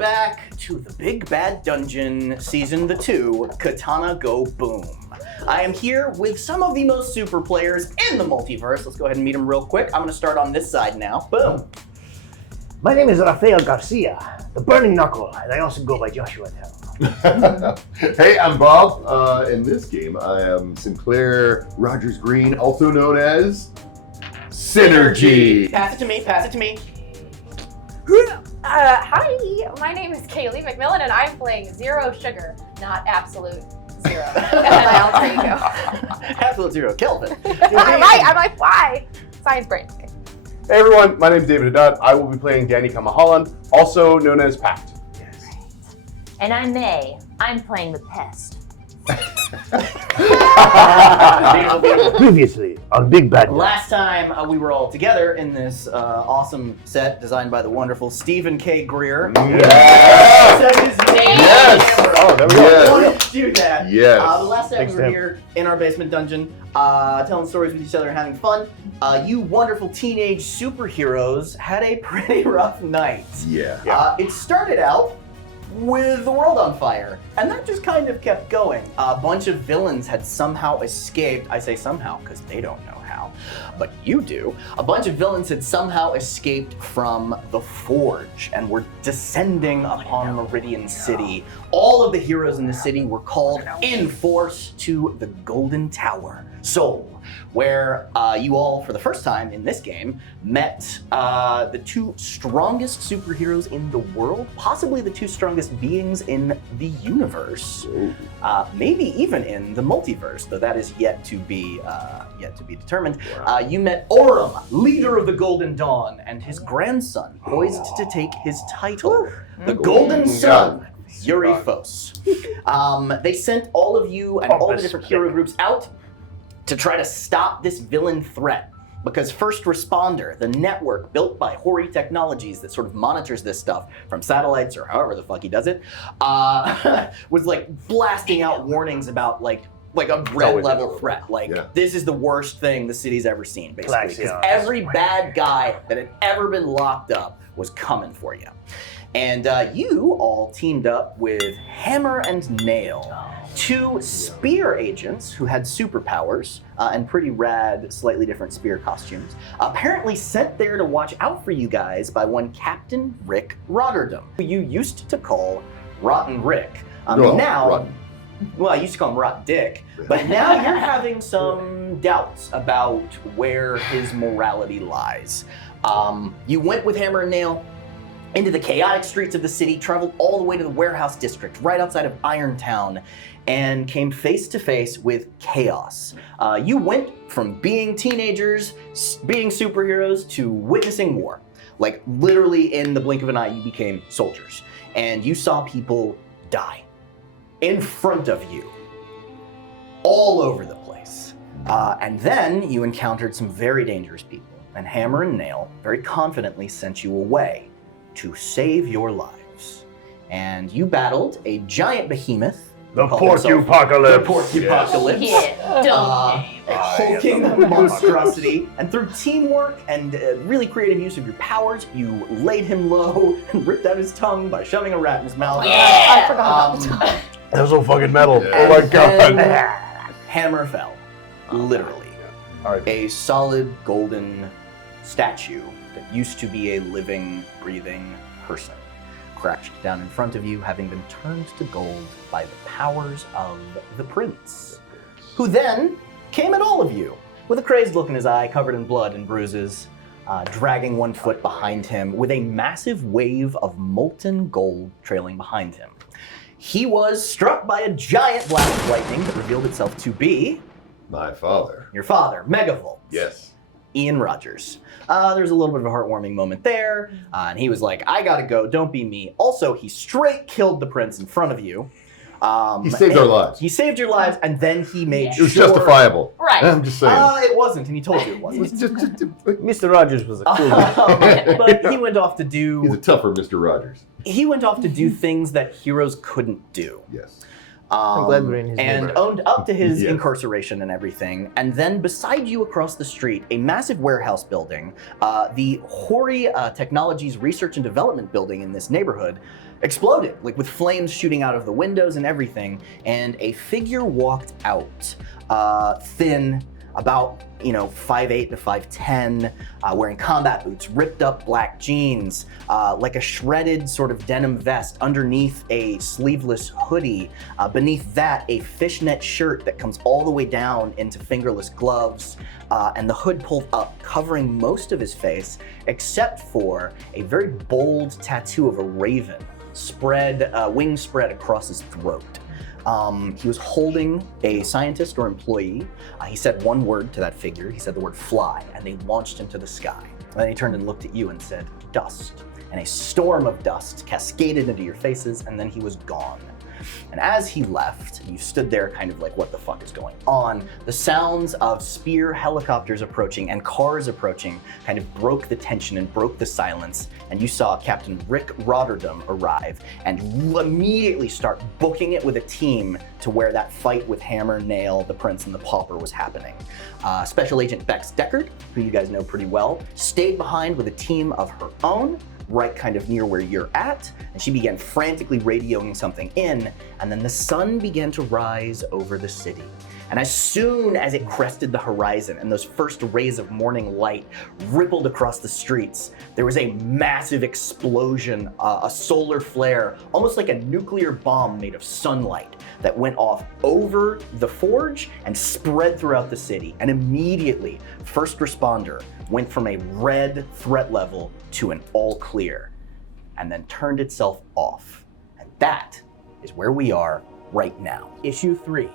back to the Big Bad Dungeon Season 2, Katana Go Boom. I am here with some of the most super players in the multiverse. Let's go ahead and meet them real quick. I'm gonna start on this side now. Boom. My name is Rafael Garcia, the Burning Knuckle, and I also go by Joshua Tell. Hey, I'm Bob. In this game, I am Sinclair Rogers Green, also known as Synergy. Pass it to me, pass it to me. Hi, my name is Kaylee McMillan, and I'm playing Zero Sugar, not Absolute Zero. And my alter ego. Absolute Zero, Kelvin. I'm like, why? Science brain. Okay. Hey everyone, my name is David Haddad. I will be playing Danny Kamahalan, also known as Pact. Right. And I'm May. I'm playing the Pest. Previously on Big Bad. Last time we were all together in this awesome set designed by the wonderful Stephen K. Greer. Yes! Said his name. Yes! Oh, there we I Yes. wanted to do that. Yes. The last time Thanks, we were Tim. here in our basement dungeon, telling stories with each other and having fun. You wonderful teenage superheroes had a pretty rough night. Yeah. It started out with the world on fire, and that just kind of kept going. A bunch of villains had somehow escaped. I say somehow because they don't know how, but you do. A bunch of villains had somehow escaped from the Forge and were descending upon Meridian City. All of the heroes in the city were called in force to the Golden Tower, Seoul, where you all, for the first time in this game, met the two strongest superheroes in the world, possibly the two strongest beings in the universe, maybe even in the multiverse, though that is yet to be determined. You met Orim, leader of the Golden Dawn, and his grandson, poised to take his title, the Golden Sun. Yuri Fos. They sent all of you and all the different hero groups out to try to stop this villain threat. Because First Responder, the network built by Hori Technologies that sort of monitors this stuff from satellites or however the fuck he does it, was like blasting out warnings about like a red level threat. Like, this is the worst thing the city's ever seen, basically. Because every bad guy that had ever been locked up was coming for you. And you all teamed up with Hammer and Nail, two spear agents who had superpowers and pretty rad, slightly different spear costumes, apparently sent there to watch out for you guys by one Captain Rick Rotterdam, who you used to call Rotten Rick. Rotten. Well, I used to call him Rotten Dick, but now you're having some doubts about where his morality lies. You went with Hammer and Nail into the chaotic streets of the city, traveled all the way to the warehouse district right outside of Irontown, and came face to face with chaos. You went from being teenagers, being superheroes, to witnessing war. Like literally in the blink of an eye, you became soldiers. And you saw people die in front of you, all over the place. And then you encountered some very dangerous people, and Hammer and Nail very confidently sent you away to save your lives. And you battled a giant behemoth. The Porcupocalypse. The Porcupocalypse. Yeah, A hulking monstrosity. And through teamwork and really creative use of your powers, you laid him low and ripped out his tongue by shoving a rat in his mouth. I forgot about the time. That was so fucking metal. Yeah. Oh my And god. Hammer fell, literally. A solid golden statue that used to be a living, breathing person crashed down in front of you, having been turned to gold by the powers of the prince, who then came at all of you with a crazed look in his eye, covered in blood and bruises, dragging one foot behind him with a massive wave of molten gold trailing behind him. He was struck by a giant blast of lightning that revealed itself to be My father. your father, Megavolt. Yes. Ian Rogers. There's a little bit of a heartwarming moment there, and he was like, I gotta go, don't be me. Also, he straight killed the prince in front of you. He saved our lives. He saved your lives, and then he made It was sure... justifiable. Right. I'm just saying. It wasn't, and he told you it wasn't. Mr. Rogers was a cool guy. But he went off to He's a do... tougher Mr. Rogers. He went off to do things that heroes couldn't do. Yes. I'm glad we're in his and neighborhood. owned up to his Yes. incarceration and everything. And then beside you across the street, a massive warehouse building, the Hori Technologies Research and Development building in this neighborhood, exploded, like with flames shooting out of the windows and everything, and a figure walked out, thin, about 5'8" to 5'10", wearing combat boots, ripped up black jeans, like a shredded sort of denim vest, underneath a sleeveless hoodie, beneath that a fishnet shirt that comes all the way down into fingerless gloves, and the hood pulled up, covering most of his face, except for a very bold tattoo of a raven, wings spread across his throat. He was holding a scientist or employee. He said one word to that figure. He said the word fly, and they launched him to the sky. And then he turned and looked at you and said, dust. And a storm of dust cascaded into your faces, and then he was gone. And as he left, you stood there kind of like, what the fuck is going on? The sounds of spear helicopters approaching and cars approaching kind of broke the tension and broke the silence. And you saw Captain Rick Rotterdam arrive and immediately start booking it with a team to where that fight with Hammer, Nail, the Prince, and the Pauper was happening. Special Agent Bex Deckard, who you guys know pretty well, stayed behind with a team of her own, right kind of near where you're at, and she began frantically radioing something in, and then the sun began to rise over the city. And as soon as it crested the horizon and those first rays of morning light rippled across the streets, there was a massive explosion, a solar flare, almost like a nuclear bomb made of sunlight that went off over the forge and spread throughout the city. And immediately, first responder went from a red threat level to an all clear, and then turned itself off. And that is where we are right now. Issue 3.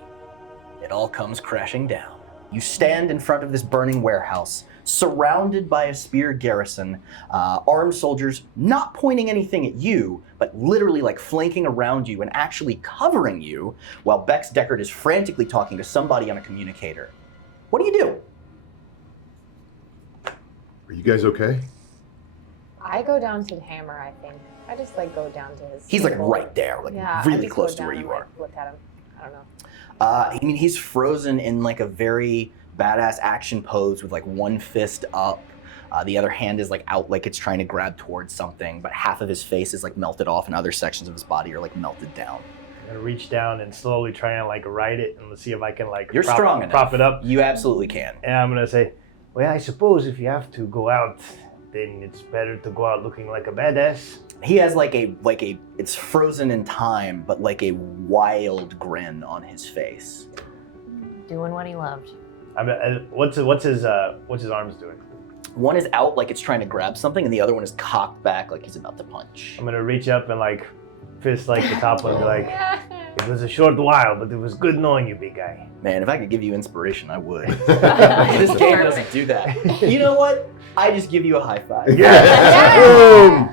It all comes crashing down. You stand in front of this burning warehouse, surrounded by a spear garrison, armed soldiers not pointing anything at you, but literally like flanking around you and actually covering you, while Bex Deckard is frantically talking to somebody on a communicator. What do you do? Are you guys okay? I go down to the Hammer, I think. I just go down to his He's like table. right there, like Yeah, I really just close go to where down you and, are. Look at him. I don't know. I mean, he's frozen in like a very badass action pose with like one fist up. The other hand is like out, like it's trying to grab towards something, but half of his face is like melted off and other sections of his body are like melted down. I'm gonna reach down and slowly try and ride it and let's see if I can You're strong enough. prop it up. You absolutely can. And I'm gonna say, well, I suppose if you have to go out, then it's better to go out looking like a badass. He has like a it's frozen in time, but like a wild grin on his face. Doing what he loved. What's his arms doing? One is out like it's trying to grab something, and the other one is cocked back like he's about to punch. I'm gonna reach up and fist the top one and be like, it was a short while, but it was good knowing you, big guy. Man, if I could give you inspiration, I would. This game doesn't do that. You know what? I just give you a high five. Yeah. Boom.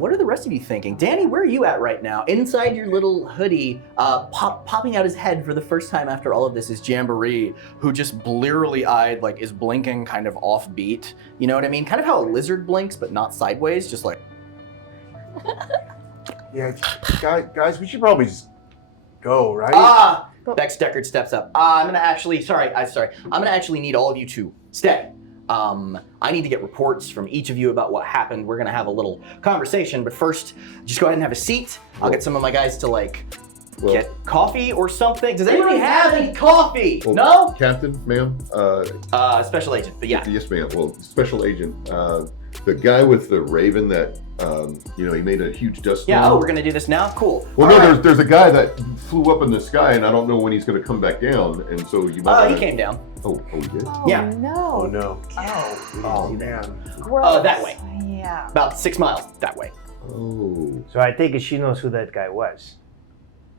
What are the rest of you thinking? Danny, where are you at right now? Inside your little hoodie, popping out his head for the first time after all of this is Jamboree, who just blearily eyed, is blinking kind of offbeat. You know what I mean? Kind of how a lizard blinks, but not sideways, just like. Yeah, guys, we should probably just go, right? Bex Deckard steps up. I'm gonna actually need all of you to stay. I need to get reports from each of you about what happened. We're gonna have a little conversation, but first, just go ahead and have a seat. I'll get some of my guys to get coffee or something. Does anybody have any coffee? Well, No? Captain, ma'am? Special agent, but yeah. Yes, ma'am. Well, Special Agent, the guy with the raven that, he made a huge dust storm. Yeah, we're gonna do this now? Cool. Well, All no, right. there's a guy that flew up in the sky, and I don't know when he's going to come back down, and so you might. He came down. Oh, he did? Oh, Yeah. no. Oh no. Oh, Man. gross. That way. Yeah. About 6 miles that way. Oh. So I take it she knows who that guy was.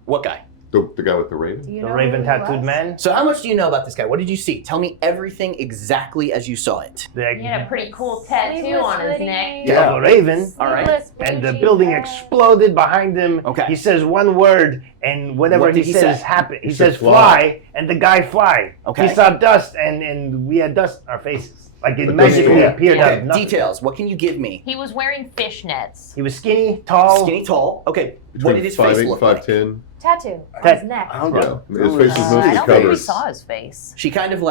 What guy? The guy with the raven? Do you The know raven who he tattooed was? man? So how much do you know about this guy? What did you see? Tell me everything exactly as you saw it. He had a pretty cool tattoo Sleeveless on his hoodie. neck. Yeah, the raven. All right. Sleeveless And the Gucci building bag. exploded behind him. Okay. He says one word, and whatever What he did he says say? happened. He He says said fly. fly, and the guy fly. Okay. He saw dust, and we had dust in our faces. It But magically yeah. appeared out Okay, of nothing. details. What can you give me? He was wearing fishnets. He was skinny, tall. Skinny, tall. Okay. What did his face 5'8", look like? 5'10". Tattoo on Tat- his neck. I don't Yeah. know. His face is I mostly don't think we covered. saw his face. She kind of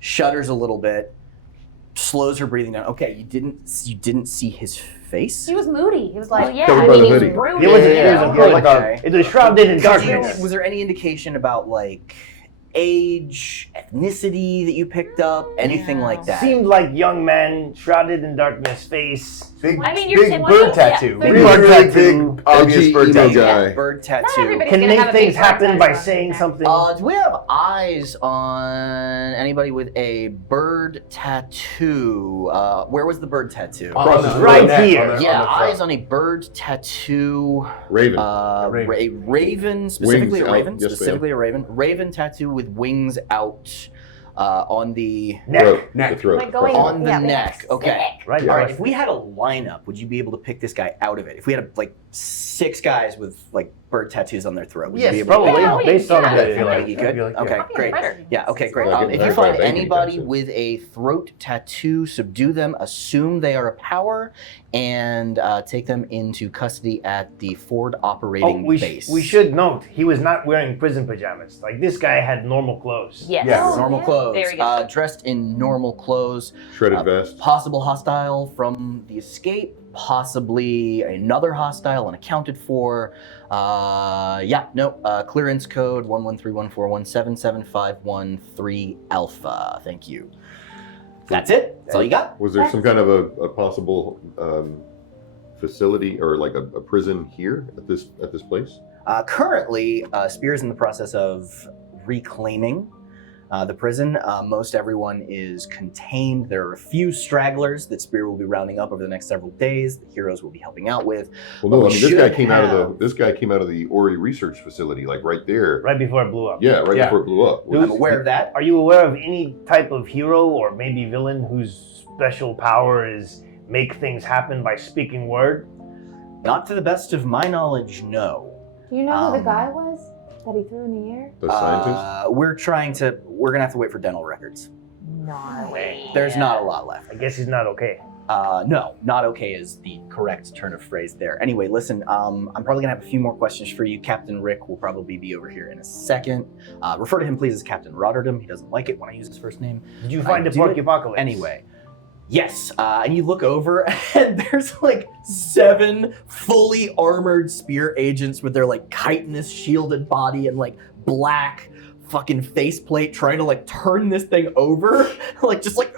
shudders a little bit, slows her breathing down. Okay, you didn't see his face? He was moody. He was like, Well, yeah, Covered I by mean, the he's hoodie. brooding. It was Yeah, like okay. it was shrouded in Did darkness. was there any indication about like age, ethnicity that you picked up, anything like that? Seemed like young man shrouded in darkness, face. Big, I mean, you're big typical, bird yeah. tattoo. Big Big bird really tattoo, big, obvious edgy bird emo tattoo. guy. Bird tattoo. Not everybody- Can gonna have make a big things happen tattoo by on saying their something. Do we have eyes on anybody with a bird tattoo? Where was the bird tattoo? On the Right neck, here. on the- Yeah, on the front. eyes on a bird tattoo. Raven. Raven. A raven, specifically Wings a raven, out. Yes, specifically a raven. Raven tattoo with wings out on the Neck. Throat. Neck. The throat. Like going- on the Yeah, neck. Okay. Right. All right. If we had a lineup, would you be able to pick this guy out of it? If we had like 6 guys with like bird tattoos on their throat, would you Yes, be able probably. Yeah, we- Based on yeah. the I feel like You I could? feel like, Okay, yeah. great. Better. Yeah, okay, great. Like If it- you find like anybody bacon, with a throat tattoo, subdue them, assume they are a power, and take them into custody at the Ford operating base. we should note he was not wearing prison pajamas. Like this guy had normal clothes. Yes. Yeah. Normal yeah. clothes. Very good. Dressed in normal clothes. Shredded vest. Possible hostile from the escape. Possibly another hostile unaccounted for. Clearance code 113141777513 alpha. Thank you. That's it. That's all you got. Was there some kind of a possible facility or like a prison here at this place? Currently, Spear's in the process of reclaiming the prison. Most everyone is contained. There are a few stragglers that Spear will be rounding up over the next several days. The heroes will be helping out with. Well, no. We I mean, this guy should came out of have- the Ori research facility, like right there. Right before it blew up. Yeah, right Yeah. before it blew up. I'm aware of that. Are you aware of any type of hero or maybe villain whose special power is make things happen by speaking word? Not to the best of my knowledge, no. Do you know who Um, the guy was that he threw in the air? The scientist. We're gonna have to wait for dental records. No way. There's not a lot left. I guess he's not okay. No, not okay is the correct turn of phrase there. Anyway, listen, I'm probably gonna have a few more questions for you. Captain Rick will probably be over here in a second. Refer to him, please, as Captain Rotterdam. He doesn't like it when I use his first name. Did you find the do it Porcupocalypse? Anyway, yes, and you look over and there's like 7 fully armored Spear agents with their like chitinous shielded body and like black fucking faceplate trying to like turn this thing over, like just like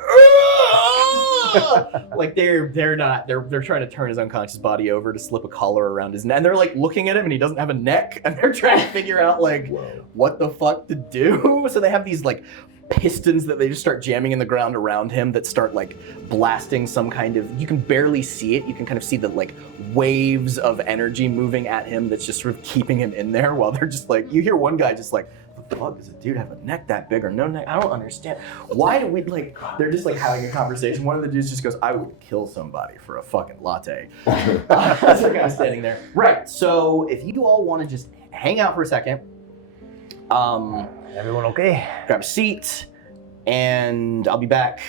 like they're trying to turn his unconscious body over to slip a collar around his neck, and they're like looking at him and he doesn't have a neck, and they're trying to figure out like what the fuck to do. So they have these like pistons that they just start jamming in the ground around him that start like blasting some kind of, you can barely see it, you can kind of see the like waves of energy moving at him that's just sort of keeping him in there, while they're just like, you hear one guy just like, the fuck does a dude have a neck that big or no neck? I don't understand. Why do we like, they're just like having a conversation. One of the dudes just goes, I would kill somebody for a fucking latte. As they're kind of standing there. Right, so if you all want to just hang out for a second, Everyone okay? grab a seat, and I'll be back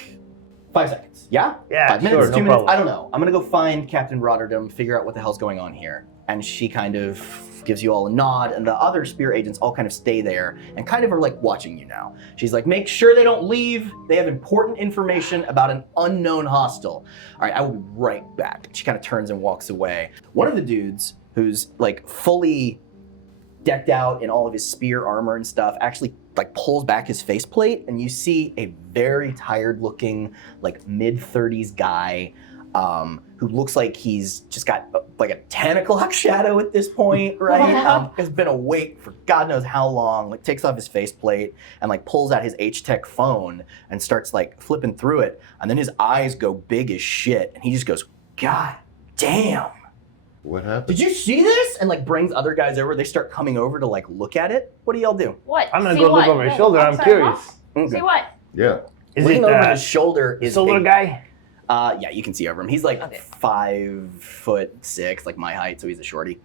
5 seconds. Yeah? Yeah, 5 minutes, sure, 2 no minutes? problem. I don't know. I'm gonna go find Captain Rotterdam, figure out what the hell's going on here. And she kind of gives you all a nod, and the other Spear agents all kind of stay there and kind of are like watching you now. She's like, make sure they don't leave. They have important information about an unknown hostile. All right, I will be right back. She kind of turns and walks away. One of the dudes who's like fully decked out in all of his Spear armor and stuff actually like pulls back his faceplate, and you see a very tired looking like mid-30s guy who looks like he's just got like a 10 o'clock shadow at this point, right? Has been awake for God knows how long, like takes off his faceplate and like pulls out his H-Tech phone and starts like flipping through it, and then his eyes go big as shit and he just goes, God damn. What happened? Did you see this? And like brings other guys over. They start coming over to like look at it. What do y'all do? What? I'm gonna See go what? look over his shoulder. I'm sorry, curious. what? See what? Yeah. Is Looking it over his shoulder is solar a- guy? Yeah, you can see over him. He's like Okay. 5'6", like my height, so he's a shorty.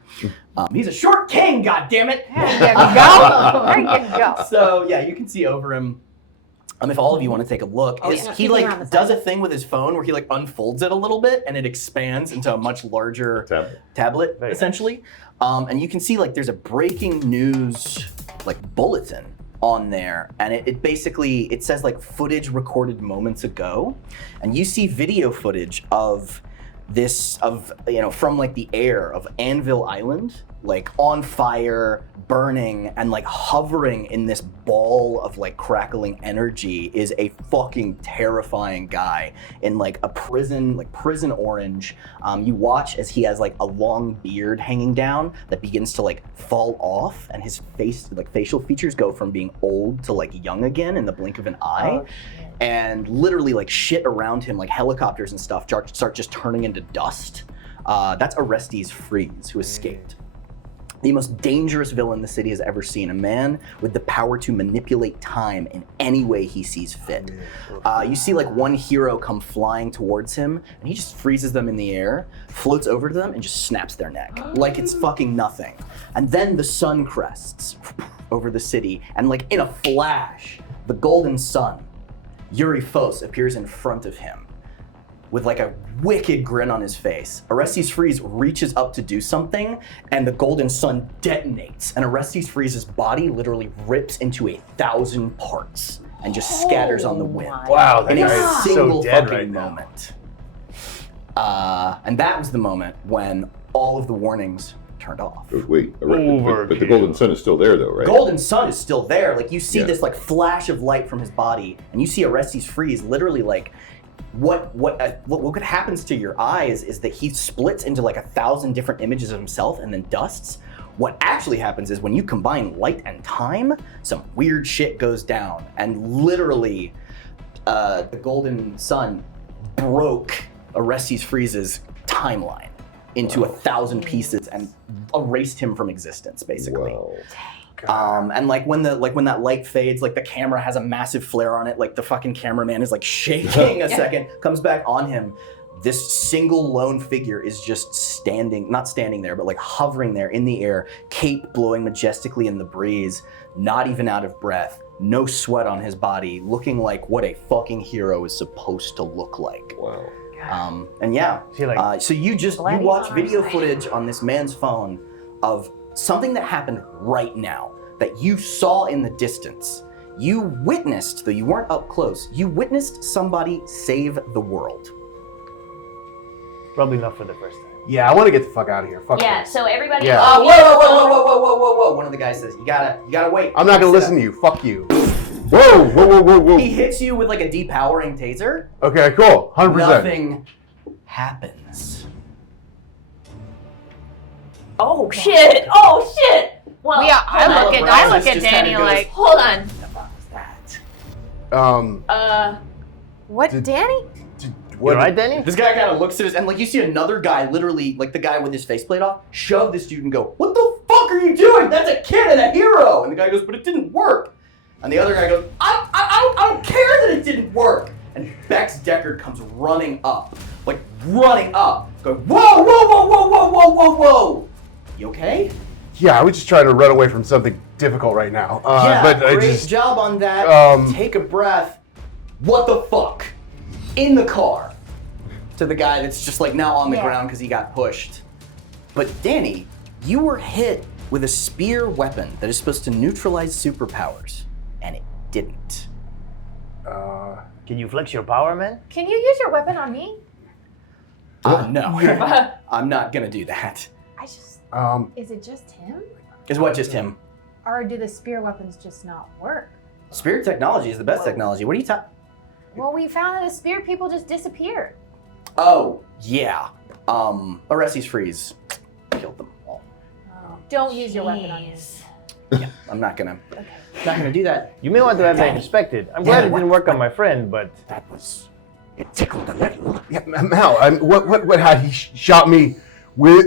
He's a short king, goddammit! There you go. There you go. So yeah, you can see over him. If all of you want to take a look, Oh, is yeah. he Keep it around the like side. does a thing with his phone where he like unfolds it a little bit and it expands into a much larger tablet Very essentially. And you can see like there's a breaking news like bulletin on there, and it basically, it says like footage recorded moments ago, and you see video footage of from like the air of Anvil Island, like on fire, burning, and like hovering in this ball of like crackling energy is a fucking terrifying guy in like a prison orange. You watch as he has like a long beard hanging down that begins to like fall off, and his facial features go from being old to like young again in the blink of an eye. And literally like shit around him, like helicopters and stuff, start just turning into dust. That's Orestes Freeze, who escaped. The most dangerous villain the city has ever seen, a man with the power to manipulate time in any way he sees fit. You see like one hero come flying towards him, and he just freezes them in the air, floats over to them, and just snaps their neck, like it's fucking nothing. And then the sun crests over the city, and like in a flash, the golden sun, Yuri Fos, appears in front of him with like a wicked grin on his face. Orestes Freeze reaches up to do something, and the golden sun detonates, and Orestes Freeze's body literally rips into 1,000 parts and just scatters on the wind. Wow, that in guy a is single so dead fucking right now. moment. And that was the moment when all of the warnings turned off. Wait, but the golden sun is still there, though, right? Golden sun is still there. Like you see Yeah. this like flash of light from his body, and you see Orestes Freeze literally like what happens to your eyes is that he splits into like 1,000 different images of himself and then dusts. What actually happens is when you combine light and time, some weird shit goes down, and literally the golden sun broke Orestes Freeze's timeline into 1,000 pieces and erased him from existence, basically. Wow. And like when that light fades, like the camera has a massive flare on it, like the fucking cameraman is like shaking a second, comes back on him. This single lone figure is just not standing there, but like hovering there in the air, cape blowing majestically in the breeze, not even out of breath, no sweat on his body, looking like what a fucking hero is supposed to look like. Wow. And yeah, so you watch video Bloody footage on this man's phone of something that happened right now that you saw in the distance. You witnessed, though you weren't up close, you witnessed somebody save the world. Probably not for the first time. Yeah, I want to get the fuck out of here. Fuck Yeah, this. so everybody. Yeah. Oh, whoa. One of the guys says, you gotta wait. I'm not gonna listen to you. Fuck you. Whoa. He hits you with like a depowering taser. Okay, cool. 100%. Nothing happens. Oh shit! Oh shit! Well, Yeah, I look Brown at just Danny kinda goes, like, hold on. what, Danny? You alright, Danny? This guy kind of looks at us, and like you see another guy, literally like the guy with his faceplate off, shove this dude and go, "What the fuck are you doing? That's a kid and a hero." And the guy goes, "But it didn't work." And the other guy goes, I don't care that it didn't work." And Bex Deckard comes running up, going, "Whoa! You okay?" Yeah, I was just trying to run away from something difficult right now. Yeah, but I great just job on that. Take a breath. What the fuck? In the car. To the guy that's just like now on the ground because he got pushed. But Danny, you were hit with a spear weapon that is supposed to neutralize superpowers, and it didn't. Can you flex your power, man? Can you use your weapon on me? No, I'm not gonna do that. Is it just him? Is what just him? Or do the spear weapons just not work? Spear technology is the best technology. What are you talking? Well, we found that the spear people just disappeared. Oh, yeah. Orestes Freeze killed them all. Don't use your weapon on me. Yeah, I'm not gonna do that. You may want to have that inspected. I'm glad it didn't work on my friend, but It tickled a little. yeah, Mal. What had he shot me with?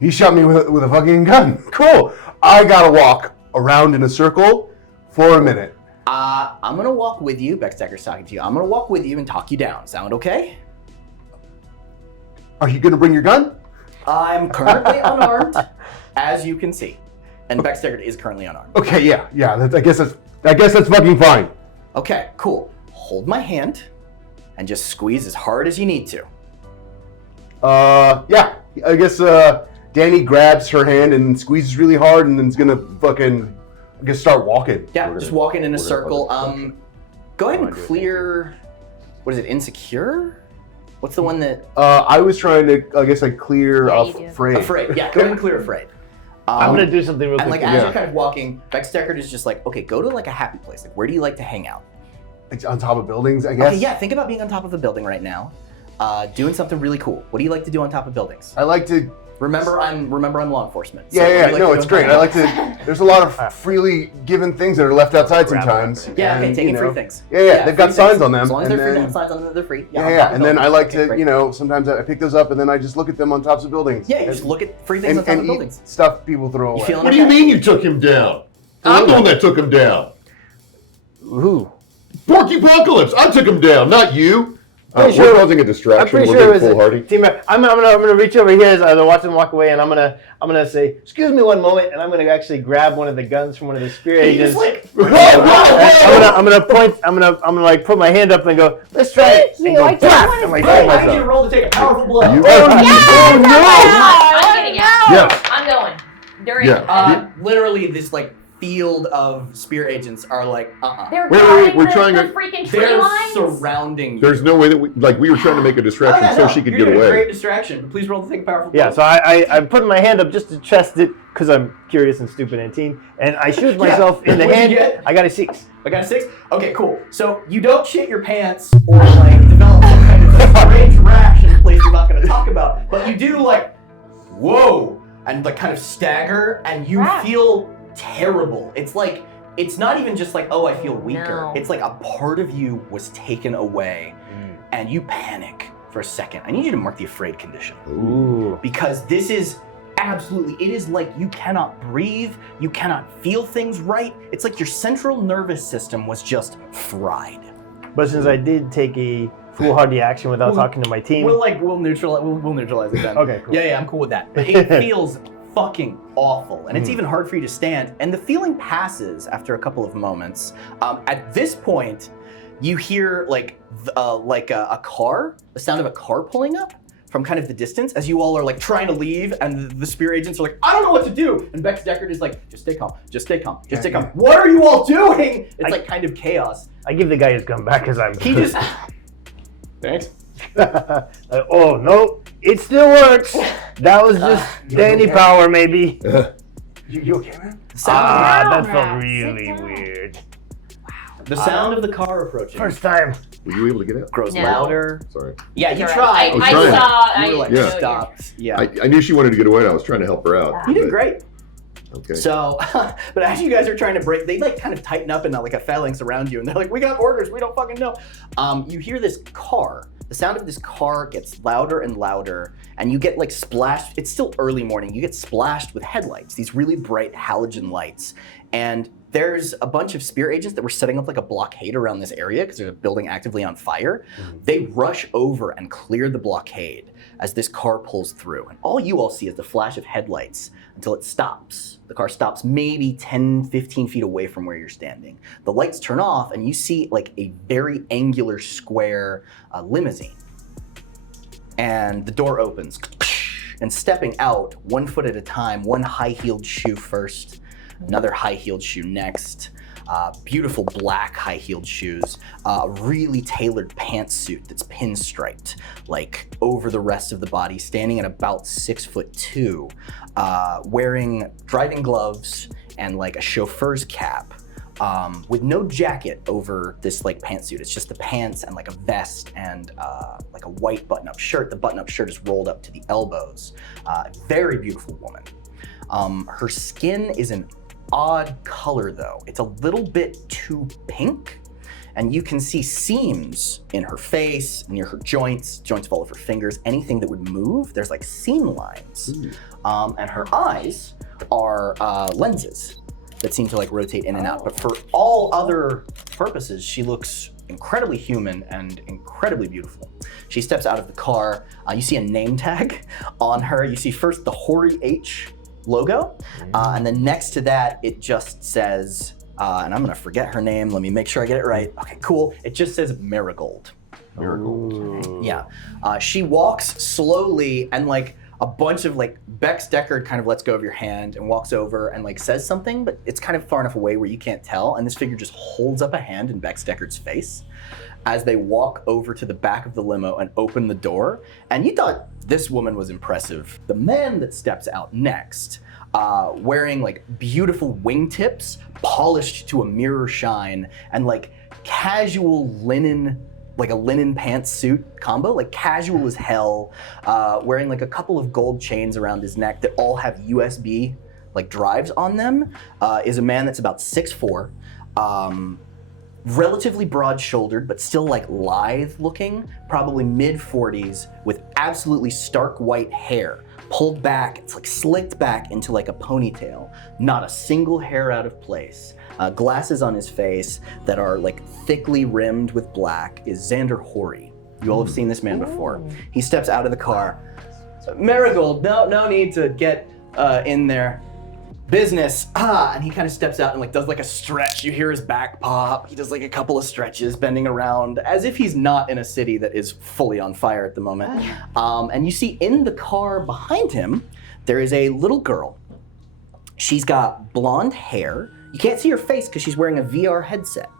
He shot me with a fucking gun. Cool. I gotta walk around in a circle for a minute. I'm gonna walk with you. Bex Decker's talking to you. I'm gonna walk with you and talk you down. Sound okay? Are you gonna bring your gun? I'm currently unarmed, as you can see. And Bex Deckard is currently unarmed. Okay, yeah. I guess that's fucking fine. Okay, cool. Hold my hand and just squeeze as hard as you need to. Yeah. I guess Danny grabs her hand and squeezes really hard, and then's gonna fucking start walking. Yeah, We're just gonna- walking in a we're gonna circle. fucking- Go ahead and Wanna do it, clear. What is it? Insecure? What's the one that I was trying to, I guess, like clear Yeah, a you do. Afraid. Afraid? Yeah, go ahead and clear Afraid. I'm gonna do something real And quick. like as yeah. you're kind of walking, Vex Deckard is just like, okay, go to like a happy place. Like, where do you like to hang out? It's on top of buildings, I guess. Okay, yeah, think about being on top of a building right now, doing something really cool. What do you like to do on top of buildings? I like to. Remember, I'm law enforcement. So Yeah, what do yeah, you like no, to do it's on great. top I of like to. There's a lot of freely given things that are left outside Grab sometimes. them. Yeah, okay, and, taking you know, free things. Yeah, they've got free signs things. on them. As long as and they're free, then- they have signs on them, they're free. Yeah, on yeah, top of and then I buildings. like Okay, to, great. you know, sometimes I pick those up and then I just look at them on tops of buildings. Yeah, you just look at free things on top and of eat buildings. stuff people throw away. You feeling What do you okay? mean you took him down? I'm the one that took him down. Who? Porky Apocalypse, I took him down, not you. Pretty We're sure- causing a I'm distraction. pretty We're sure it being was foolhardy. a team. I'm gonna reach over here as I watch them walk away, and I'm gonna say, "Excuse me one moment," and I'm gonna actually grab one of the guns from one of the spear You agents. just like, I'm gonna point. I'm gonna like put my hand up and go, "Let's try it." Thank And you, go, I don't "Blast!" wanna and like play. throw I need you to myself. roll to take a powerful blow. You- Oh, I'm getting out. Yes. I'm going. During Yeah. Literally, this like field of spear agents are like, they're Wait, guarding we're the, trying the to- freaking tree They're lines. surrounding you. There's no way that we were trying to make a distraction Oh, yeah, so no, she could you're get doing a away. Great distraction. But please roll to take a powerful blow. Yeah, so I'm putting my hand up just to test it because I'm curious and stupid and teen, and I shoot myself in the What'd you hand. get? I got a 6. I got a 6? Okay, cool. So you don't shit your pants or like develop some kind of strange rash in a place we're not going to talk about, but you do like, whoa, and like kind of stagger, and you Ah. feel terrible. It's like, it's not even just like, oh, I feel weaker. No. It's like a part of you was taken away, and you panic for a second. I need you to mark the afraid condition. Ooh. Because this is absolutely, it is like you cannot breathe, you cannot feel things right. It's like your central nervous system was just fried. But since I did take a foolhardy action without Well, talking to my team, We'll neutralize it then. Okay, cool. Yeah, I'm cool with that. But it feels fucking awful, and it's even hard for you to stand. And the feeling passes after a couple of moments. At this point, you hear like a car, the sound of a car pulling up from kind of the distance as you all are like trying to leave, and the spear agents are like, I don't know what to do. And Vex Deckard is like, just stay calm, just stay calm, just stay calm. What are you all doing? It's like kind of chaos. I give the guy his gun back because I'm. He just, thanks. Oh no, it still works. That was just Danny okay? power, maybe. You okay, man? The sound, That down, felt Raph. really Sit down. weird. the sound of the car approaching First time. Were you able to get out? grows No. louder. Sorry. Yeah, you You're tried. right. was I trying. saw. You were like I know stopped. Yeah. I knew she wanted to get away. And I was trying to help her out. You did but- great. Okay. So, but as you guys are trying to break, they like kind of tighten up in like a phalanx around you, and they're like, "We got orders. We don't fucking know." You hear this car. The sound of this car gets louder and louder, and you get like splashed. It's still early morning. You get splashed with headlights, these really bright halogen lights, and there's a bunch of spear agents that were setting up like a blockade around this area because there's a building actively on fire. They rush over and clear the blockade as this car pulls through, and all you all see is the flash of headlights until it stops. The car stops maybe 10, 15 feet away from where you're standing. The lights turn off, and you see like a very angular square limousine. And the door opens, and stepping out, 1 foot at a time, one high-heeled shoe first, another high-heeled shoe next, beautiful black high-heeled shoes, a really tailored pantsuit that's pinstriped, like over the rest of the body, standing at about 6'2", wearing driving gloves and like a chauffeur's cap, with no jacket over this like pantsuit. It's just the pants and like a vest and like a white button-up shirt. The button-up shirt is rolled up to the elbows. Very beautiful woman. Her skin is an odd color though. It's a little bit too pink, and you can see seams in her face, near her joints of all of her fingers. Anything that would move, there's like seam lines. And her eyes are lenses that seem to like rotate in and out. But for all other purposes, she looks incredibly human and incredibly beautiful. She steps out of the car. You see a name tag on her. You see first the Hori H logo, and then next to that, it just says, and I'm gonna forget her name. Let me make sure I get it right. Okay, cool. It just says Marigold. Ooh. Yeah. She walks slowly, and like a bunch of like Vex Deckard kind of lets go of your hand and walks over and like says something, but it's kind of far enough away where you can't tell. And this figure just holds up a hand in Vex Deckard's face. as they walk over to the back of the limo and open the door. And you thought this woman was impressive. The man that steps out next, wearing like beautiful wingtips, polished to a mirror shine, and like casual linen, like a linen pantsuit combo, like casual as hell, wearing like a couple of gold chains around his neck that all have USB like drives on them, is a man that's about 6'4", relatively broad-shouldered, but still like lithe looking, probably mid-40s, with absolutely stark white hair, pulled back, it's like slicked back into like a ponytail, not a single hair out of place. Glasses on his face that are like thickly rimmed with black is Xander Horry. You all have seen this man before. He steps out of the car. Marigold, no need to get in there. Business, and he kind of steps out and like does like a stretch. You hear his back pop. He does like a couple of stretches, bending around as if he's not in a city that is fully on fire at the moment. And you see in the car behind him, there is a little girl. She's got blonde hair. You can't see her face because she's wearing a VR headset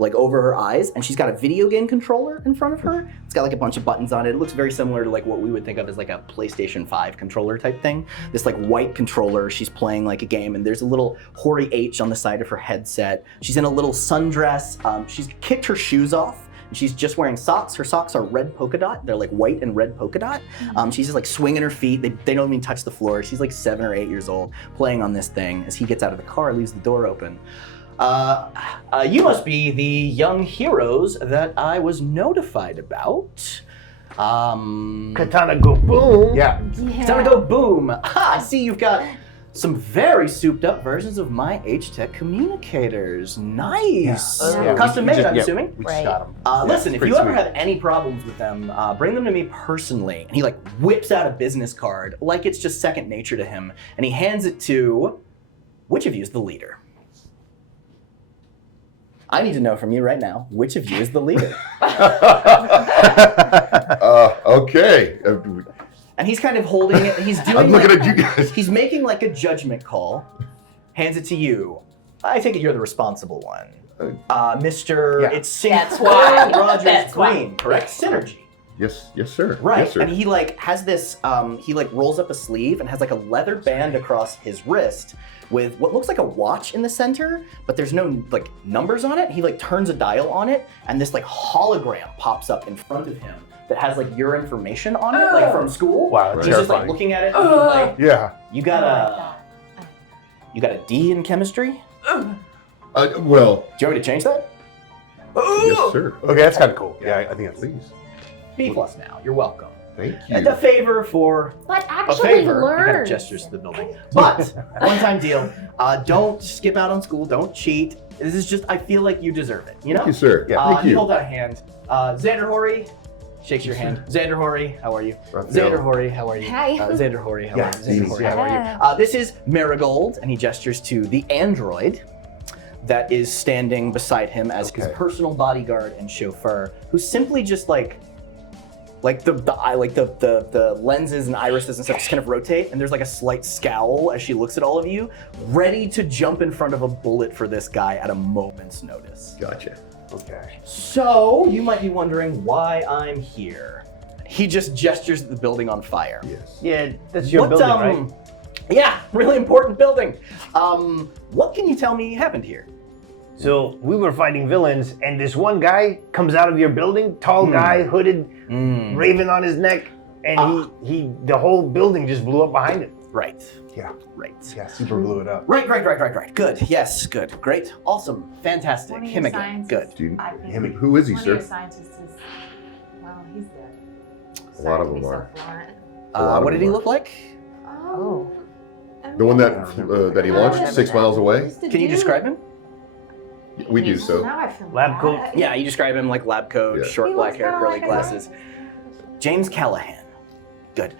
like over her eyes, and she's got a video game controller in front of her. It's got like a bunch of buttons on it. It looks very similar to like what we would think of as like a PlayStation 5 controller type thing. This like white controller, she's playing like a game, and there's a little Hori H on the side of her headset. She's in a little sundress. She's kicked her shoes off, and she's just wearing socks. Her socks are red polka dot. They're like white and red polka dot. She's just like swinging her feet. They don't even touch the floor. She's like 7 or 8 years old, playing on this thing. As he gets out of the car, leaves the door open. You must be the young heroes that I was notified about. Katana go boom. Yeah. Katana go boom. Aha, I see you've got some very souped up versions of my H-Tech communicators. Nice. Yeah. Custom made, I'm assuming. We Right. just got him. Listen, if pretty you ever sweet. have any problems with them, bring them to me personally. And he like whips out a business card like it's just second nature to him. And he hands it to, which of you is the leader? I need to know from you right now, which of you is the leader? Okay. And he's kind of holding it. He's doing. I'm looking like- at you guys. He's making like a judgment call. Hands it to you. I take it you're the responsible one, Mr. Yeah. It's That's why. Rogers That's why. Green, correct? Synergy. Yes, sir. Right, Yes, sir. and he like has this, he like rolls up a sleeve and has like a leather band across his wrist with what looks like a watch in the center, but there's no like numbers on it. He like turns a dial on it, and this like hologram pops up in front of him that has like your information on it, like from school. Wow, that's He's just like terrifying. looking at it, and he's like, Yeah. you got a D in chemistry? Do Well, you want me to change that? yes, sir. Okay, that's kind of cool. Yeah, I think that's Please. B+ now. You're welcome. Thank And you. a favor for But a actually favor. He kind of learn. gestures to the building. But one-time deal. Don't skip out on school. Don't cheat. This is just. I feel like you deserve it. You know. Thank you, sir. Yeah, Thank He you. holds out a hand. Xander Horry shakes your hand. Xander Horry, how are you? Raphael. Xander Horry, how are you? Hi. Xander Horry, how Yeah, are you? Xander Horry, yeah. how are you? This is Marigold, and he gestures to the android that is standing beside him as his Okay. personal bodyguard and chauffeur, who's simply just like the eye, like the lenses and irises and stuff just kind of rotate, and there's like a slight scowl as she looks at all of you, ready to jump in front of a bullet for this guy at a moment's notice. Gotcha. Okay. So you might be wondering why I'm here. He just gestures at the building on fire. Yes. Yeah, that's your building, right? Yeah, really important building. What can you tell me happened here? So we were fighting villains, and this one guy comes out of your building, tall guy, hooded, raven on his neck, and the whole building just blew up behind him. Right. Yeah. Right. Yeah, super blew it up. Right. Good. Yes, good. Great. Awesome. Fantastic. One of Him your again. scientists- Good. Do you, I think Him- who is he, one of your sir? scientists is, well, he's dead. A lot of Sorry to them be so are. blunt. A lot of What did them he are. look like? Oh. The one that he launched 6 miles away? Can you describe him? We do so. Now I feel Lab bad. coat. Yeah, you describe him like lab coat, Yeah. short He black looks hair, kinda curly like a- glasses. James Callahan. Good.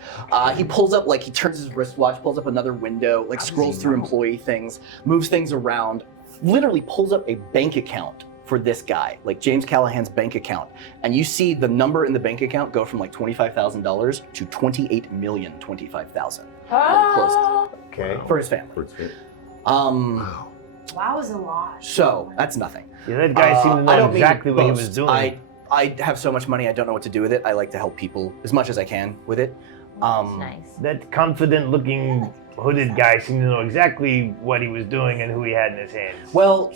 He pulls up, like he turns his wristwatch, pulls up another window, like scrolls through employee things, moves things around, literally pulls up a bank account for this guy, like James Callahan's bank account. And you see the number in the bank account go from like $25,000 to $28,025,000 Oh, Okay. for his family. Wow. wow, was a lot. So that's nothing. Yeah, that guy seemed to I know don't mean exactly what he boast. was doing. I I have so much money, I don't know what to do with it. I like to help people as much as I can with it. That's nice. That confident-looking hooded guy seemed to know exactly what he was doing and who he had in his hands. Well,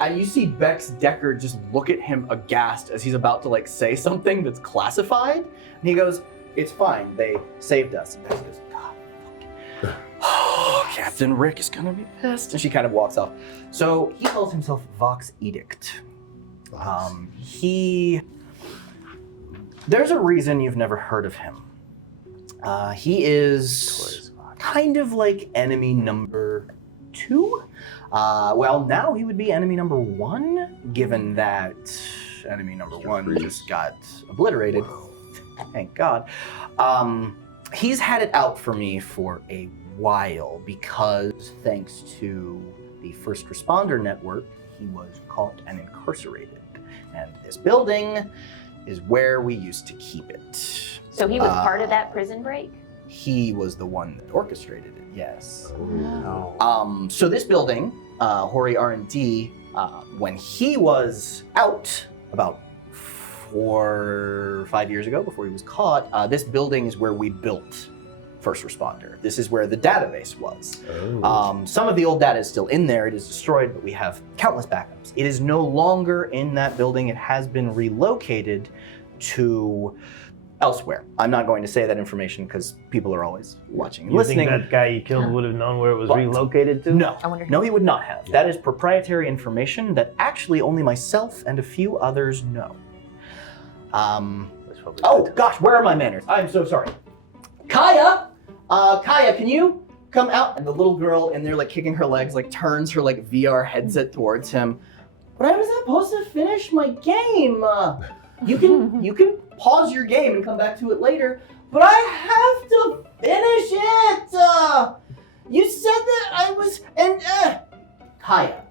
and you see Bex Decker just look at him aghast as he's about to like say something that's classified. And he goes, "It's fine, they saved us." And Bex goes, "God, fucking, oh, Captain Rick is gonna be pissed." And she kind of walks off. So he calls himself Vox Edict. There's a reason you've never heard of him. He is kind of like enemy number 2. Well, now he would be enemy number 1, given that enemy number 1 just got obliterated. Thank God. He's had it out for me for a while because thanks to the first responder network, he was caught and incarcerated. And this building is where we used to keep it. So he was part of that prison break? He was the one that orchestrated it, yes. No. So this building, Hori R&D, when he was out about 4 or 5 years ago, before he was caught, this building is where we built First Responder. This is where the database was. Some of the old data is still in there. It is destroyed, but we have countless backups. It is no longer in that building. It has been relocated to elsewhere. I'm not going to say that information because people are always watching and You listening. think that guy you killed would have known where it was But- relocated to? No, I wonder who- no, he would not have. That is proprietary information that actually only myself and a few others know. That's probably Oh good. gosh, where are my manners? I'm so sorry. Kaya, can you come out? And the little girl in there, like kicking her legs, like turns her like VR headset towards him. But I was supposed to finish my game. You can pause your game and come back to it later. But I have to finish it. You said that I was Kaya,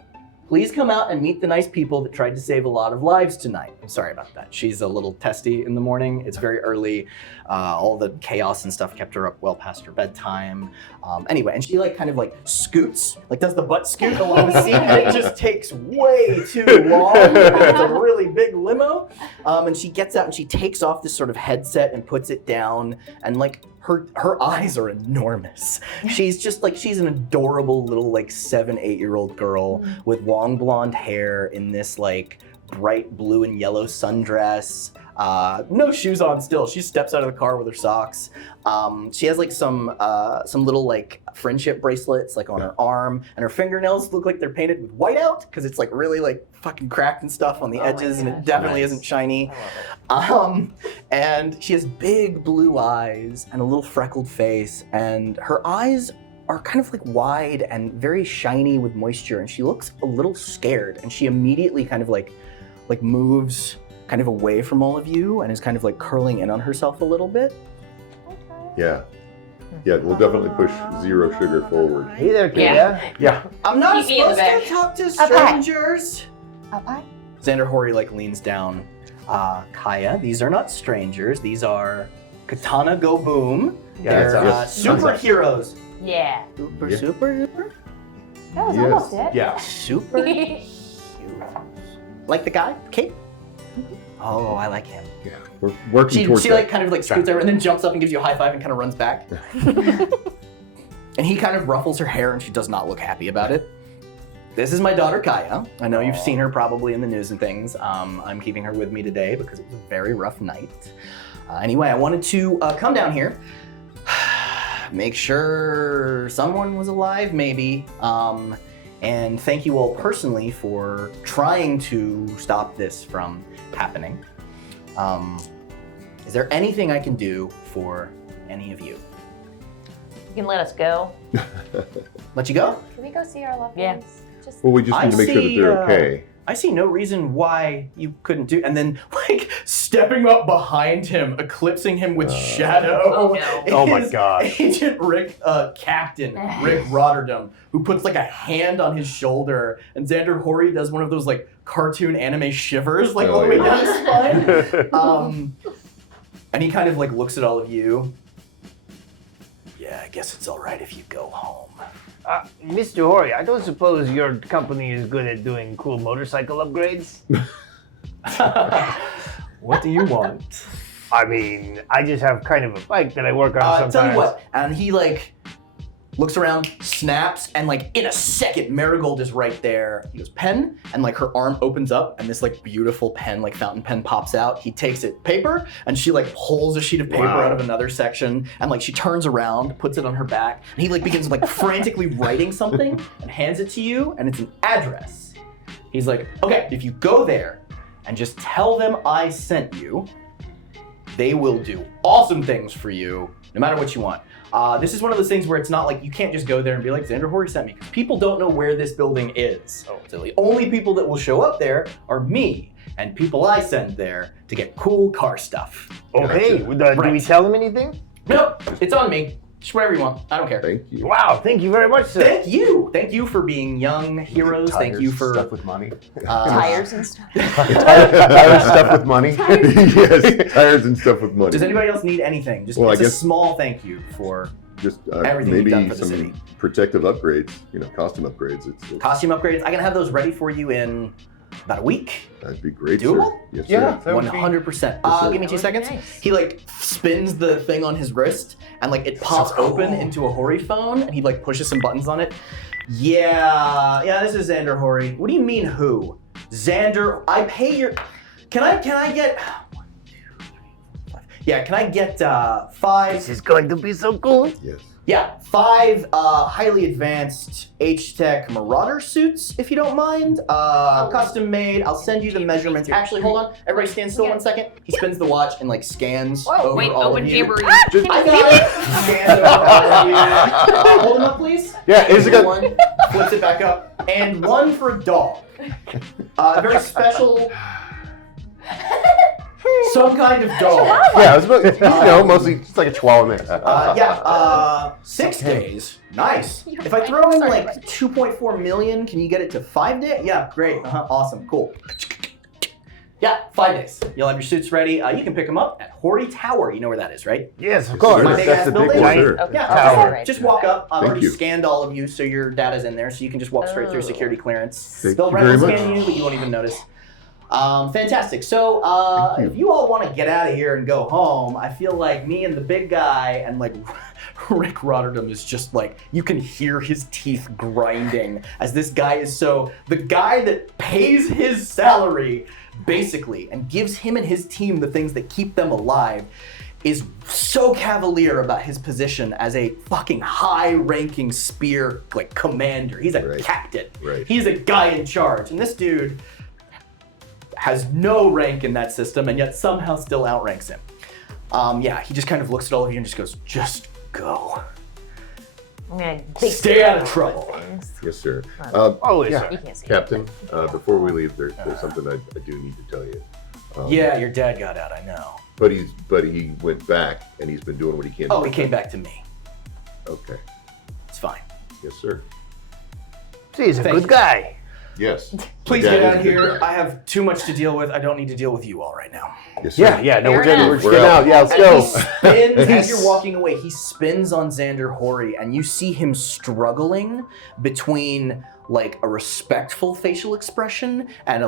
please come out and meet the nice people that tried to save a lot of lives tonight. I'm sorry about that. She's a little testy in the morning. It's very early. All the chaos and stuff kept her up well past her bedtime. Anyway, and she like kind of like scoots, like does the butt scoot along the seat, and it just takes way too long. It's a really big limo. And she gets out and she takes off this sort of headset and puts it down, and like her eyes are enormous. She's just like, she's an adorable little like 7-8-year-old girl with long blonde hair in this like bright blue and yellow sundress. No shoes on still. She steps out of the car with her socks. She has like some little like friendship bracelets like on her arm, and her fingernails look like they're painted with whiteout because it's like really like fucking cracked and stuff on the edges, and it definitely isn't shiny. And she has big blue eyes and a little freckled face, and her eyes are kind of like wide and very shiny with moisture, and she looks a little scared, and she immediately kind of like moves kind of away from all of you and is kind of like curling in on herself a little bit. Yeah. Yeah, we'll definitely push Zero Sugar forward. Hey there, kid. Yeah. Yeah. I'm not Keep me in the supposed to back. talk to strangers. Okay. Xander Hori like leans down. Kaya, these are not strangers. These are Katana Go Boom. Yeah, They're that's us. superheroes. Yeah. Super, Yeah. super. That was Yes. almost it. Yeah. Super heroes. Like the guy? Cape? Oh, I like him. Yeah, we're working towards She that. like kind of like scoots over and then jumps up and gives you a high five and kind of runs back. And he kind of ruffles her hair and she does not look happy about it. This is my daughter Kaya. I know you've seen her probably in the news and things. I'm keeping her with me today because it was a very rough night. Anyway, I wanted to come down here, make sure someone was alive maybe, and thank you all personally for trying to stop this from happening. Is there anything I can do for any of you? You can let us go. Let you go? Can we go see our loved Yeah. ones? Just Well, we just need to make sure that they're okay. I see no reason why you couldn't do. And then, like, stepping up behind him, eclipsing him with shadow. Oh, no. Oh my is gosh. Agent Rick, Captain Rick Rotterdam, who puts like a hand on his shoulder, and Xander Hori does one of those like cartoon anime shivers, like all the way down his spine. And he kind of like looks at all of you. Yeah, I guess it's all right if you go home. Mr. Hori, I don't suppose your company is good at doing cool motorcycle upgrades? What do you want? I mean, I just have kind of a bike that I work on sometimes. Tell you what, and he like looks around, snaps, and like in a second, Marigold is right there. He goes, pen, and like her arm opens up, and this like beautiful pen, like fountain pen, pops out. He takes it, paper, and she like pulls a sheet of paper out of another section, and like she turns around, puts it on her back, and he like begins like frantically writing something and hands it to you, and it's an address. He's like, okay, if you go there and just tell them I sent you, they will do awesome things for you, no matter what you want. This is one of those things where it's not like you can't just go there and be like, Xander Hori sent me, because people don't know where this building is. So the only people that will show up there are me and people I send there to get cool car stuff. Okay, do we tell them anything? Nope, it's on me. Just whatever you want. I don't care. Thank you. Wow, thank you very much, sir. Thank you. Thank you for being young heroes. Thank you for stuff with money. Tires and stuff. Tires stuff with money. Yes, tires and stuff with money. Does anybody else need anything? Just Well, I it's a guess- small thank you for Just everything you've maybe done for the some city. protective upgrades, costume upgrades. It's, costume upgrades. I can have those ready for you in about a week. that'd be great, Doable? sir. Yes, Yeah. sir. 100%. Yes, sir. Give me 2 That would seconds. be nice. He like spins the thing on his wrist and like it pops open into a Hori phone and he like pushes some buttons on it. Yeah, this is Xander Hori. What do you mean who? Xander, I pay your. Can I get? 1, 2, 3, 4, 5. Yeah, can I get 5? This is going to be so cool. Yes. Yeah, 5 highly advanced H-Tech Marauder suits, if you don't mind. Custom made. I'll send you the measurements. Actually, hold on. Everybody stand still 1 second. He spins the watch and like scans over all of you. I got it. Scans over all of you. Hold him up, please. Yeah, is it good? One, flips it back up, and 1 for a dog. Very special. Some kind of dog. Yeah, it was mostly just like a chihuahua mix. 6 days. Nice. If I throw in like 2.4 million, can you get it to 5 days? Yeah, great. Awesome. Cool. Yeah, 5 days. You'll have your suits ready. You can pick them up at Hori Tower. You know where that is, right? Yes, of course. My big That's ass the big building? one, Giant sir. Okay. Yeah, tower. just walk up. I've Thank already you. scanned all of you, so your data's in there, so you can just walk straight through security clearance. Thank They'll you very random much. scan you, but you won't even notice. Fantastic. So Thank you. if you all want to get out of here and go home, I feel like me and the big guy and like Rick Rotterdam is just like, you can hear his teeth grinding as this guy is the guy that pays his salary basically and gives him and his team the things that keep them alive is so cavalier about his position as a fucking high-ranking spear like commander. He's a Right. captain. Right. He's a guy in charge. And this dude has no rank in that system and yet somehow still outranks him. He just kind of looks at all of you and just goes, just go. I'm gonna big Stay out of trouble. things. Yes, sir. Always. Yeah. You can't see. Captain, before we leave, there's something I do need to tell you. Yeah, your dad got out, I know. But he went back and he's been doing what he can. Oh, do. he came back to me. Okay. It's fine. Yes, sir. See, he's a Thank good you. guy. Yes. Please My dad get is out a of good here. guy. I have too much to deal with. I don't need to deal with you all right now. Yes, sir. Yeah. No, we're Fair good. enough. We're just We're getting out. out. Yeah, let's And go. he spins, as you're walking away, he spins on Xander Hori, and you see him struggling between like a respectful facial expression and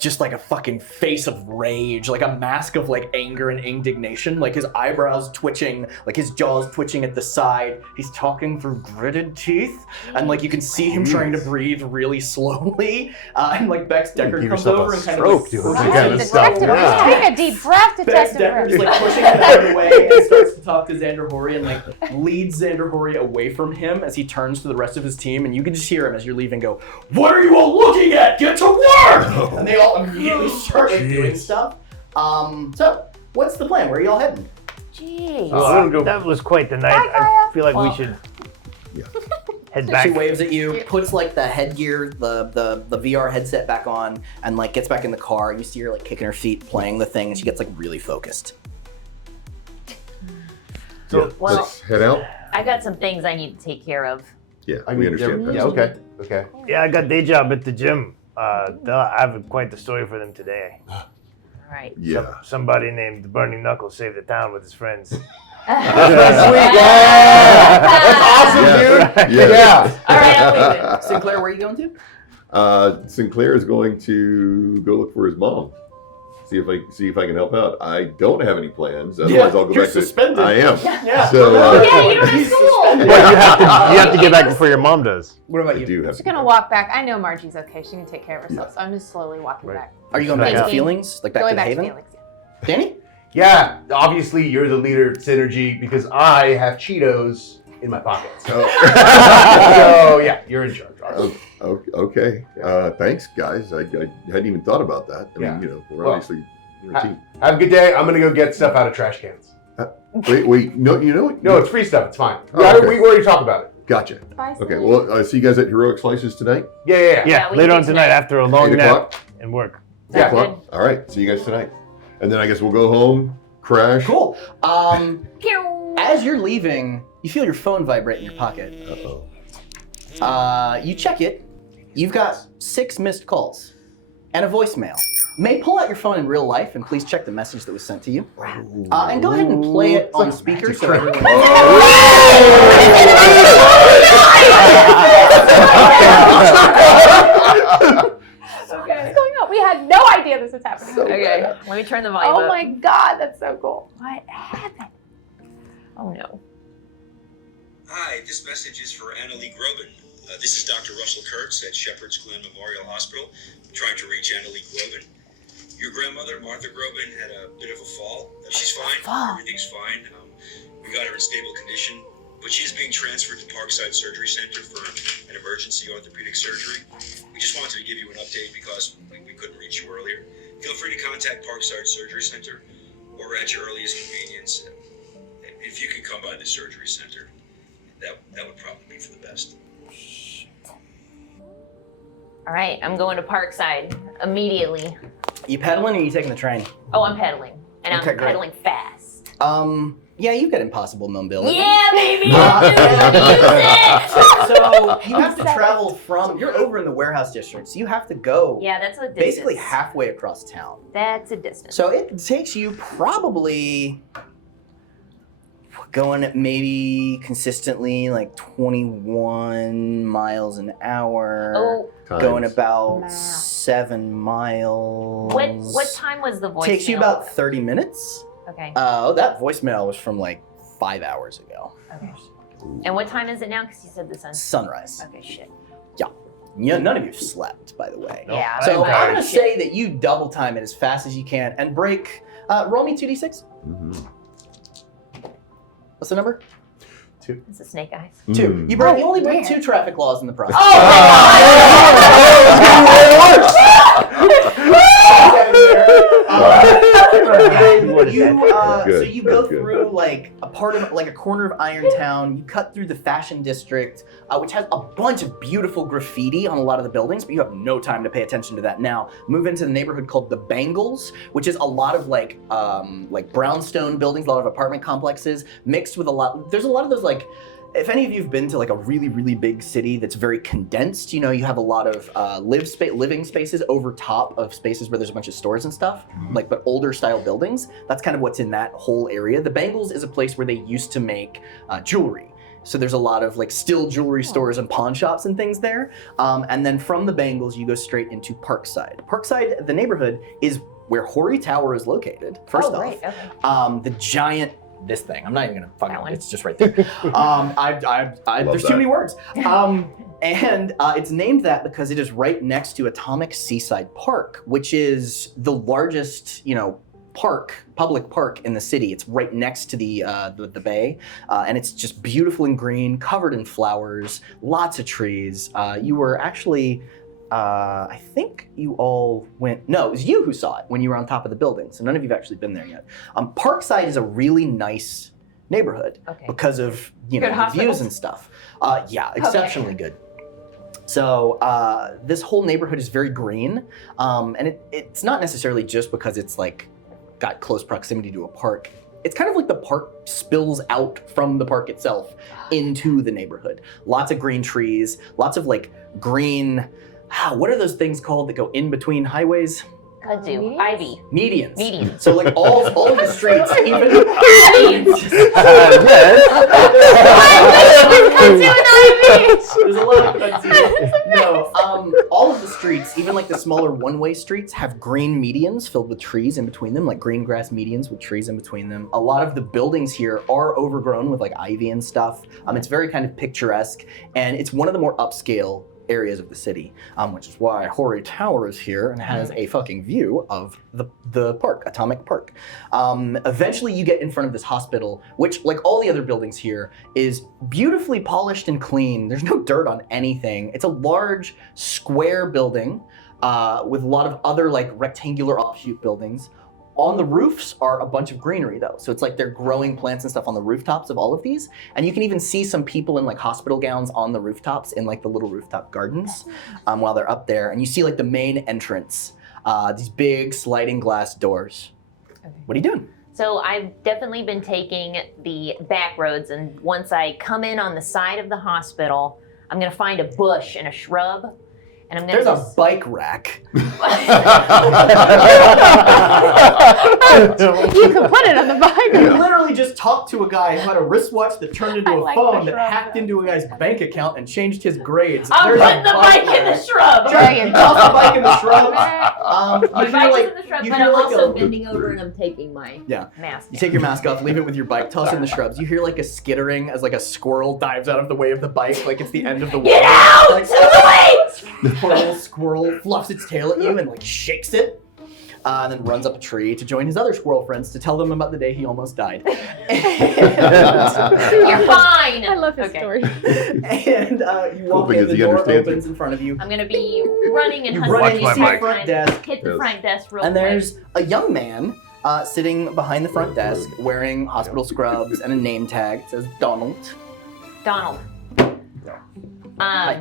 just like a fucking face of rage, like a mask of like anger and indignation, like his eyebrows twitching, like his jaws twitching at the side. He's talking through gritted teeth, and like you can see him trying to breathe really slowly. And like Bex Decker Give comes yourself over a and kind stroke, of dude. pushes That kind him. of stuff. Detective, Yeah. take a deep breath, Bex Detective Decker Rose. just like pushing him out of the way and starts to talk to Xander Hori and like leads Xander Hori away from him as he turns to the rest of his team, and you can just hear him as you're leaving go, "What are you all looking at? Get to work!" And they all immediately start like, doing stuff. So what's the plan? Where are you all heading? Jeez. That was quite the night. Bye, I Kaya. feel like we Well- should Yeah. head back. She waves at you, puts like the headgear, the VR headset back on, and like gets back in the car. You see her like kicking her feet, playing the thing, and she gets like really focused. So well- let's head out. I got some things I need to take care of. Yeah, I we mean, understand that. yeah, okay. Okay. Yeah, I got day job at the gym. I have quite the story for them today. All right. Yeah. Somebody named Bernie Knuckles saved the town with his friends. Sweet. Yeah. That's awesome, dude. Yes. Yeah. All right, I'll leave it. Sinclair, where are you going to? Sinclair is going to go look for his mom. See if I can help out. I don't have any plans. Otherwise, I'll go you're back suspended. to. I am. Yeah. So Yeah, you don't have school. Well, you have to get back before your mom does. What about I you? do have. She's gonna walk back. I know Margie's okay. She can take care of herself. So I'm just slowly walking Right. back. Are you going back to Yeah. Feelings? Like back Going to the back to Haven? Felix. Yeah. Danny? Yeah. Obviously, you're the leader of Synergy because I have Cheetos in my pockets. So yeah, you're in charge. Okay. Thanks, guys. I hadn't even thought about that. I Yeah. mean, we're Well, obviously we're a team. Have a good day. I'm gonna go get stuff out of trash cans. Wait. No, you know what? No, it's free stuff. It's fine. Oh, okay. We already talked about it. Gotcha. Bye. Okay. Cindy. Well, see you guys at Heroic Slices tonight. Yeah, Yeah, we later do on tonight after a long 8 nap o'clock. and work. Eight Sounds o'clock. All right. See you guys tonight. And then I guess we'll go home, crash. Cool. Pew. As you're leaving, you feel your phone vibrate in your pocket. Uh-oh. You check it. You've got 6 missed calls and a voicemail. May pull out your phone in real life and please check the message that was sent to you. And go ahead and play it on speaker so everyone. Okay. What's going on? We had no idea this was happening. Okay, let me turn the volume Oh up. my god, that's so cool. What happened? Oh no. Hi, this message is for Annalie Groban. This is Dr. Russell Kurtz at Shepherd's Glen Memorial Hospital. I'm trying to reach Annalie Groban. Your grandmother, Martha Groban, had a bit of a fall. She's fine. Everything's fine. We got her in stable condition, but she's being transferred to Parkside Surgery Center for an emergency orthopedic surgery. We just wanted to give you an update because we couldn't reach you earlier. Feel free to contact Parkside Surgery Center or at your earliest convenience. If you can come by the surgery center, that would probably be for the best. All right, I'm going to Parkside immediately. You pedaling or are you taking the train? Oh, I'm pedaling, and Okay, I'm great. pedaling fast. Yeah, you've got impossible mobility. Yeah, baby. So you have to travel from, you're over in the warehouse district, so you have to go Yeah, that's a distance. basically halfway across town. That's a distance. So it takes you probably going at maybe consistently like 21 miles an hour. Oh, Going Times. about Wow. 7 miles. what time was the voicemail? Takes you about 30 minutes. Okay. That voicemail was from like 5 hours ago. Okay. And what time is it now? Because you said the sun. Sunrise. Okay, shit. Yeah, none of you slept, by the way. No. Yeah. So I'm I'm tired. gonna say that you double time it as fast as you can and break. Roll me 2d6. Mhm. What's the number? It's a snake eyes. 2. You break. You only break weird. 2 traffic laws in the process. What is You, that? so Good, you go that's good. through like a part of like a corner of Irontown. You cut through the fashion district, which has a bunch of beautiful graffiti on a lot of the buildings, but you have no time to pay attention to that now. Move into the neighborhood called the Bangles, which is a lot of like brownstone buildings, a lot of apartment complexes, mixed with a lot. There's a lot of those like. If any of you have been to like a really, really big city that's very condensed, you know, you have a lot of living spaces over top of spaces where there's a bunch of stores and stuff, like but older style buildings. That's kind of what's in that whole area. The Bangles is a place where they used to make jewelry. So there's a lot of like still jewelry stores and pawn shops and things there. And then from the Bangles, you go straight into Parkside. Parkside, the neighborhood, is where Horry Tower is located, first Oh, off. right. Okay. The giant, this thing, I'm not even gonna fucking, That one. it's just right there. There's too that. many words. And it's named that because it is right next to Atomic Seaside Park, which is the largest, public park in the city. It's right next to the bay, and it's just beautiful and green, covered in flowers, lots of trees. You were actually, I think you all went. No, it was you who saw it when you were on top of the building. So none of you've actually been there yet. Parkside is a really nice neighborhood Okay. because of Good the views hospitals? and stuff. Yeah, exceptionally good. So this whole neighborhood is very green, and it's not necessarily just because it's like got close proximity to a park. It's kind of like the park spills out from the park itself into the neighborhood. Lots of green trees, lots of like green. What are those things called that go in between highways? Kudzu. Medians? Ivy. Medians. Medians. So like all of the streets, even there's a lot of kudzu. No, all of the streets, even like the smaller one-way streets, have green medians filled with trees in between them, like green grass medians with trees in between them. A lot of the buildings here are overgrown with like ivy and stuff. It's very kind of picturesque, and it's one of the more upscale areas of the city, which is why Hoary Tower is here and has a fucking view of the park, Atomic Park. Eventually you get in front of this hospital, which, like all the other buildings here, is beautifully polished and clean. There's no dirt on anything. It's a large square building with a lot of other like rectangular offshoot buildings. On the roofs are a bunch of greenery though. So it's like they're growing plants and stuff on the rooftops of all of these. And you can even see some people in like hospital gowns on the rooftops in like the little rooftop gardens while they're up there. And you see like the main entrance, these big sliding glass doors. Okay. What are you doing? So I've definitely been taking the back roads, and once I come in on the side of the hospital, I'm gonna find a bush and a shrub. And I'm gonna There's a bike rack. You can put it on the bike. You literally just talked to a guy who had a wristwatch that turned into I a like phone the that shrub, hacked though. into a guy's bank account and changed his grades. I'm There's a putting the bike in the rack. shrub. Sure, toss the bike in the shrub. My You hear bike's like in the shrub, you but hear I'm like also a bending over and I'm taking my mask. You take your mask off, leave it with your bike, toss it in the shrubs. You hear like a skittering as like a squirrel dives out of the way of the bike, like it's the end of the world. Get out! Like, To the way! poor little squirrel fluffs its tail at you and like shakes it. And then runs up a tree to join his other squirrel friends to tell them about the day he almost died. You're fine! I love his story. And you walk thing in, is the he door understands opens in front of you. I'm gonna be running and You hustling. run and you Watch see my the bike. front desk. Hit the Yes. front desk real And quick. there's a young man sitting behind the front desk wearing hospital scrubs and a name tag. It says Donald. Donald. My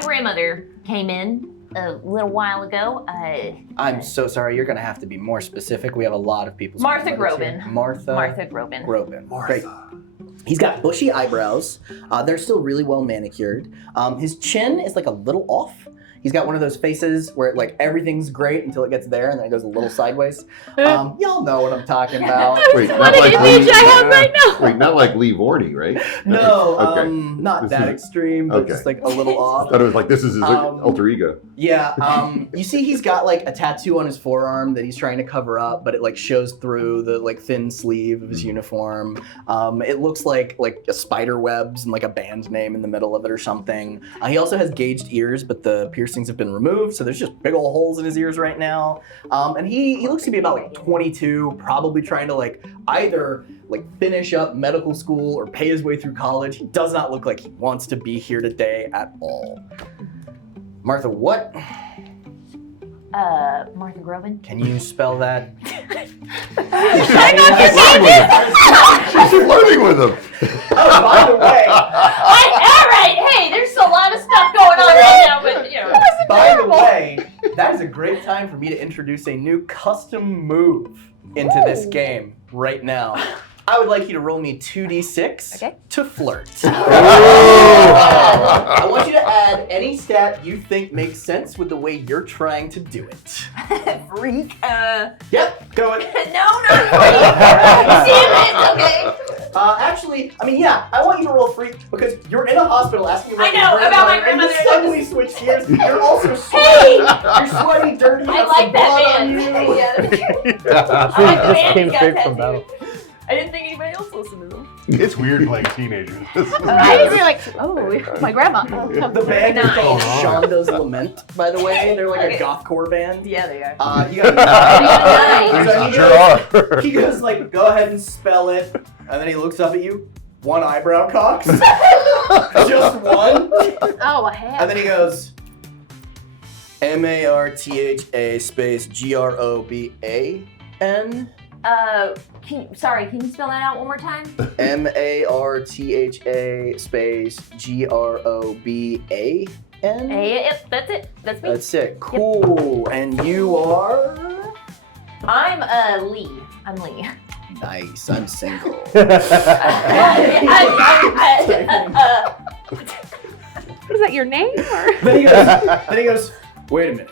grandmother came in a little while ago. I'm so sorry, you're gonna have to be more specific. We have a lot of people. Martha Groban. Martha Groban. Groban. Great. He's got bushy eyebrows. They're still really well manicured. His chin is like a little off. He's got one of those faces where like everything's great until it gets there and then it goes a little sideways. Y'all know what I'm talking about. Wait, not What an like image Lee, I have right now. wait, not like Lee Vorney, right? No, Okay. not This that is- extreme, but okay. just like a little I off. thought it was like this is his alter ego. Yeah, you see he's got like a tattoo on his forearm that he's trying to cover up, but it like shows through the like thin sleeve of his uniform. It looks like a spider webs and like a band name in the middle of it or something. He also has gauged ears, but the piercings have been removed, so there's just big old holes in his ears right now. And he looks to be about like 22, probably trying to like either like finish up medical school or pay his way through college. He does not look like he wants to be here today at all. Martha, what? Martha Groban. Can you spell that? She's flirting with him. Oh, by the way, All right, hey, there's a lot of stuff going on right now, but you know. by the way, that is a great time for me to introduce a new custom move into this game right now. I would like you to roll me 2d6 to flirt. I want you to add any stat you think makes sense with the way you're trying to do it. Freak. Yep, go ahead. No, not freak. Damn it, okay. Actually, I mean, yeah, I want you to roll freak because you're in a hospital asking about I know, your about my grandmother, and you grandmother. suddenly switch gears. You're also sweaty. Hey! You're sweaty, dirty. You I have like some blood that on man. you. Yeah. I like the man came who's got straight from tattooed. battle. I didn't think anybody else listened to them. It's weird playing teenagers. I didn't really like, my grandma. The band is Nice. called Shonda's Lament, by the way. They're like a gothcore band. Yeah, they are. You got Nice. so he goes like, go ahead and spell it, and then he looks up at you. One eyebrow cocks. Just one. Oh, a hat. And then he goes, Martha space Groban. Can you spell that out one more time? Martha space Groban. Yep, that's it. That's me. That's it. Cool. And you are? I'm Lee. I'm Lee. Nice. I'm single. Is that your name? Or? Then he goes, wait a minute.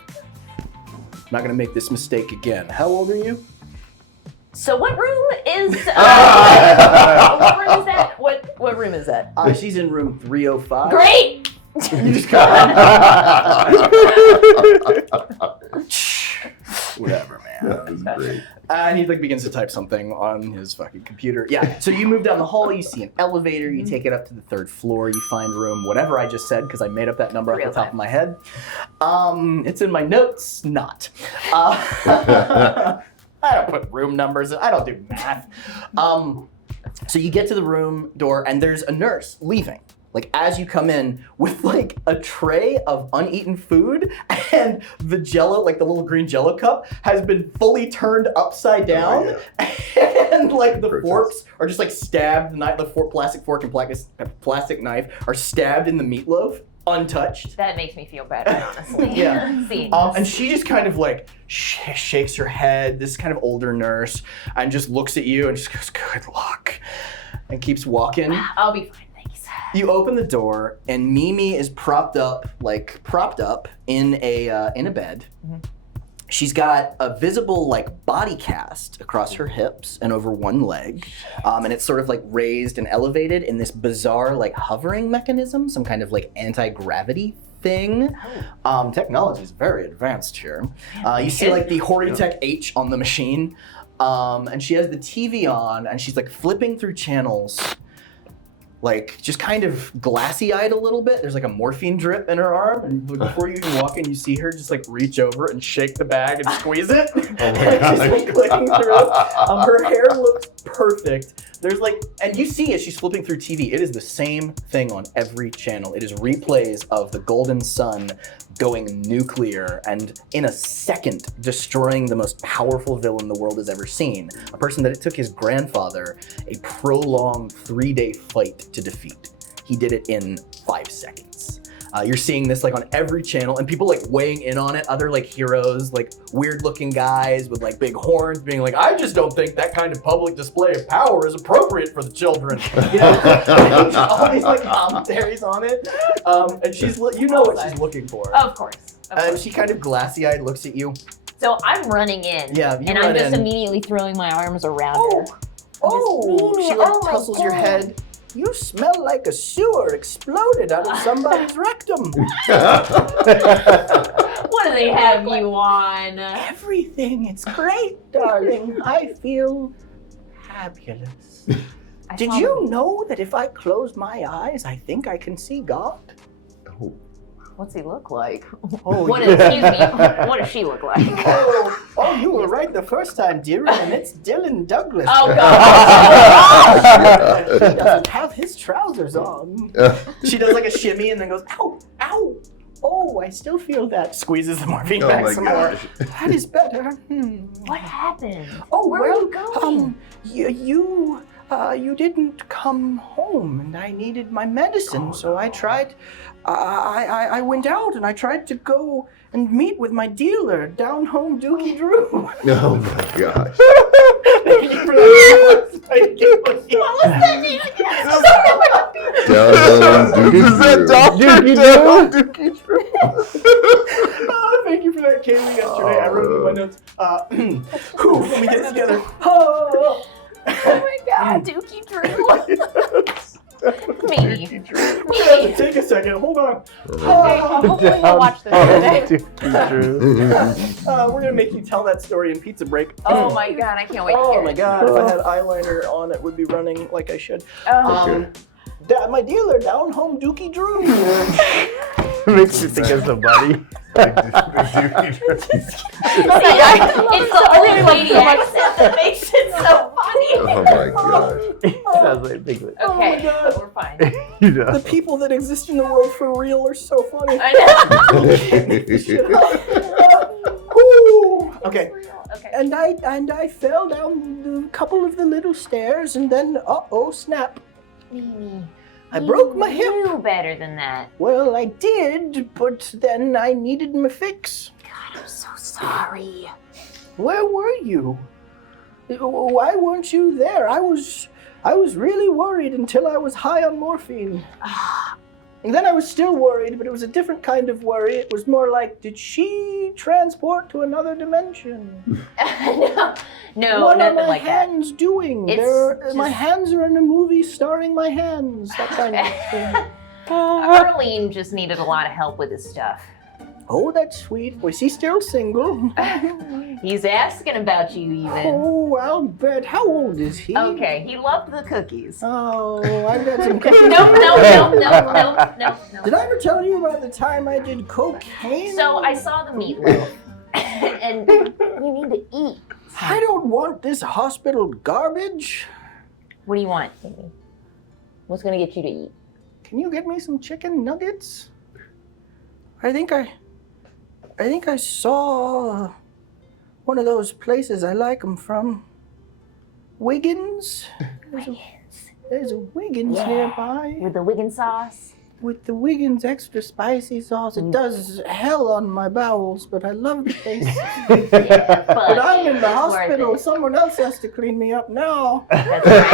not gonna make this mistake again. How old are you? So what room is? What room is that? What room is that? She's in room 305. Great. You just Whatever, man. That was great. And he like begins to type something on his fucking computer. Yeah. So you move down the hall. You see an elevator. You take it up to the 3rd floor. You find room whatever I just said because I made up that number off the top of my head. It's in my notes. Not. I don't put room numbers. I don't do math. So you get to the room door and there's a nurse leaving. Like as you come in with like a tray of uneaten food and the Jello, like the little green Jello cup, has been fully turned upside down, and like the forks are just like stabbed. The plastic fork and plastic knife are stabbed in the meatloaf, untouched. That makes me feel better, honestly. Yeah. Seeing And she just kind of like shakes her head. This kind of older nurse, and just looks at you and just goes, "Good luck," and keeps walking. I'll be fine. You open the door, and Mimi is propped up in a bed. Mm-hmm. She's got a visible like body cast across her hips and over one leg, and it's sort of like raised and elevated in this bizarre like hovering mechanism, some kind of like anti-gravity thing. Technology is very advanced here. You see like the Horitech H on the machine, and she has the TV on, and she's like flipping through channels. Like, just kind of glassy-eyed a little bit. There's like a morphine drip in her arm, and before you even walk in, you see her just like reach over and shake the bag and squeeze it. And she's like clicking through. Her hair looks perfect. There's like, and you see as she's flipping through TV, it is the same thing on every channel. It is replays of the Golden Sun going nuclear and in a second destroying the most powerful villain the world has ever seen. A person that it took his grandfather a prolonged 3-day fight to defeat. He did it in 5 seconds. You're seeing this like on every channel, and people like weighing in on it, other like heroes, like weird looking guys with like big horns being like, I just don't think that kind of public display of power is appropriate for the children. You know, all these like commentaries on it. And she's, you know what she's looking for. Of course. And she kind of glassy-eyed looks at you. So I'm running in. Yeah, and I'm just immediately throwing my arms around her. She like tussles your head. You smell like a sewer exploded out of somebody's rectum. What do they have you on? Everything. It's great, darling. I feel fabulous. Did you know that if I close my eyes, I think I can see God? Oh. What's he look like? Oh, Excuse me. What does she look like? Oh, you were right the first time, dear, and it's Dylan Douglas. Oh, God. He doesn't have his trousers on. She does like a shimmy and then goes, ow, ow. Oh, I still feel that. Squeezes the morphine back some more. That is better. What happened? Oh, Where are you going? You didn't come home, and I needed my medicine, so I tried. I went out and I tried to go and meet with my dealer, Down Home Dookie Drew. Oh my gosh. Thank you for that. Thank you for that, Kaylee, yesterday. I wrote it in my notes. Let me get it together. Oh my God, Dookie Drew. Me. Take a second. Hold on. Hopefully we'll watch this today. We're gonna make you tell that story in Pizza Break. Oh my God, I can't wait to hear Oh my it. God, if I had eyeliner on, it would be running like I should. Oh. My dealer, Down Home Dookie Drew. Makes you think of somebody. It's the old lady accent that makes it so funny. Oh my gosh. Sounds like Bigfoot. Oh my Okay, God. we're fine. You know. The people that exist in the world for real are so funny. I know. Okay. Okay. And I fell down a couple of the little stairs, and then snap! Mimi. I broke my hip. You knew better than that. Well, I did, but then I needed my fix. God, I'm so sorry. Where were you? Why weren't you there? I was really worried until I was high on morphine. And then I was still worried, but it was a different kind of worry. It was more like, did she transport to another dimension? no, What are nothing my like that. hands doing? It's My just- hands are in a movie starring my hands. That kind of thing. Arlene just needed a lot of help with his stuff. Oh, that's sweet. Was he still single? He's asking about you even. Oh, I'll bet. How old is he? Okay, he loved the cookies. Oh, I've got some cookies. No. Did I ever tell you about the time I did cocaine? So I saw the meatloaf, and you need to eat. I don't want this hospital garbage. What do you want, Amy? What's gonna get you to eat? Can you get me some chicken nuggets? I think I saw one of those places I like them from. Wiggins? There's a Wiggins nearby. With the Wiggin sauce? With the Wiggins extra spicy sauce. It does hell on my bowels, but I love the taste. But I'm in the hospital. Someone else has to clean me up now. That's right.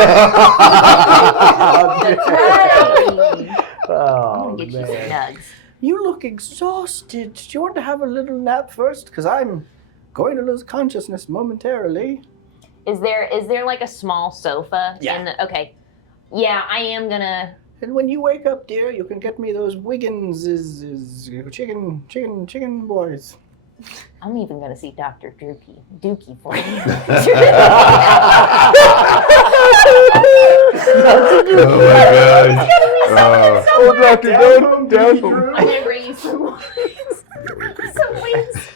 I'm Oh, gonna get you some nugs. You look exhausted. Do you want to have a little nap first? Because I'm going to lose consciousness momentarily. Is there like a small sofa? Yeah. Okay. Yeah, I am gonna. And when you wake up, dear, you can get me those Wiggins chicken boys. I'm even gonna see Dr. Dookie for you. Oh my gosh. Oh, Dr. Down home. I'm gonna bring you some wings.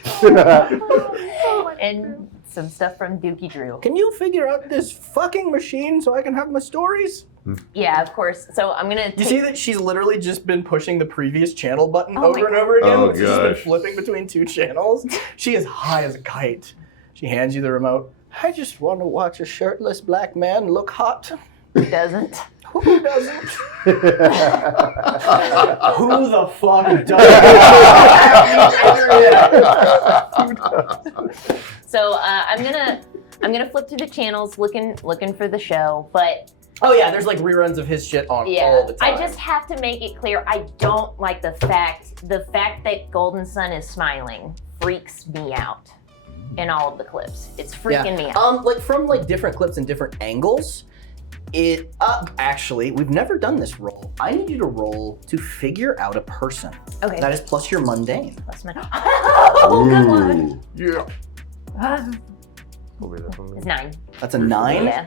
And some stuff from Dookie Drew. Can you figure out this fucking machine so I can have my stories? Yeah, of course. So I'm gonna. You see that she's literally just been pushing the previous channel button Oh over my and over again. Oh She's just been gosh. flipping between two channels. She is high as a kite. She hands you the remote. I just want to watch a shirtless black man look hot. Who doesn't? Who doesn't? Who the fuck does? So I'm gonna flip through the channels looking for the show, but Oh yeah, there's like reruns of his shit on yeah, all the time. I just have to make it clear I don't like the fact that Golden Sun is smiling freaks me out in all of the clips. It's freaking me out. Like from like different clips and different angles. It actually, we've never done this roll. I need you to roll to figure out a person. Okay. That is plus your mundane. That's my oh, good one. Yeah. It's 9. That's a 9. Yeah.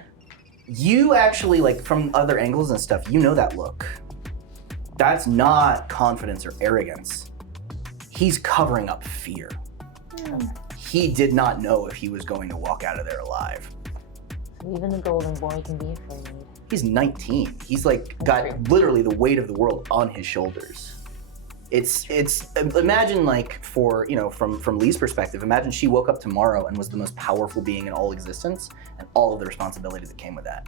You actually, like, from other angles and stuff, you know that look. That's not confidence or arrogance. He's covering up fear. He did not know if he was going to walk out of there alive. Even the golden boy can be afraid. He's 19. He's like got literally the weight of the world on his shoulders. It's imagine like for, you know, from Lee's perspective, imagine she woke up tomorrow and was the most powerful being in all existence and all of the responsibilities that came with that,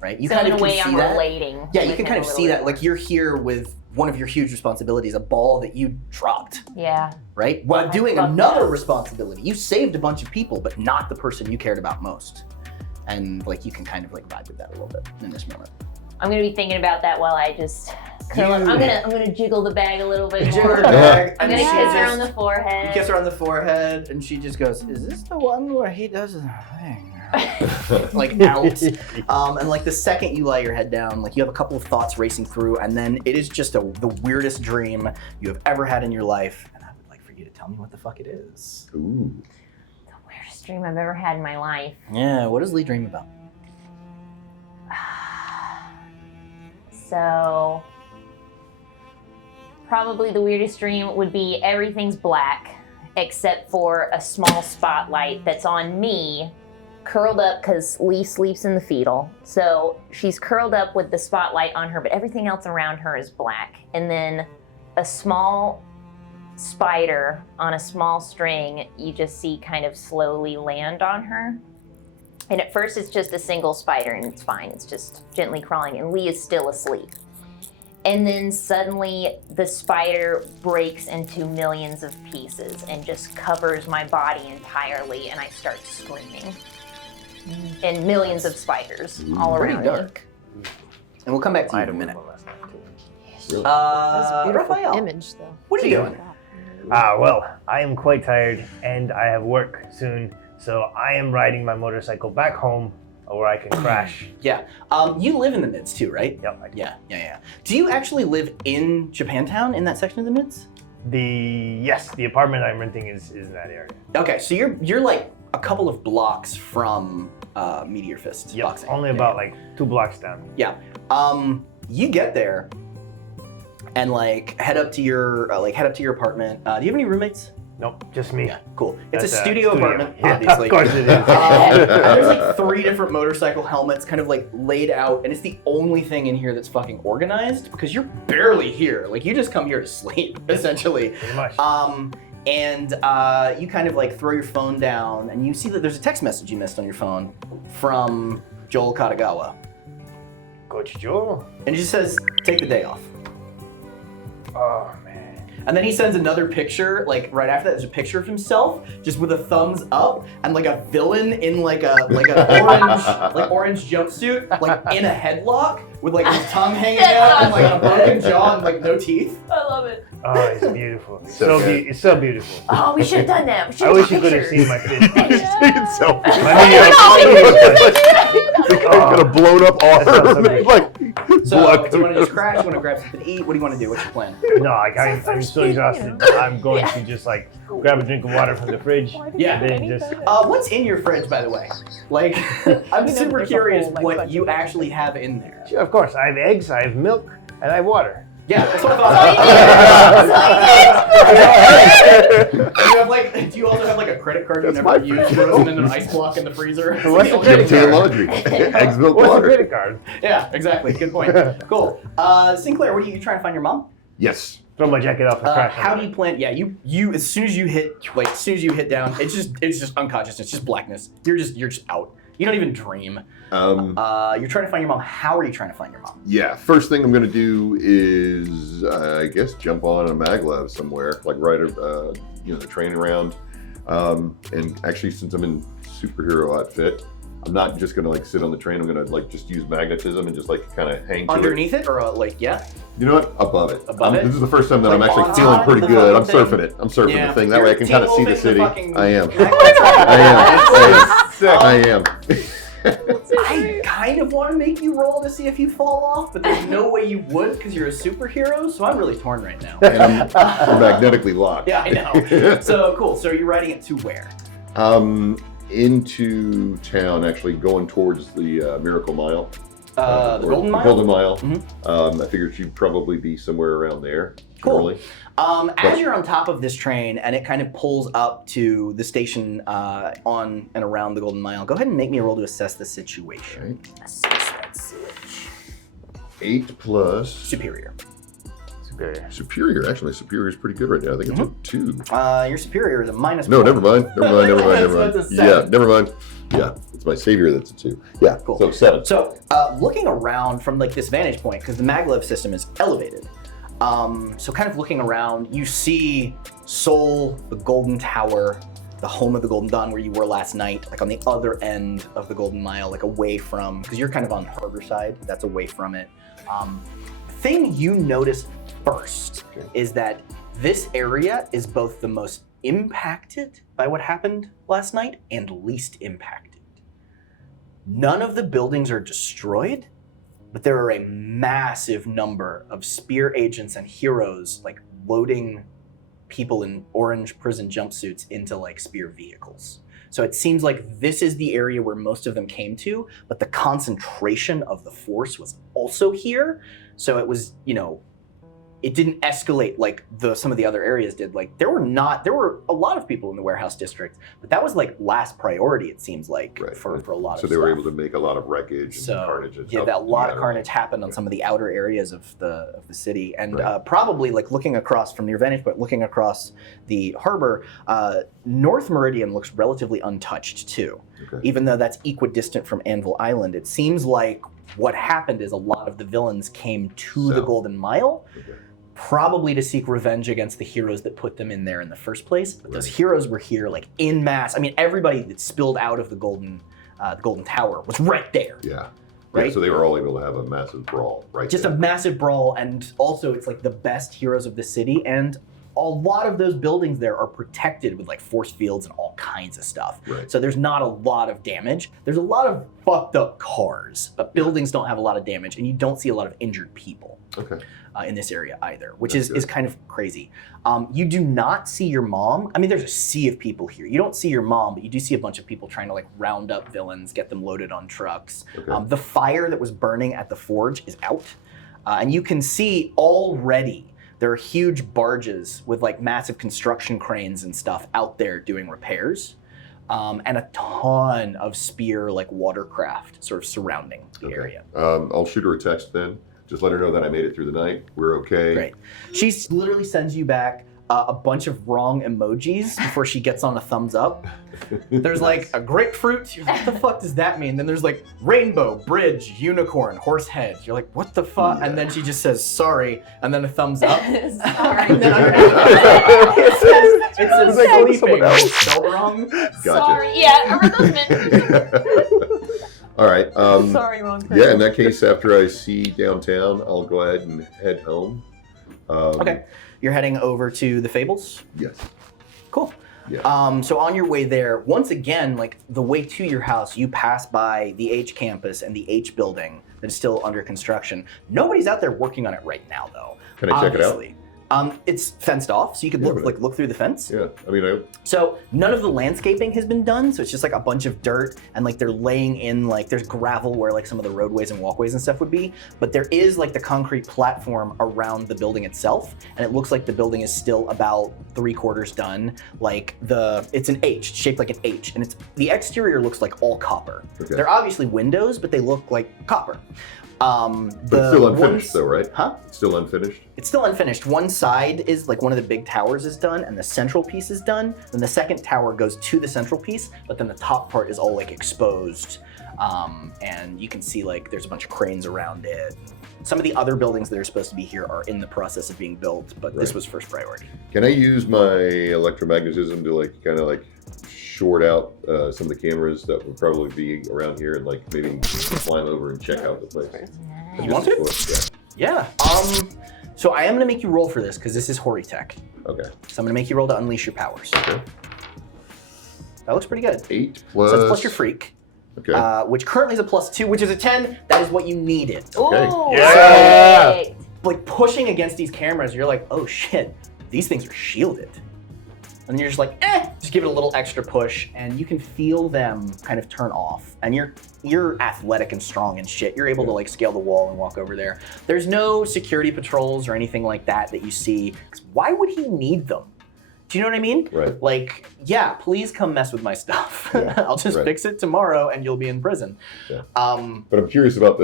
right? You So kind in of a can way see I'm that. relating. Yeah, you with can him kind a of little see bit that. Like you're here with one of your huge responsibilities, a ball that you dropped, Yeah. right? While I doing love another that. responsibility. You saved a bunch of people, but not the person you cared about most. And like you can kind of like vibe with that a little bit in this moment. I'm gonna be thinking about that while I just curl up. I'm gonna jiggle the bag a little bit Jiggle more. her bag, I'm and gonna she kiss her just- on the forehead. You kiss her on the forehead, and she just goes, "Is this the one where he does the thing?" Like out. And like the second you lay your head down, like you have a couple of thoughts racing through, and then it is just the weirdest dream you have ever had in your life. And I would like for you to tell me what the fuck it is. Ooh. The weirdest dream I've ever had in my life. Yeah, what does Lee dream about? So, probably the weirdest dream would be everything's black except for a small spotlight that's on me, curled up because Lee sleeps in the fetal. So she's curled up with the spotlight on her, but everything else around her is black. And then a small spider on a small string, you just see kind of slowly land on her. And at first it's just a single spider and it's fine. It's just gently crawling and Lee is still asleep. And then suddenly the spider breaks into millions of pieces and just covers my body entirely and I start screaming. And millions of spiders all Pretty around dark. And we'll come back to you in a minute. Really? That's a beautiful Raphael, image, though. what are you doing? Well, I am quite tired and I have work soon, so I am riding my motorcycle back home where I can crash. Yeah. You live in the Mids too, right? Yep. I do. Yeah. Do you actually live in Japantown in that section of the Mids? The apartment I'm renting is in that area. Okay, so you're like a couple of blocks from Meteor Fist Yep. boxing. Only about like 2 blocks down. Yeah. You get there and like head up to your apartment. Do you have any roommates? Nope, just me. Yeah, cool. It's That's a studio apartment, Yeah, obviously. of course it is. There's like 3 different motorcycle helmets kind of like laid out, and it's the only thing in here that's fucking organized because you're barely here. Like you just come here to sleep, essentially. Pretty much. And you kind of like throw your phone down, and you see that there's a text message you missed on your phone from Joel Katagawa. Coach Joel? And it just says, take the day off. Oh, man. And then he sends another picture, like right after that, there's a picture of himself, just with a thumbs up, and like a villain in like an orange jumpsuit, like in a headlock, with like his tongue hanging out and like a broken jaw and like no teeth. I love it. Oh, it's beautiful. It's So it's so beautiful. Oh, we should have done that. We should I have wish taken you could have pictures. seen my fist. It's so My He's got a blown up sounds so arm. great. Like, So, blood do you want to just crash? You want to grab something to eat? What do you want to do? What's your plan? No, I'm so exhausted. I'm going to just like grab a drink of water from the fridge. Yeah. And then just What's in your fridge, by the way? Like, I'm super curious what you actually have in there. Sure, of course, I have eggs, I have milk, and I have water. Yeah, that's what I thought. Do you have like? Do you also have like a credit card you That's never my used, fridge. frozen in an ice block in the freezer? What's the give credit to your card? laundry. Eggs, milk, What's the water. credit card? Yeah, exactly. Good point. Cool. Sinclair, what are you trying to find your mom? Yes. Throw my jacket off and crash. How do you plan? Yeah, you as soon as you hit down, it's just unconscious. It's just blackness. You're just out. You don't even dream. You're trying to find your mom. How are you trying to find your mom? Yeah, first thing I'm going to do is, I guess, jump on a maglev somewhere, like ride the train around. And actually, since I'm in superhero outfit, I'm not just going to like sit on the train. I'm going to like just use magnetism and just like kind of hang to Underneath it, or yeah? You know what? Above it. Above it? This is the first time that I'm Like actually on feeling top pretty of the good. I'm fucking surfing it. I'm surfing Yeah. the thing. That way I can kind of see the Tingles into city. fucking- I am. Sick. I am. I kind of want to make you roll to see if you fall off, but there's no way you would because you're a superhero, so I'm really torn right now. And I'm magnetically locked. Yeah, I know. So cool. So you're riding it to where? Into town, actually going towards the Miracle Mile. The Or Golden Mile? Golden Mile. Mhm. I figured she'd probably be somewhere around there. Cool. Early. As you're on top of this train and it kind of pulls up to the station on and around the Golden Mile, go ahead and make me a roll to assess the situation. Right. 8 plus Superior. superior. Actually, superior is pretty good right now. I think it's a 2. Your superior is a -1. No, never mind. That's a 7. Yeah, never mind. Yeah, it's my savior that's a 2. Yeah, Cool. so 7. So looking around from like this vantage point, because the maglev system is elevated, so kind of looking around, you see Seoul, the Golden Tower, the home of the Golden Dawn where you were last night, like on the other end of the Golden Mile, like away from, because you're kind of on the harbor side, that's away from it. Thing you notice first is that this area is both the most impacted by what happened last night and least impacted. None of the buildings are destroyed, but there are a massive number of spear agents and heroes like loading people in orange prison jumpsuits into like spear vehicles. So it seems like this is the area where most of them came to, but the concentration of the force was also here. So it was, it didn't escalate like some of the other areas did. Like there were a lot of people in the warehouse district, but that was like last priority, it seems like, Right. for a lot of So stuff. they were able to make a lot of wreckage and So carnage. And yeah, stuff. that lot of Yeah. carnage happened on some of the outer areas of the city, and Right. probably like looking across from your vantage point, looking across the harbor, North Meridian looks relatively untouched too. Okay. Even though that's equidistant from Anvil Island, it seems like what happened is a lot of the villains came to the South. Golden Mile. Okay. Probably to seek revenge against the heroes that put them in there in the first place. But those Right. heroes were here like in mass. I mean, everybody that spilled out of the Golden Tower was right there. Yeah. right? Yeah, so they were all able to have a massive brawl, right? Just a massive brawl, and also it's like the best heroes of the city, and a lot of those buildings there are protected with like force fields and all kinds of stuff. Right. So there's not a lot of damage. There's a lot of fucked up cars, but buildings don't have a lot of damage, and you don't see a lot of injured people. Okay. In this area either, which That's is kind of crazy. You do not see your mom. I mean, there's a sea of people here. You don't see your mom, but you do see a bunch of people trying to like round up villains, get them loaded on trucks. Okay. The fire that was burning at the forge is out, and you can see already there are huge barges with like massive construction cranes and stuff out there doing repairs, and a ton of spear like watercraft sort of surrounding the area. I'll shoot her a text then. Just let her know that I made it through the night. We're okay. Great. She literally sends you back a bunch of wrong emojis before she gets on a thumbs up. There's like a grapefruit. You're like, what the fuck does that mean? Then there's like rainbow, bridge, unicorn, horse head. You're like, what the fuck? Yeah. And then she just says sorry, and then a thumbs up. Sorry. And then it says Like, oh, someone sleeping, else. spelled wrong. Gotcha. Sorry. Yeah, are those meant? All right. Sorry, wrong person. Yeah, in that case, after I see downtown, I'll go ahead and head home. Okay. You're heading over to the Fables? Yes. Cool. Yeah. So on your way there, once again, like the way to your house, you pass by the H campus and the H building that is still under construction. Nobody's out there working on it right now, though. Can I check it out? Obviously. It's fenced off, so you could Yeah, look through the fence. Yeah. I mean, So none of the landscaping has been done, so it's just like a bunch of dirt, and like they're laying in like there's gravel where like some of the roadways and walkways and stuff would be, but there is like the concrete platform around the building itself, and it looks like the building is still about 3/4 done. Like it's an H, shaped like an H, and the exterior looks like all copper. Okay. They're obviously windows, but they look like copper. but it's still unfinished, though, right? Huh? It's still unfinished. It's still unfinished. One side is like one of the big towers is done, and the central piece is done. Then the second tower goes to the central piece, but then the top part is all like exposed. And you can see like there's a bunch of cranes around it. Some of the other buildings that are supposed to be here are in the process of being built, but this Right. was first priority. Can I use my electromagnetism to like kind of like short out some of the cameras that would probably be around here and like maybe climb over and check out the place? You want to? Yeah. Yeah. So I am gonna make you roll for this because this is Hori Tech. Okay. So I'm gonna make you roll to unleash your powers. Okay. That looks pretty good. 8 plus. So it's plus your freak. Okay. Which currently is a +2, which is a 10. That is what you needed. Okay. Ooh, Yeah. perfect. Like pushing against these cameras, you're like, oh shit, these things are shielded. And you're just like, just give it a little extra push, and you can feel them kind of turn off. And you're athletic and strong and shit. You're able to like scale the wall and walk over there. There's no security patrols or anything like that you see. 'Cause why would he need them? Do you know what I mean? Right. Like, yeah, please come mess with my stuff. Yeah, I'll just right. fix it tomorrow and you'll be in prison. Yeah. But I'm curious about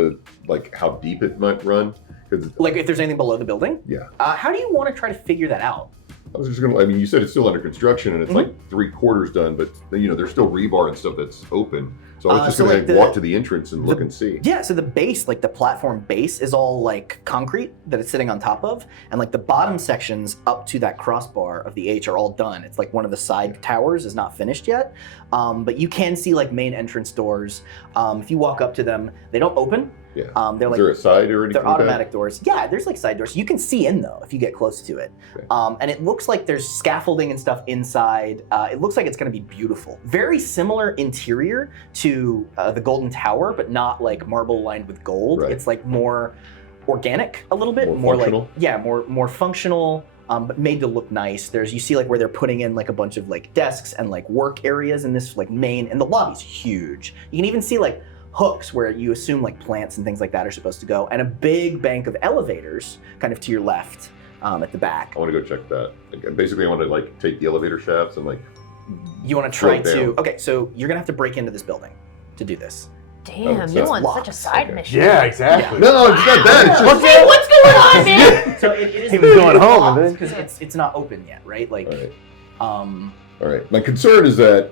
how deep it might run. Because like if there's anything below the building? Yeah. How do you want to try to figure that out? I was just gonna. I mean, you said it's still under construction and it's like 3/4 done, but there's still rebar and stuff that's open. So I was just so gonna like walk to the entrance and look and see. Yeah, so the base, like the platform base, is all like concrete that it's sitting on top of, and like the bottom sections up to that crossbar of the H are all done. It's like one of the side towers is not finished yet, but you can see like main entrance doors. If you walk up to them, they don't open. Yeah. They're Is like there a side or anything? they're like that? automatic doors. Yeah, there's like side doors. You can see in though if you get close to it. Okay. And it looks like there's scaffolding and stuff inside. It looks like it's going to be beautiful. Very similar interior to the Golden Tower, but not like marble lined with gold. Right. It's like more organic a little bit. More like functional? more functional. But made to look nice. You see like where they're putting in like a bunch of like desks and like work areas in this like main, and the lobby's huge. You can even see like hooks where you assume like plants and things like that are supposed to go, and a big bank of elevators kind of to your left at the back. I want to go check that. Like, basically, I want to like take the elevator shafts and like. You want to try Right down. to, okay, so you're gonna have to break into this building to do this. Damn, so you it's want locked. such a side Okay. mission. Yeah, exactly. No, it's not that. It's just. Hey, what's going on, man? So it is He was going home, and then- because it's not open yet, right? Like, All right. um, All right. My concern is that,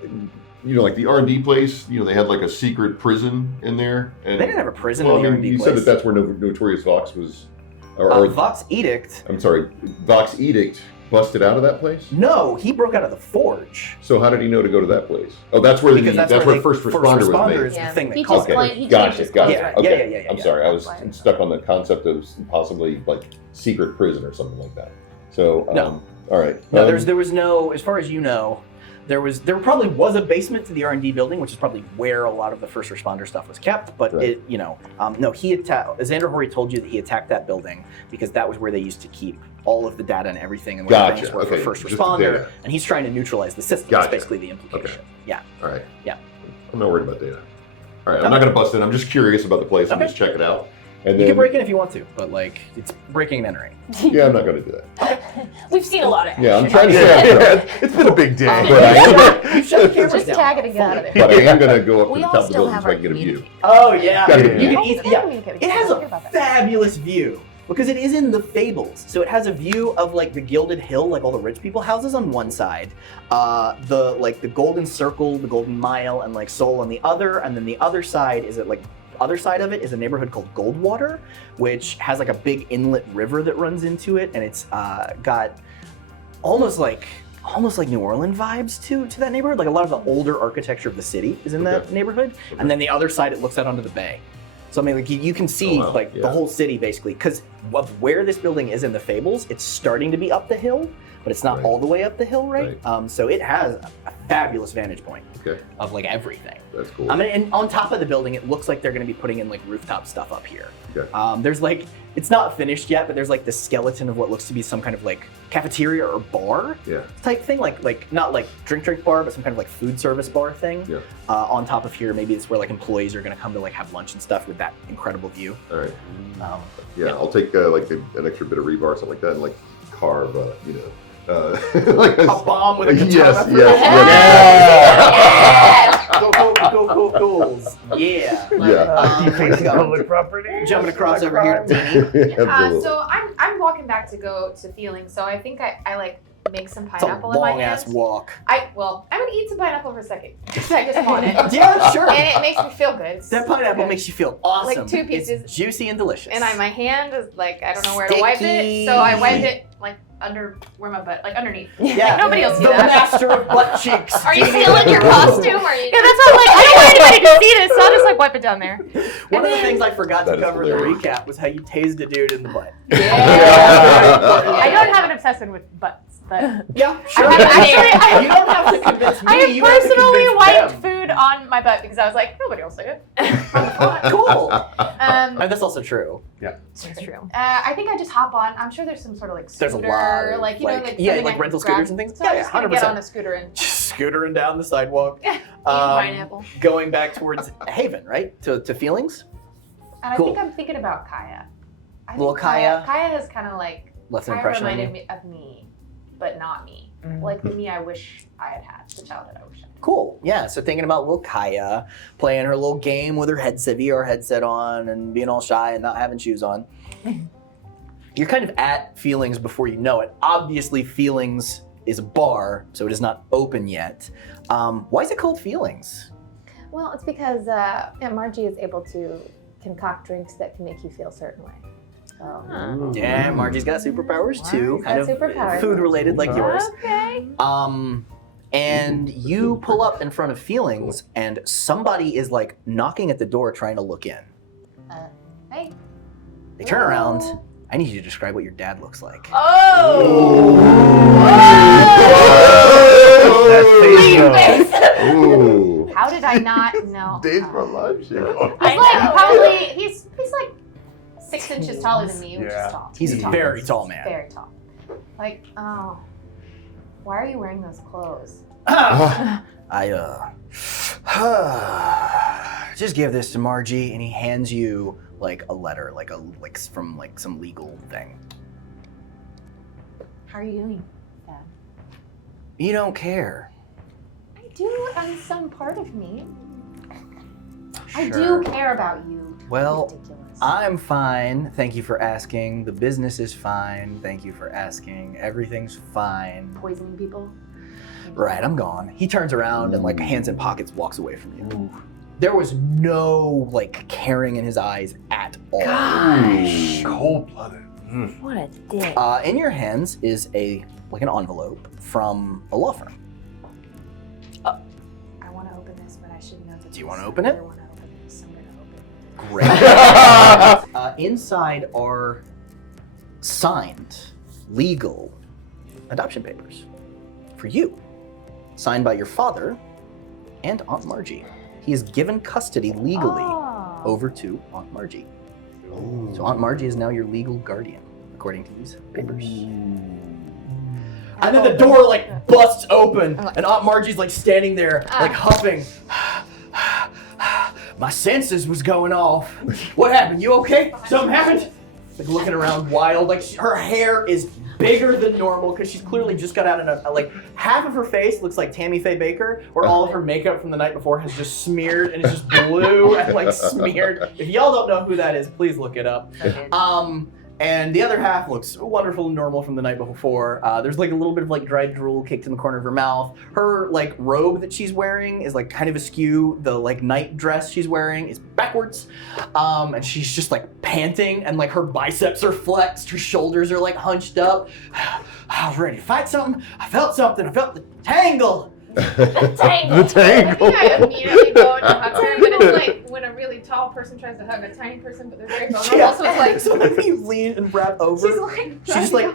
like the R&D place, they had like a secret prison in there. And they didn't have a prison well, in the I mean, R&D you place. said that that's where Notorious Vox was, or Vox Edict. I'm sorry, Vox Edict busted out of that place? No, he broke out of the forge. So how did he know to go to that place? Oh, that's where Because that's where where the first responder was made. is the thing that He caused just it. like he Gotcha, changed his clothes gotcha. right Okay. there. I'm sorry, I was That's why. stuck on the concept of possibly like secret prison or something like that. So, No. all right. No, there was no, as far as you know, there probably was a basement to the R&D building, which is probably where a lot of the first responder stuff was kept. But Right. no, he attacked. Xander Horry told you that he attacked that building because that was where they used to keep all of the data and everything, and where the Gotcha, banks were okay, for first just the responder. data. And he's trying to neutralize the system. Gotcha. That's basically the implication. Yeah. All right. Yeah. I'm not worried about data. All right, I'm not going to bust in. I'm just curious about the place and Okay. just check it out. And You then, can break in if you want to, but like it's breaking and entering. yeah, I'm not going to do that. We've seen a lot of action. Yeah, I'm trying to say, Yeah, it's been a big day. but I am, You shut the cameras Just down. tag it and get out of there. but I am going to go up to We the all top of the still building have so I our can get a view. community. Oh yeah. Gotta get You a can view. it has a fabulous view because it is in the Fables. So it has a view of like the Gilded Hill, like all the rich people houses on one side, the Golden Circle, the Golden Mile, and like Seoul on the other, and then the other side is other side of it is a neighborhood called Goldwater, which has like a big inlet river that runs into it, and it's got almost like New Orleans vibes to that neighborhood. Like a lot of the older architecture of the city is in that neighborhood, and then the other side it looks out onto the bay. So I mean, like you can see Oh, wow. like Yeah. the whole city basically, because of where this building is in the Fables, it's starting to be up the hill, but it's not Right. all the way up the hill, right? So it has a fabulous vantage point Okay, of like everything. that's cool. I mean, and on top of the building, it looks like they're going to be putting in like rooftop stuff up here. Okay. There's like, it's not finished yet, but there's like the skeleton of what looks to be some kind of like cafeteria or bar Yeah. type thing, like not like drink bar, but some kind of like food service bar thing. Yeah. On top of here, maybe it's where like employees are going to come to like have lunch and stuff with that incredible view. All right. Yeah. I'll take like an extra bit of rebar or something like that and like carve, like A bomb with a katana. Yes, through yes, it. yes. Cool. Yeah. Yeah. Defacing public property. Jumping across over here to Tini. Absolutely. So I'm walking back to go to feelings. So I think I like make some It's a pineapple in my long ass hand. walk. I'm gonna eat some pineapple for a second. I just want it. Yeah, sure. And it makes me feel good. That pineapple makes you feel awesome. Like 2 pieces. It's juicy and delicious. And my hand is like, I don't know where to wipe Sticky. it. So I wiped it like under where my butt, like underneath. Yeah. Like, nobody else see the that. master of butt cheeks. Are you stealing your costume? Are you? Yeah, that's what I'm like. I don't want anybody to see this, so I'll just like wipe it down there. One of the things I forgot That to is cover in the hilarious. recap was how you tased a dude in the butt. I don't have an obsession with butts, but Yeah, sure. I you don't have to convince me. I have you have to personally convince wiped them. food on my butt because I was like, nobody will see it. Cool. Um, And that's also true. It's true. I think I just hop on. I'm sure there's some sort of like There's a scooter, lot of, like you know, like yeah, something like I can rental grab. scooters and things. So Yeah, I'm just gonna 100%. get on a scooter and Just scootering down the sidewalk. eat Um, pineapple. Going back towards Haven, right? To feelings. And cool. I think I'm thinking about Kaya. I think Little Kaya? Kaya has kind of like Left an Kaya impression on reminded you. me of me, but not me. Like the me I wish I had had, the childhood I wish I had. Cool. Yeah. So thinking about little Kaya playing her little game with her headset, VR headset on, and being all shy and not having shoes on. You're kind of at Feelings before you know it. Obviously, Feelings is a bar, so it is not open yet. Why is it called Feelings? Well, it's because Margie is able to concoct drinks that can make you feel a certain way. So, Yeah, Margie's got superpowers too. Margie's Kind got of superpowers. food related like yours. okay. And you pull up in front of Feelings, and somebody is like knocking at the door trying to look in. Hey. They turn around. I need you to describe what your dad looks like. Ooh. How did I not know? Days from life shit. He's like probably he's like 6 inches taller than me, which Yeah. is tall. He's a Tall. very tall man. Very tall. Like, oh, why are you wearing those clothes? Just give this to Margie, and he hands you like a letter, like from like some legal thing. How are you doing, Dad? You don't care. I do on some part of me. I Sure. do care about you. Well, Ridiculous. I'm fine. Thank you for asking. The business is fine. Thank you for asking. Everything's fine. Poisoning people. Right, I'm gone. He turns around and like hands in pockets walks away from you. There was no like caring in his eyes at all. Cold blooded. What a dick. In your hands is an envelope from a law firm. I want to open this, but I should know that. Do you want to open it? I want to open this. I'm going to open it. Great. Inside are signed, legal adoption papers for you, signed by your father and Aunt Margie. He is given custody legally over to Aunt Margie. So Aunt Margie is now your legal guardian, according to these papers. And then the door like busts open, and Aunt Margie's like standing there, like huffing. My senses was going off. What happened? You okay? Something happened? Like looking around wild. Like her hair is bigger than normal because she's clearly just got out in like half of her face looks like Tammy Faye Baker, where all of her makeup from the night before has just smeared and it's just blue and like smeared. If y'all don't know who that is, please look it up. And the other half looks wonderful and normal from the night before. There's like a little bit of like dried drool caked in the corner of her mouth. Her like robe that she's wearing is like kind of askew. The like night dress she's wearing is backwards. And she's just like panting and like her biceps are flexed. Her shoulders are like hunched up. I was ready to fight something. I felt something. I felt the tangle. The tangle. The tangle. I think I immediately go into hug her, but it's like when a really tall person tries to hug a tiny person, but they're very vulnerable. Yeah. So it's like So if you lean and wrap over, she's like she just like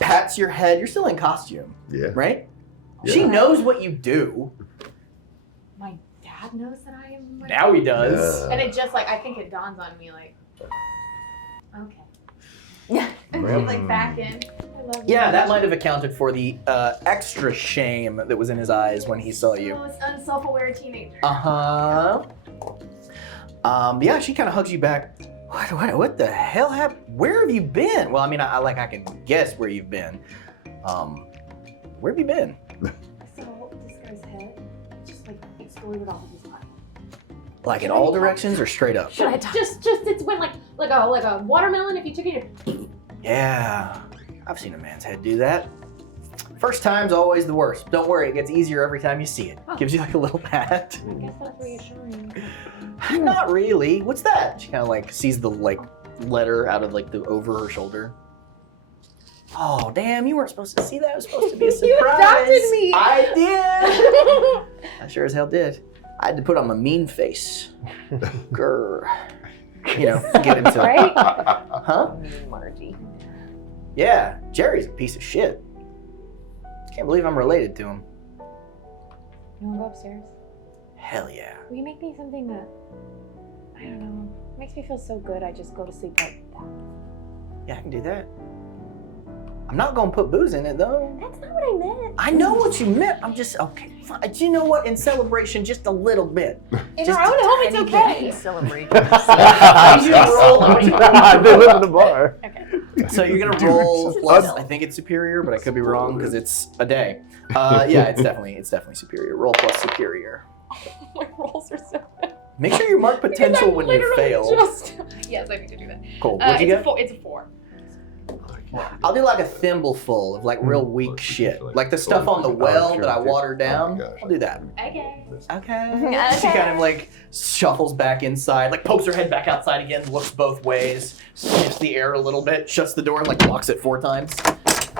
pats your head. You're still in costume, Yeah. right? Yeah. She knows what you do. my dad knows that I am. Like, Now he does. And it just like I think it dawns on me like, okay. Yeah. And we like back in. I love you. Yeah, that might have accounted for the extra shame that was in his eyes when he saw you. Most unself-aware teenager. Uh-huh. Yeah, she kind of hugs you back. What the hell happened? Where have you been? Well, I mean, I can guess where you've been. Where have you been? So this guy's head just like exploded off of his lap. Like in all directions or straight up? Should I just it's when like a watermelon if you took it. Yeah, I've seen a man's head do that. First time's always the worst. Don't worry, it gets easier every time you see it. Gives you like a little pat. I guess that's reassuring. Not really. What's that? She kind of like sees the like letter out of like the over her shoulder. Oh damn! You weren't supposed to see that. It was supposed to be a surprise. You adopted me. I did. I sure as hell did. I had to put on my mean face. Grr. You know, get into Right? Huh? Margie. Yeah, Jerry's a piece of shit. Can't believe I'm related to him. You wanna go upstairs? Hell yeah. Will you make me something that I don't know, makes me feel so good I just go to sleep like that. Yeah, I can do that. I'm not gonna put booze in it though. That's not what I meant. I know what you meant. I'm just okay. Fine. Do you know what? In celebration, just a little bit. In Just our own home, it's tiny okay. bit. Celebrate. You roll. They live in the bar. So you're gonna roll plus. I think it's superior, but I could be wrong because it's a day. Yeah, it's definitely superior. Roll plus superior. My rolls are so bad. Make sure you mark potential when you fail. Yes, I need to do that. Cool. What'd you get? It's a 4. I'll do like a thimbleful of like real weak shit, like the stuff on the well that I watered down. I'll do that. Okay. Okay. She kind of like shuffles back inside, like pokes her head back outside again, looks both ways, sniffs the air a little bit, shuts the door, and like locks it 4 times.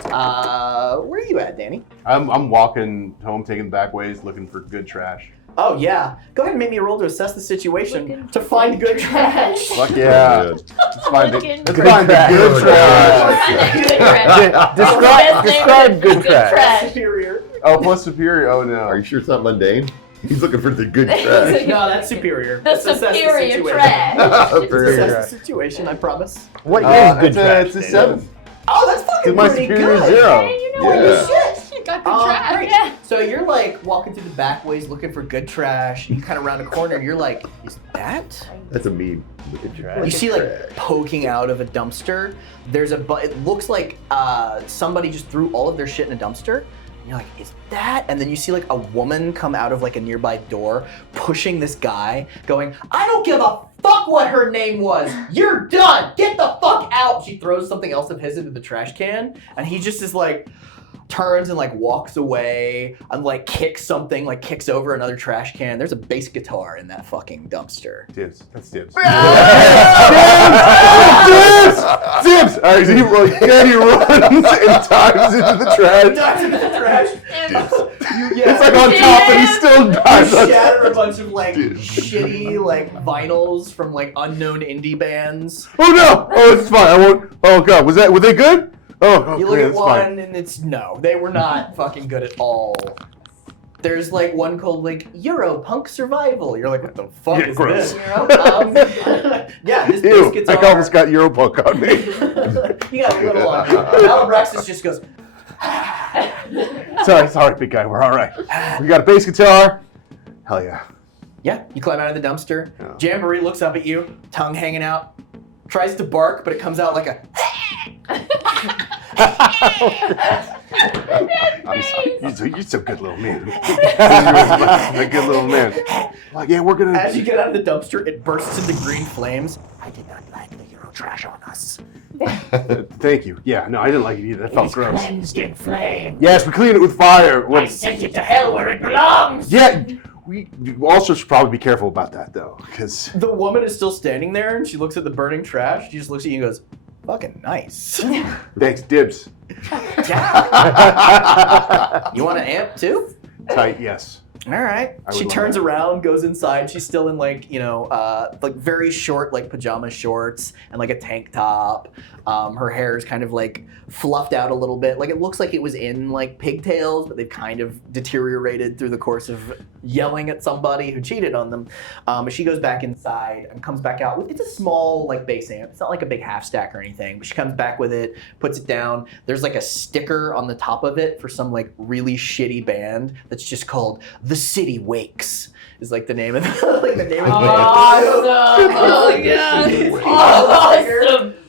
Where are you at, Danny? I'm walking home, taking back ways, looking for good trash. Oh yeah. Go ahead and make me a roll to assess the situation to find good trash. Fuck yeah. Good. Let's find it. Looking Let's good find the good trash. Good trash. Describe good trash. trash. Superior. Oh, plus superior. Oh no. Are you sure it's not mundane? He's looking for the good trash. No, that's superior. The Let's assess superior situation. trash. Let's Superior assess the situation, I promise. What is good trash? It's a 7. Oh, that's fucking Because my pretty superior is good. 0. You know what? Yeah. Shit. You got good trash. Great. Yeah. So you're like walking through the back ways looking for good trash. You kind of round a corner and you're like, is that? That's a meme. Good trash. You see like poking out of a dumpster. There's a, it looks like somebody just threw all of their shit in a dumpster. And you're like, is that? And then you see like a woman come out of like a nearby door, pushing this guy, going, I don't give a Fuck what her name was. You're done. Get the fuck out. She throws something else of his into the trash can, and he just is like, turns and like walks away and like kicks over another trash can. There's a bass guitar in that fucking dumpster. Dibs. That's dibs. Dibs! All right, so he runs and dives into the trash. It's like on top, but he still dives. You shatter a bunch of like shitty like vinyls from like unknown indie bands. Oh no! Oh, it's fine. I won't. Oh god, were they good? Oh, You look man, at it's one fine. and it's no, they were not fucking good at all. There's like one called like Euro Punk Survival. You're like, what the fuck Yeah, is gross. this? Yeah, this bass Ew, guitar. I almost got Europunk on me. You got a little on you. Alabraxis just goes. Sorry, big guy. We're all right. We got a bass guitar. Hell yeah. Yeah, you climb out of the dumpster. Yeah. Jamboree looks up at you, tongue hanging out, tries to bark, but it comes out like a. You're so good little man. A good little man. Like, yeah, we're gonna. As you get out of the dumpster, it bursts into green flames. I did not like the Euro trash on us. Thank you. Yeah, no, I didn't like it either. That felt gross. Cleansed in flame. Yes, we cleaned it with fire. I sent it to hell where it belongs. Yeah, we also should probably be careful about that though, because The woman is still standing there, and she looks at the burning trash. She just looks at you and goes, "Fucking nice." thanks, dibs. Yeah. You want an amp too? Tight, yes. All right. I would She love turns that. around, goes inside. She's still in like like very short like pajama shorts and like a tank top. Her hair is kind of like fluffed out a little bit. Like it looks like it was in like pigtails, but they've kind of deteriorated through the course of yelling at somebody who cheated on them. She goes back inside and comes back out with, it's a small like bass amp. It's not like a big half stack or anything, but she comes back with it, puts it down. There's like a sticker on the top of it for some like really shitty band that's just called The City Wakes. Is like the name of the like the name of the band. Awesome! Oh my god!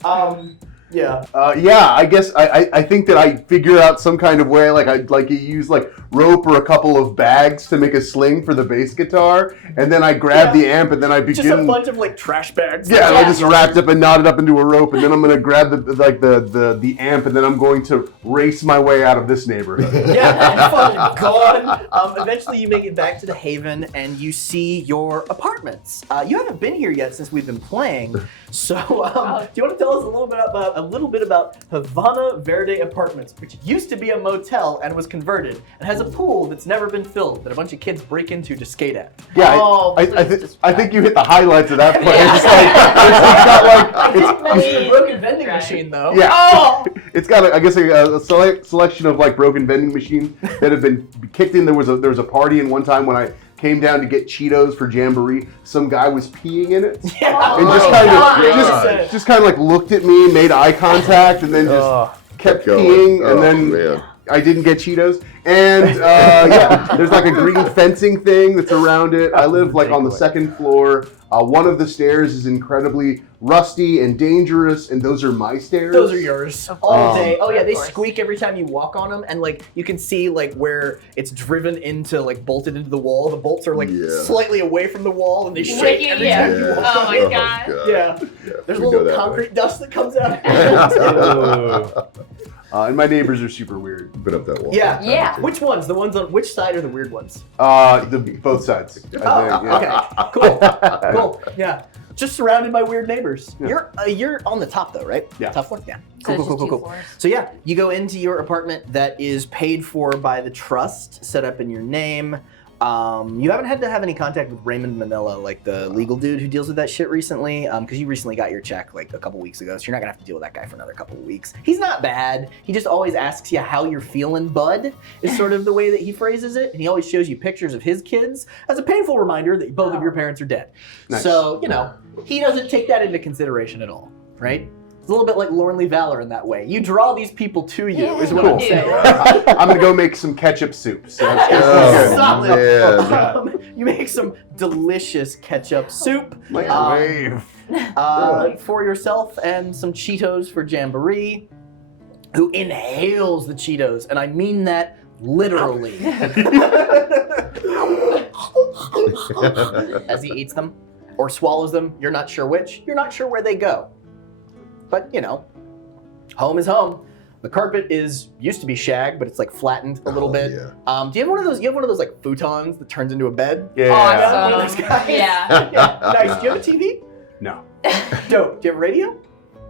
Awesome! Yeah. Yeah, I guess I think that I figured out some kind of way, like you use like rope or a couple of bags to make a sling for the bass guitar, and then I grab the amp and then I begin. Just a bunch of like trash bags. Yeah, I just wrapped up and knotted up into a rope, and then I'm gonna grab the amp, and then I'm going to race my way out of this neighborhood. Yeah, fucking gone. Eventually, you make it back to the Haven, and you see your apartments. You haven't been here yet since we've been playing. So, do you want to tell us a little bit about Havana Verde Apartments, which used to be a motel and was converted, and has a pool that's never been filled that a bunch of kids break into to skate at? Yeah, Oh, I please think you hit the highlights of that place. I didn't mention the broken vending machine, though. Yeah. Oh! It's got, I guess, a selection of like broken vending machines that have been kicked in. There was a party in one time when I came down to get Cheetos for Jamboree. Some guy was peeing in it, Yeah. and just kind of like looked at me, made eye contact, and then just kept peeing, and then man. I didn't get Cheetos. And yeah, there's like a green fencing thing that's around it. I live like on the second floor. One of the stairs is incredibly rusty and dangerous, and those are my stairs. Those are yours all day. Oh yeah, they Of course. squeak every time you walk on them, and like you can see like where it's driven into, like bolted into the wall. The bolts are like Yeah. slightly away from the wall, and they shake Wicked, every yeah. time you walk. Oh my Oh, god. Yeah, there's a we go little that concrete dust that comes out. And my neighbors are super weird. Been up that wall. Yeah. Yeah. Which ones? The ones on which side are the weird ones? Both sides. I think, Oh, yeah. okay, cool, cool. Yeah, just surrounded by weird neighbors. Yeah. You're on the top though, right? Yeah. Top floor. Yeah. So Cool, it's cool, just cool, two cool. floors. So yeah, you go into your apartment that is paid for by the trust, set up in your name. You haven't had to have any contact with Raymond Manila, like the legal dude who deals with that shit recently, because you recently got your check like a couple weeks ago, so you're not gonna have to deal with that guy for another couple of weeks. He's not bad. He just always asks you how you're feeling, bud, is sort of the way that he phrases it, and he always shows you pictures of his kids as a painful reminder that both of your parents are dead. Nice. So, you know, he doesn't take that into consideration at all, right? It's a little bit like Lornley Valor in that way. You draw these people to you, is what I'm Cool. saying. I'm gonna go make some ketchup soup. So that's Oh, Solid. man. You make some delicious ketchup soup Microwave. for yourself and some Cheetos for Jamboree, who inhales the Cheetos, and I mean that literally. As he eats them. or swallows them. You're not sure which. You're not sure where they go. But, home is home. The carpet used to be shag, but it's like flattened a little bit. Yeah. Do you have one of those? You have one of those like futons that turns into a bed? Yeah. One of those guys? Yeah. Nice. Do you have a TV? No. Dope. Do you have a radio?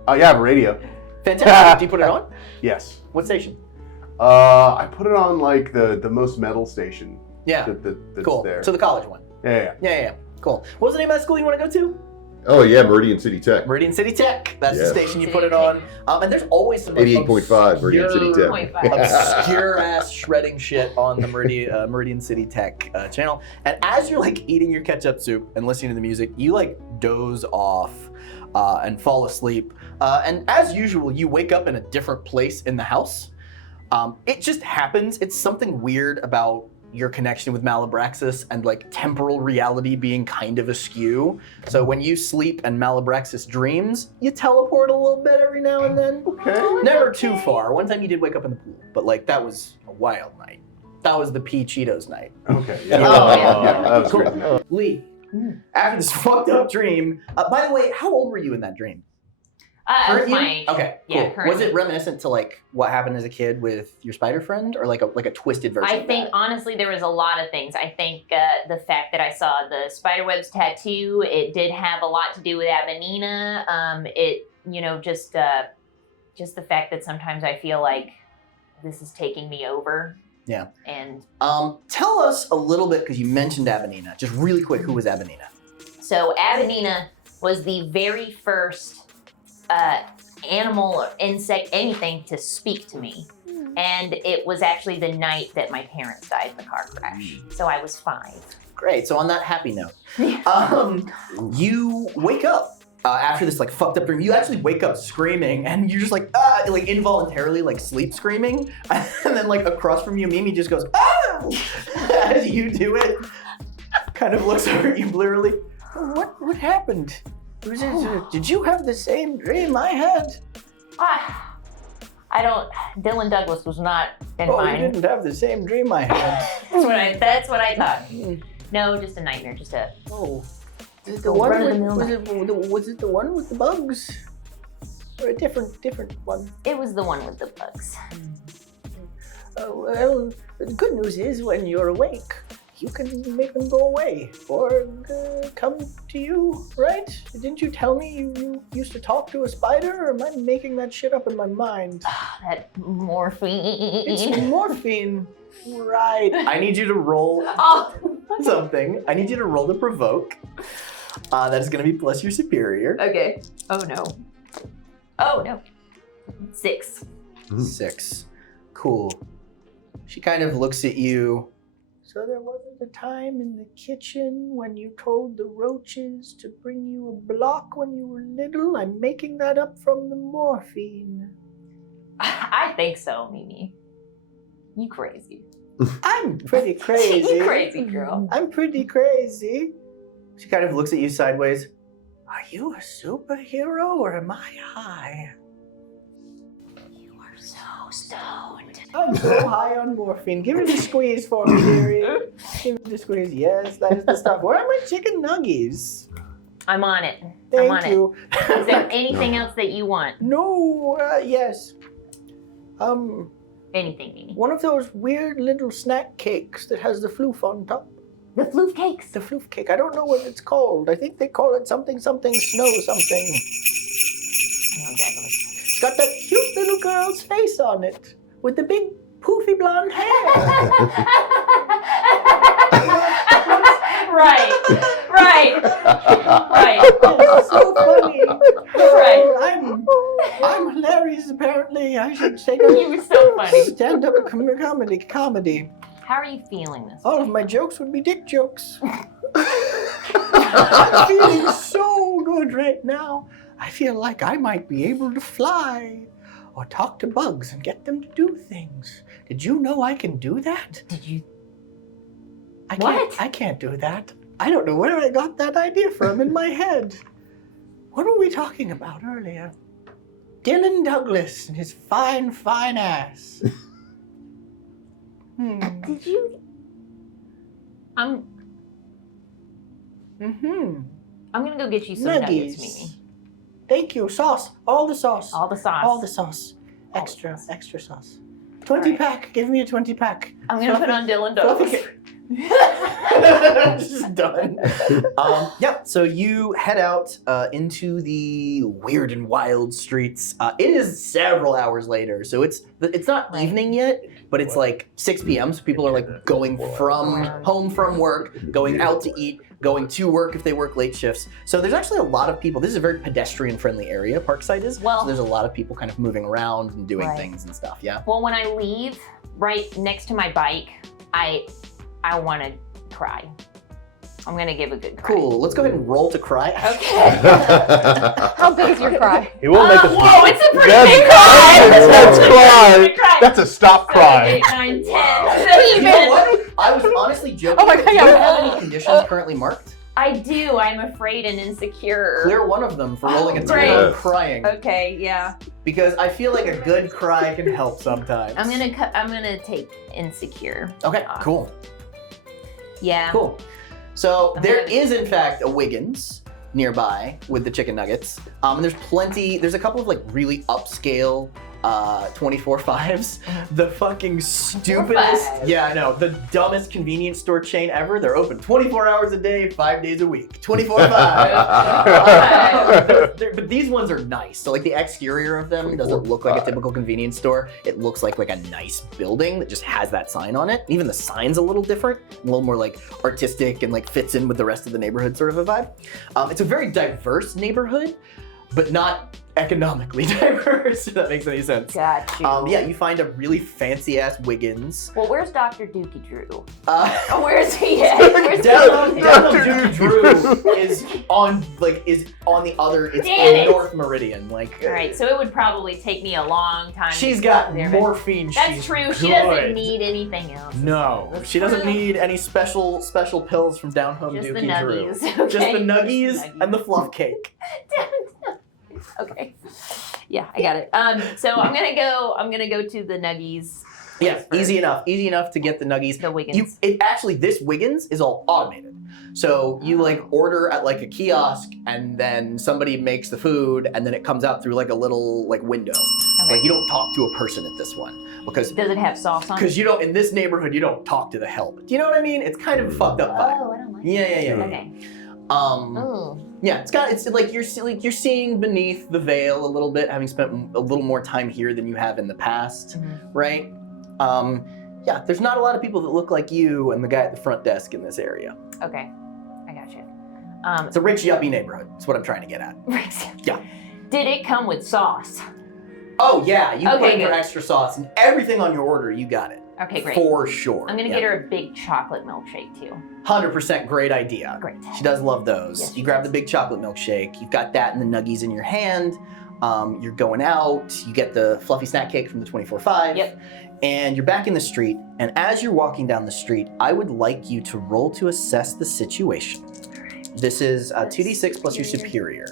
Oh, yeah, I have a radio. Fantastic. Do you put it on? Yes. What station? I put it on like the most metal station. Yeah. That's Cool. there. So the college one. Yeah. Yeah. Cool. What was the name of that school you want to go to? Oh yeah, Meridian City Tech. Meridian City Tech. That's the Yes. station you put it on. And there's always some 88.5 Meridian City Tech. 0.5. obscure ass shredding shit on the Meridian City Tech channel. And as you're like eating your ketchup soup and listening to the music, you like doze off and fall asleep. And as usual, you wake up in a different place in the house. It just happens. It's something weird about your connection with Malabraxis and like temporal reality being kind of askew. So when you sleep and Malabraxis dreams, you teleport a little bit every now and then. Okay. Never too far. One time you did wake up in the pool, but like that was a wild night. That was the Pea Cheetos night. Okay. Yeah. Oh, yeah. Yeah, that was Cool. great. Lee, after this fucked up dream, by the way, how old were you in that dream? It was You? my age. Okay, cool. Yeah, currently. Was it reminiscent to like what happened as a kid with your spider friend, or like a twisted version? I of think that? honestly there was a lot of things. I think the fact that I saw the spiderwebs tattoo, it did have a lot to do with Abanina. Just the fact that sometimes I feel like this is taking me over. Yeah. And tell us a little bit, because you mentioned Abanina. Just really quick, who was Abanina? so Abanina was the very first animal or insect, anything to speak to me. And it was actually the night that my parents died in the car crash. So I was 5. Great. So on that happy note, you wake up after this like fucked up dream. You actually wake up screaming, and you're just like involuntarily like sleep screaming, and then like across from you, Mimi just goes ah as you do it. Kind of looks over at you blearily. What happened? Did you have the same dream I had? I don't. Dylan Douglas was not in Oh, mine. you didn't have the same dream I had. That's what I thought. No, just a nightmare. Just a. Oh, is it the one with- was it the one with the bugs, or a different one? It was the one with the bugs. Well, the good news is when you're awake, you can make them go away or come to you, right? Didn't you tell me you used to talk to a spider, or am I making that shit up in my mind? That morphine. It's morphine. Right. I need you to roll something. I need you to roll to provoke. That is going to be plus your superior. Okay. Oh no. Oh no. 6. 6. Cool. She kind of looks at you. So there wasn't a time in the kitchen when you told the roaches to bring you a block when you were little? I'm making that up from the morphine. I think so, Mimi. You crazy. I'm pretty crazy. You crazy girl. I'm pretty crazy. She kind of looks at you sideways. Are you a superhero or am I high? You are so stoned. I'm so high on morphine. Give it a squeeze for me, dearie. Give it a squeeze. Yes, that is the stuff. Where are my chicken nuggies? I'm on it. Thank I'm on you. it. Is there anything else that you want? No, yes. Anything, Mimi. One of those weird little snack cakes that has the floof on top. The floof cakes. The floof cake. I don't know what it's called. I think they call it something snow something. I know exactly what It's got that cute little girl's face on it with the big poofy blonde hair. Right. It's so funny. Right. I'm hilarious. Apparently, I should say You were so funny. stand-up comedy. How are you feeling this? All of my jokes would be dick jokes. I'm feeling so good right now. I feel like I might be able to fly or talk to bugs and get them to do things. Did you know I can do that? Did you? I can't do that. I don't know where I got that idea from in my head. What were we talking about earlier? Dylan Douglas and his fine ass. Did you? I'm I'm gonna go get you some nuggets, Mimi. Thank you. Sauce. All the sauce. All the sauce. All the sauce. All Extra, the sauce. extra sauce. 20 pack. Give me a 20 pack. I'm gonna put on Dylan Dogs. Just done. Yeah, so you head out into the weird and wild streets. It is several hours later, so it's not evening yet, but it's like 6 p.m. So people are like going from home from work, going out to eat, going to work if they work late shifts. So there's actually a lot of people. This is a very pedestrian-friendly area, Parkside is. Well, so there's a lot of people kind of moving around and doing Right. things and stuff. Yeah. Well, when I leave, right next to my bike, I want to cry. I'm gonna give a good cry. Cool. Let's go ahead and roll to cry. Okay. How big is your cry? It won't make us. Whoa, it's a pretty That's- big cry. that's It's a cry. big cry. That's a stop 7, cry. 8, 9, 10. You know what? I was honestly joking. Oh my God, Do you yeah. have any conditions currently marked? I do. I'm afraid and insecure. Clear one of them for rolling a Great. 10 on crying. Okay, yeah. Because I feel like a good cry can help sometimes. I'm gonna take insecure. Okay, off. cool. Yeah. Cool. So I'm there gonna- is in fact a Wiggins nearby with the chicken nuggets. And there's a couple of like really upscale 24/5s. The fucking stupidest, 24/5. yeah, I know, the dumbest convenience store chain ever. They're open 24 hours a day, 5 days a week, 24/5. But these ones are nice. So like the exterior of them doesn't look like a typical convenience store. It looks like a nice building that just has that sign on it. Even the sign's a little different, a little more like artistic and like fits in with the rest of the neighborhood sort of a vibe. It's a very diverse neighborhood, but not economically diverse, if that makes any sense. Got you. Yeah, you find a really fancy ass Wiggins. Well, where's Dr. Dookie Drew? Oh, Where's he at? Where's Down he Dookie Drew is on the other. It's Damn in it. North Meridian. Like, All right, so it would probably take me a long time. she's to got get there, but morphine. That's she's true. She good. doesn't need anything else. No, That's she doesn't true. need any special pills from down home Just the Dookie Drew. nuggies. Okay. Just the nuggies Just the and the fluff cake. Okay. Yeah, I got it. So I'm gonna go to the nuggies. Yeah, easy enough to get the nuggies. The Wiggins. This Wiggins is all automated. So you like order at like a kiosk and then somebody makes the food and then it comes out through like a little like window. Okay. Like you don't talk to a person at this one because Does it have sauce on it? you don't, in this neighborhood, you don't talk to the help. Do you know what I mean? It's kind of a fucked up vibe. Oh, I don't like Yeah. Okay. Oh. Yeah, it's like you're seeing beneath the veil a little bit, having spent a little more time here than you have in the past, right? Yeah, there's not a lot of people that look like you and the guy at the front desk in this area. Okay. I got you. It's a rich yuppie neighborhood. That's what I'm trying to get at. Yeah. Did it come with sauce? Oh yeah, you Okay, put in for good. extra sauce and everything on your order. You got it. Okay, great. For sure. I'm gonna get her a big chocolate milkshake too. 100% great idea. Great. She does love those. Yes, You grab the big chocolate milkshake. You've got that and the nuggies in your hand. You're going out. You get the fluffy snack cake from the 24/5. Yep. And you're back in the street. And as you're walking down the street, I would like you to roll to assess the situation. This is 2d6 plus your superior.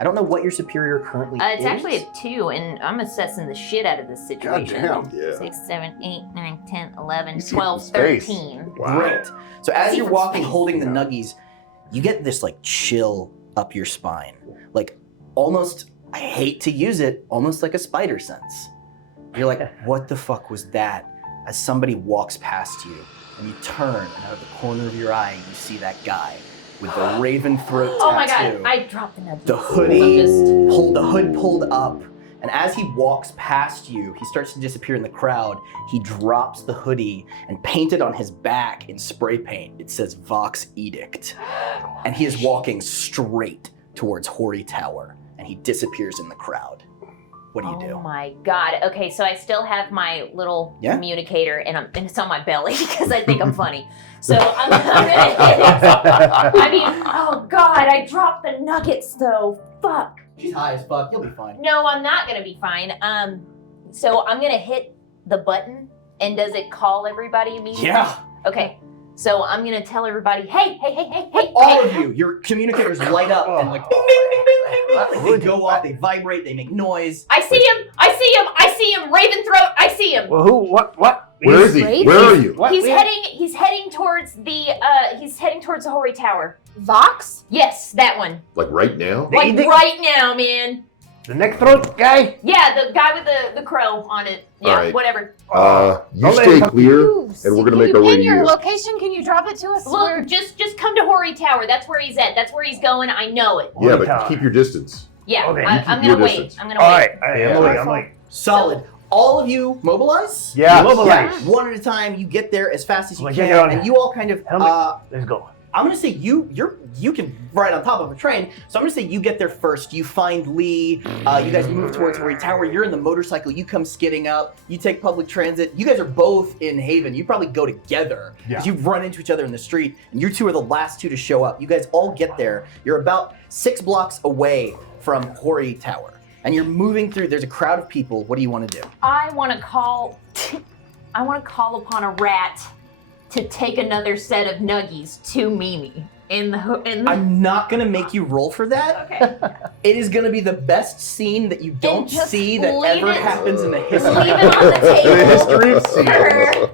I don't know what your superior currently is. It's actually a 2, and I'm assessing the shit out of this situation. damn. Yeah. 6, 7, 8, 9, 10, 11, You see 12, some space. 13. Great. So as See you're from walking, space. holding the nuggies, you get this like chill up your spine. Like almost, I hate to use it, almost like a spider sense. You're like, what the fuck was that? As somebody walks past you and you turn and out of the corner of your eye, you see that guy with the raven throat Oh my tattoo. god, I dropped the nugget. The hoodie, Just- the hood pulled up, and as he walks past you, he starts to disappear in the crowd. He drops the hoodie and painted on his back in spray paint, it says Vox Edict. And he is walking straight towards Hoary Tower, and he disappears in the crowd. What do you do? Oh my god. Okay, so I still have my little Yeah. communicator and it's on my belly because I think I'm funny. So I'm gonna hit it. I mean, oh god, I dropped the nuggets though. Fuck. She's high as fuck, you'll be fine. No, I'm not gonna be fine. So I'm gonna hit the button and does it call everybody immediately? Yeah. Okay. So I'm gonna tell everybody, hey, All of you, your communicators light up and like ding, ding, ding, ding, ding, ding. Like, they go off, they vibrate, they make noise. I see him, Raven Throat, I see him. Well, who? What? Where is he? Where are you? He's heading towards the Hoary Tower. Vox? Yes, that one. Like right now? Like right now, man. The neck throat guy? Yeah, the guy with the crow on it. Yeah, All right. whatever. You stay clear, and we're gonna make our way to your you. location? Can you drop it to us? Look, just come to Hoary Tower. That's where he's at. That's where he's going. I know it. Yeah, Holy but cow. keep your distance. Yeah, Okay. I'm Keep your gonna wait. distance. I'm gonna All wait. right. I'm like, Solid. All of you mobilize? yeah. One at a time. You get there as fast as you Well, can, check it out. and you all kind of. Helmet. Let's go. I'm gonna say you can ride on top of a train, so I'm gonna say you get there first. You find Lee. You guys move towards Hoary Tower. You're in the motorcycle. You come skidding up. You take public transit. You guys are both in Haven. You probably go together because you run into each other in the street, and you two are the last two to show up. You guys all get there. You're about 6 blocks away from Hoary Tower, and you're moving through. There's a crowd of people. What do you want to do? I want to call upon a rat to take another set of nuggies to Mimi in the. I'm not gonna make you roll for that. Okay. It is gonna be the best scene that you don't just see that leave ever it- happens in the history. Leave it on the table. The history of Sure.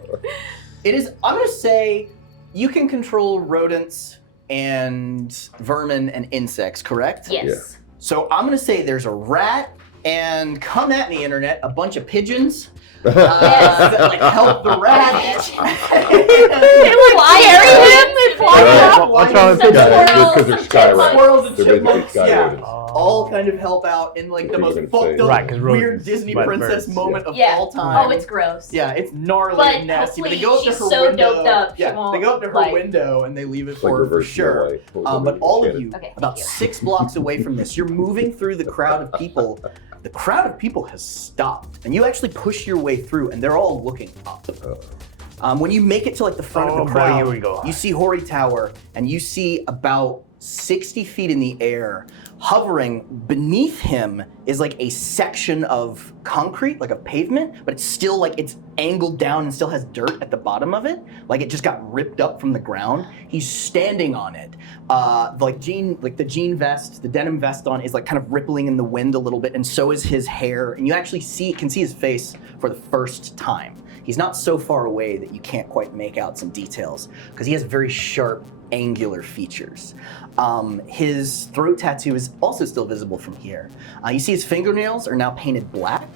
It is. I'm gonna say you can control rodents and vermin and insects, correct? Yes. So I'm gonna say there's a rat and come at me, internet, a bunch of pigeons. Yes. That like help the rat. They would carry him. They fly up. What's wrong with Some pigeons? Yeah, just 'cause squirrels, they're some sky chipmunks. Squirrels and They're basically chipmunks, sky yeah. rodents. All kind of help out in like the What most you were gonna fucked say. up, Right, 'cause weird rodents, Disney but princess birds, moment of Yeah. all time. Oh, it's gross. Yeah, it's gnarly But and nasty. But they hopefully go up to she's her so window. doped up, she Yeah, they won't, go up to her like- window and they leave it It's like for her for reverse sure. Snow White. What was But it? all of Shannon. you, Okay, about thank you. 6 blocks away from this, you're moving through the crowd of people. The crowd of people has stopped, and you actually push your way through, and they're all looking up. When you make it to like the front Oh, of the boy, crowd, here we go. you see Hoary Tower, and you see about 60 feet in the air, hovering beneath him is like a section of concrete, like a pavement, but it's still like it's angled down and still has dirt at the bottom of it, like it just got ripped up from the ground. He's standing on it. The jean vest, the denim vest on is like kind of rippling in the wind a little bit, and so is his hair, and you actually can see his face for the first time. He's not so far away that you can't quite make out some details because he has very sharp, angular features. His throat tattoo is also still visible from here. You see his fingernails are now painted black,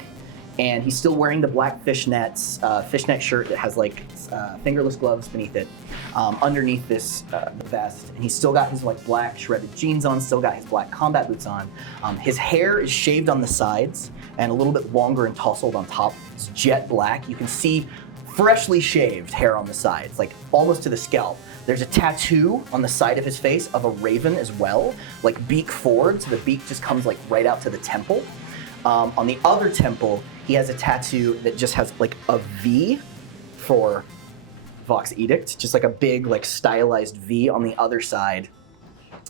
and he's still wearing the black fishnet shirt that has like fingerless gloves beneath it, underneath this vest. And he's still got his like black shredded jeans on, still got his black combat boots on. His hair is shaved on the sides and a little bit longer and tousled on top. It's jet black. You can see freshly shaved hair on the sides, like almost to the scalp. There's a tattoo on the side of his face of a raven as well, like beak forward, so the beak just comes like right out to the temple. On the other temple, he has a tattoo that just has like a V for Vox Edict, just like a big like stylized V on the other side.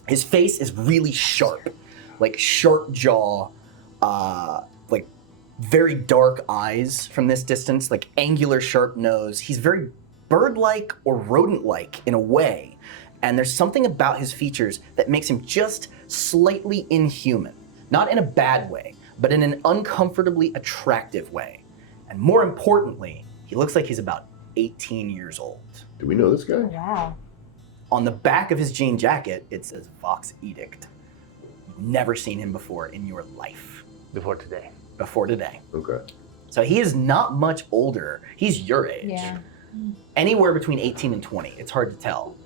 His face is really sharp, like sharp jaw, like very dark eyes from this distance, like angular sharp nose. He's very bird-like or rodent-like in a way. And there's something about his features that makes him just slightly inhuman. Not in a bad way, but in an uncomfortably attractive way. And more importantly, he looks like he's about 18 years old. Do we know this guy? Wow. On the back of his jean jacket, it says Vox Edict. You've never seen him before in your life. Before today. Before today. Okay. So he is not much older. He's your age. Yeah. Anywhere between 18 and 20. It's hard to tell.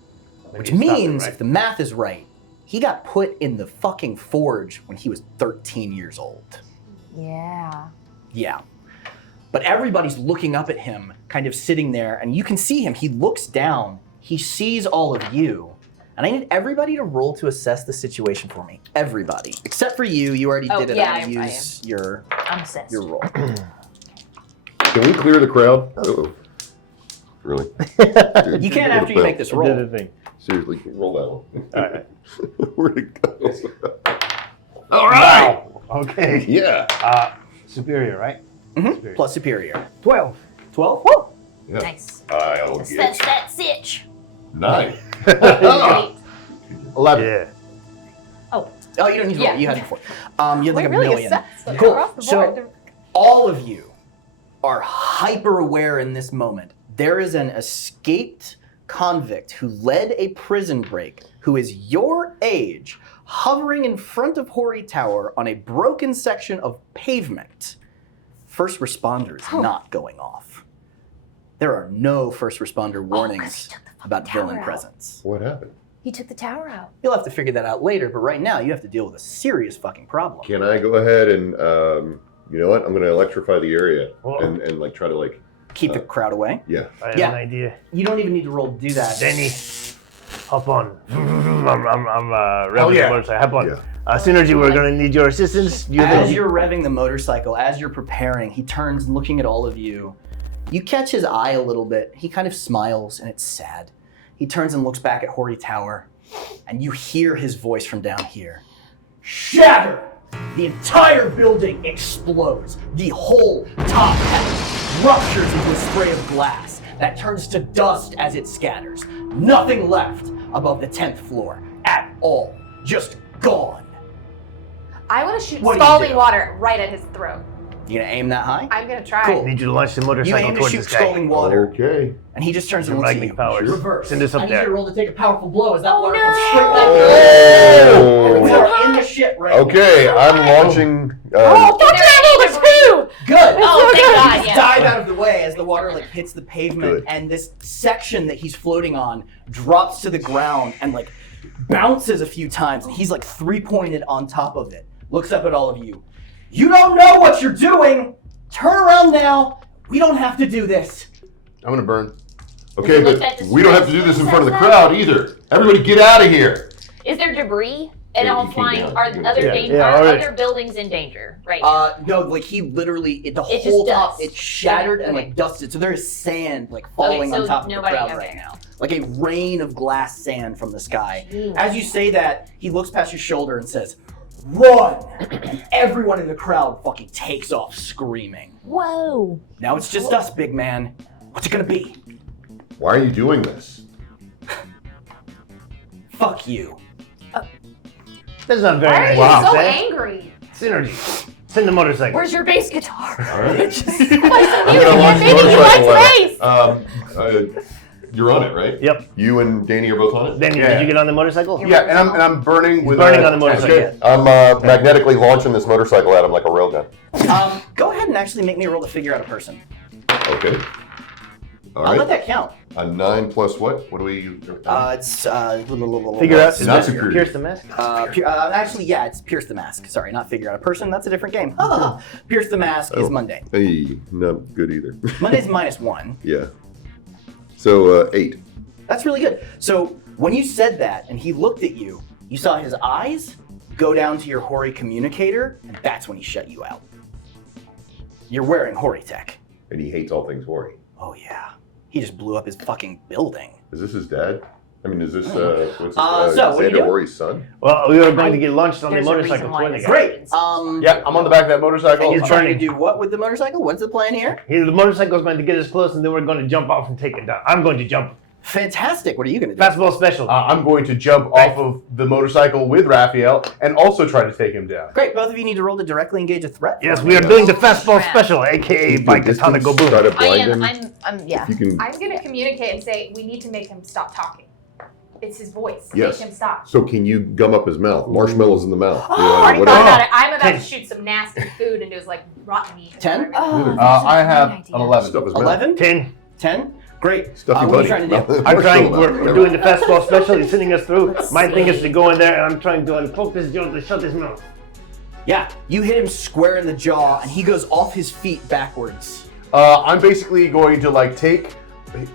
Maybe Which you stopped it, means, right? if the math is right, he got put in the fucking forge when he was 13 years old. Yeah. Yeah. But everybody's looking up at him, kind of sitting there, and you can see him. He looks down. He sees all of you. And I need everybody to roll to assess the situation for me. Everybody. Except for you. You already Oh, did it. yeah, I'm gonna I use your I'm obsessed. roll. Can we clear the crowd? Uh-oh. Really? You can after you make this roll. Did a thing. Seriously, roll that one. All right. Where'd it go? All right. Wow. Okay. Yeah. Superior, right? Mhm. Superior. Plus superior. 12. 12? Woo! Yeah. Nice. I'll That's get that sitch. 9. 11. Yeah. Oh, you don't need to roll. Yeah. You had it before. You had like Wait, a really million. assessed Cool. across the So board. all of you are hyper aware in this moment. There is an escaped convict who led a prison break, who is your age, hovering in front of Hori Tower on a broken section of pavement. First responders not going off. There are no first responder warnings about villain presence. What happened? He took the tower out. You'll have to figure that out later, but right now you have to deal with a serious fucking problem. Can I go ahead and, you know what? I'm going to electrify the area and like try to like... Keep the crowd away? Yeah. I have an idea. You don't even need to roll to do that. Danny, hop on. I'm revving yeah. the motorcycle. Hop on. Yeah. Synergy, we're gonna need your assistance. As you're revving the motorcycle, as you're preparing, he turns looking at all of you. You catch his eye a little bit. He kind of smiles and it's sad. He turns and looks back at Hori Tower and you hear his voice from down here. Shatter! The entire building explodes. The whole top half ruptures into a spray of glass that turns to dust as it scatters. Nothing left above the 10th floor at all. Just gone. I want to shoot What do you scalding do? water right at his throat. You gonna aim that high? I'm gonna try. Cool. I need you to launch the You motorcycle aim to towards shoot this guy. scalding water, Okay. and he just turns and looks at Lightning you. powers. Reverse. Send us I up need you to there. roll to take a powerful blow as that Oh, water no! comes straight back. Oh. We are in the shit right Okay, I'm launching... Oh, fuck that number two! now. Good. Oh, thank God, Just yeah. dive out of the way as the water like hits the pavement, Good. and this section that he's floating on drops to the ground and like bounces a few times. He's like 3-pointed on top of it. Looks up at all of you. You don't know what you're doing. Turn around now. We don't have to do this. I'm gonna burn. Okay, Look but at the we don't have to do this in front of the says crowd either. Everybody get out of here. Is there debris at Yeah, all you keep flying? going. Are Yeah. other Yeah, all right. other buildings in danger right now? No, like he literally, the It's whole just top, dust. it shattered and Okay. like dusted. So there is sand like falling so on top of the nobody- crowd okay. right now. Like a rain of glass sand from the sky. Jeez. As you say that, he looks past your shoulder and says, "Run!" And everyone in the crowd fucking takes off screaming. Whoa. Now it's just us, big man. What's it gonna be? Why are you doing this? Fuck you. That's not very Why are nice. you so eh? angry? Synergy. Send the motorcycle. Where's your bass guitar? All right. Play some I'm music, gonna yeah, launch the baby, you motorcycle like at- space. You're on it, right? Yep. You and Danny are both on it? Danny, Yeah. did you get on the motorcycle? Yeah, and I'm burning with burning on the motorcycle. Okay. I'm magnetically launching this motorcycle at him like a railgun. Go ahead and actually make me roll to figure out a person. Okay. All I'll let right. that count. A 9 plus what? What do we... It's Figure out. Not superior. Pierce the mask. actually, yeah, it's Pierce the Mask. Sorry, not figure out a person. That's a different game. Pierce the Mask is Oh. Monday. Hey, not good either. Monday's -1. Yeah. So, 8. That's really good. So when you said that and he looked at you, you saw his eyes go down to your Hori communicator, and that's when he shut you out. You're wearing Hori tech. And he hates all things Hori. Oh yeah. He just blew up his fucking building. Is this his dad? I mean, is this, what's his, So, what are you Xander doing? Hori's son? Well, we were going to get launched on the There's a motorcycle reason why toward the this guy. Great. happens. Yeah, I'm on the back of that motorcycle. And you're It's trying to burning. do what with the motorcycle? What's the plan here? The motorcycle's going to get us close, and then we're going to jump off and take it down. I'm going to jump. Fantastic. What are you going to do? Fastball special. I'm going to jump off of the motorcycle with Raphael and also try to take him down. Great. Both of you need to roll to directly engage a threat. Yes, for we me. are doing the fastball Crap. special, aka by Katana go boom. Try to I blind am. him. I'm. Yeah. If you can... I'm gonna communicate and say we need to make him stop talking. It's his voice. Yes. Make him stop. So can you gum up his mouth? Marshmallows in the mouth. You know, Already whatever. thought about it. I'm about to 10. shoot some nasty food into his like rotten meat. 10? Oh, I have that's a an great 11. Stuff his mouth. 11? 10. 10? Great. Stuff your What are you buddy. trying to do? I'm trying. Marshmallow We're mouth. doing the fastball special. He's sending us through. My thing is to go in there, and I'm trying to uncork this jaw to shut his mouth. Yeah, you hit him square in the jaw, and he goes off his feet backwards. I'm basically going to like take.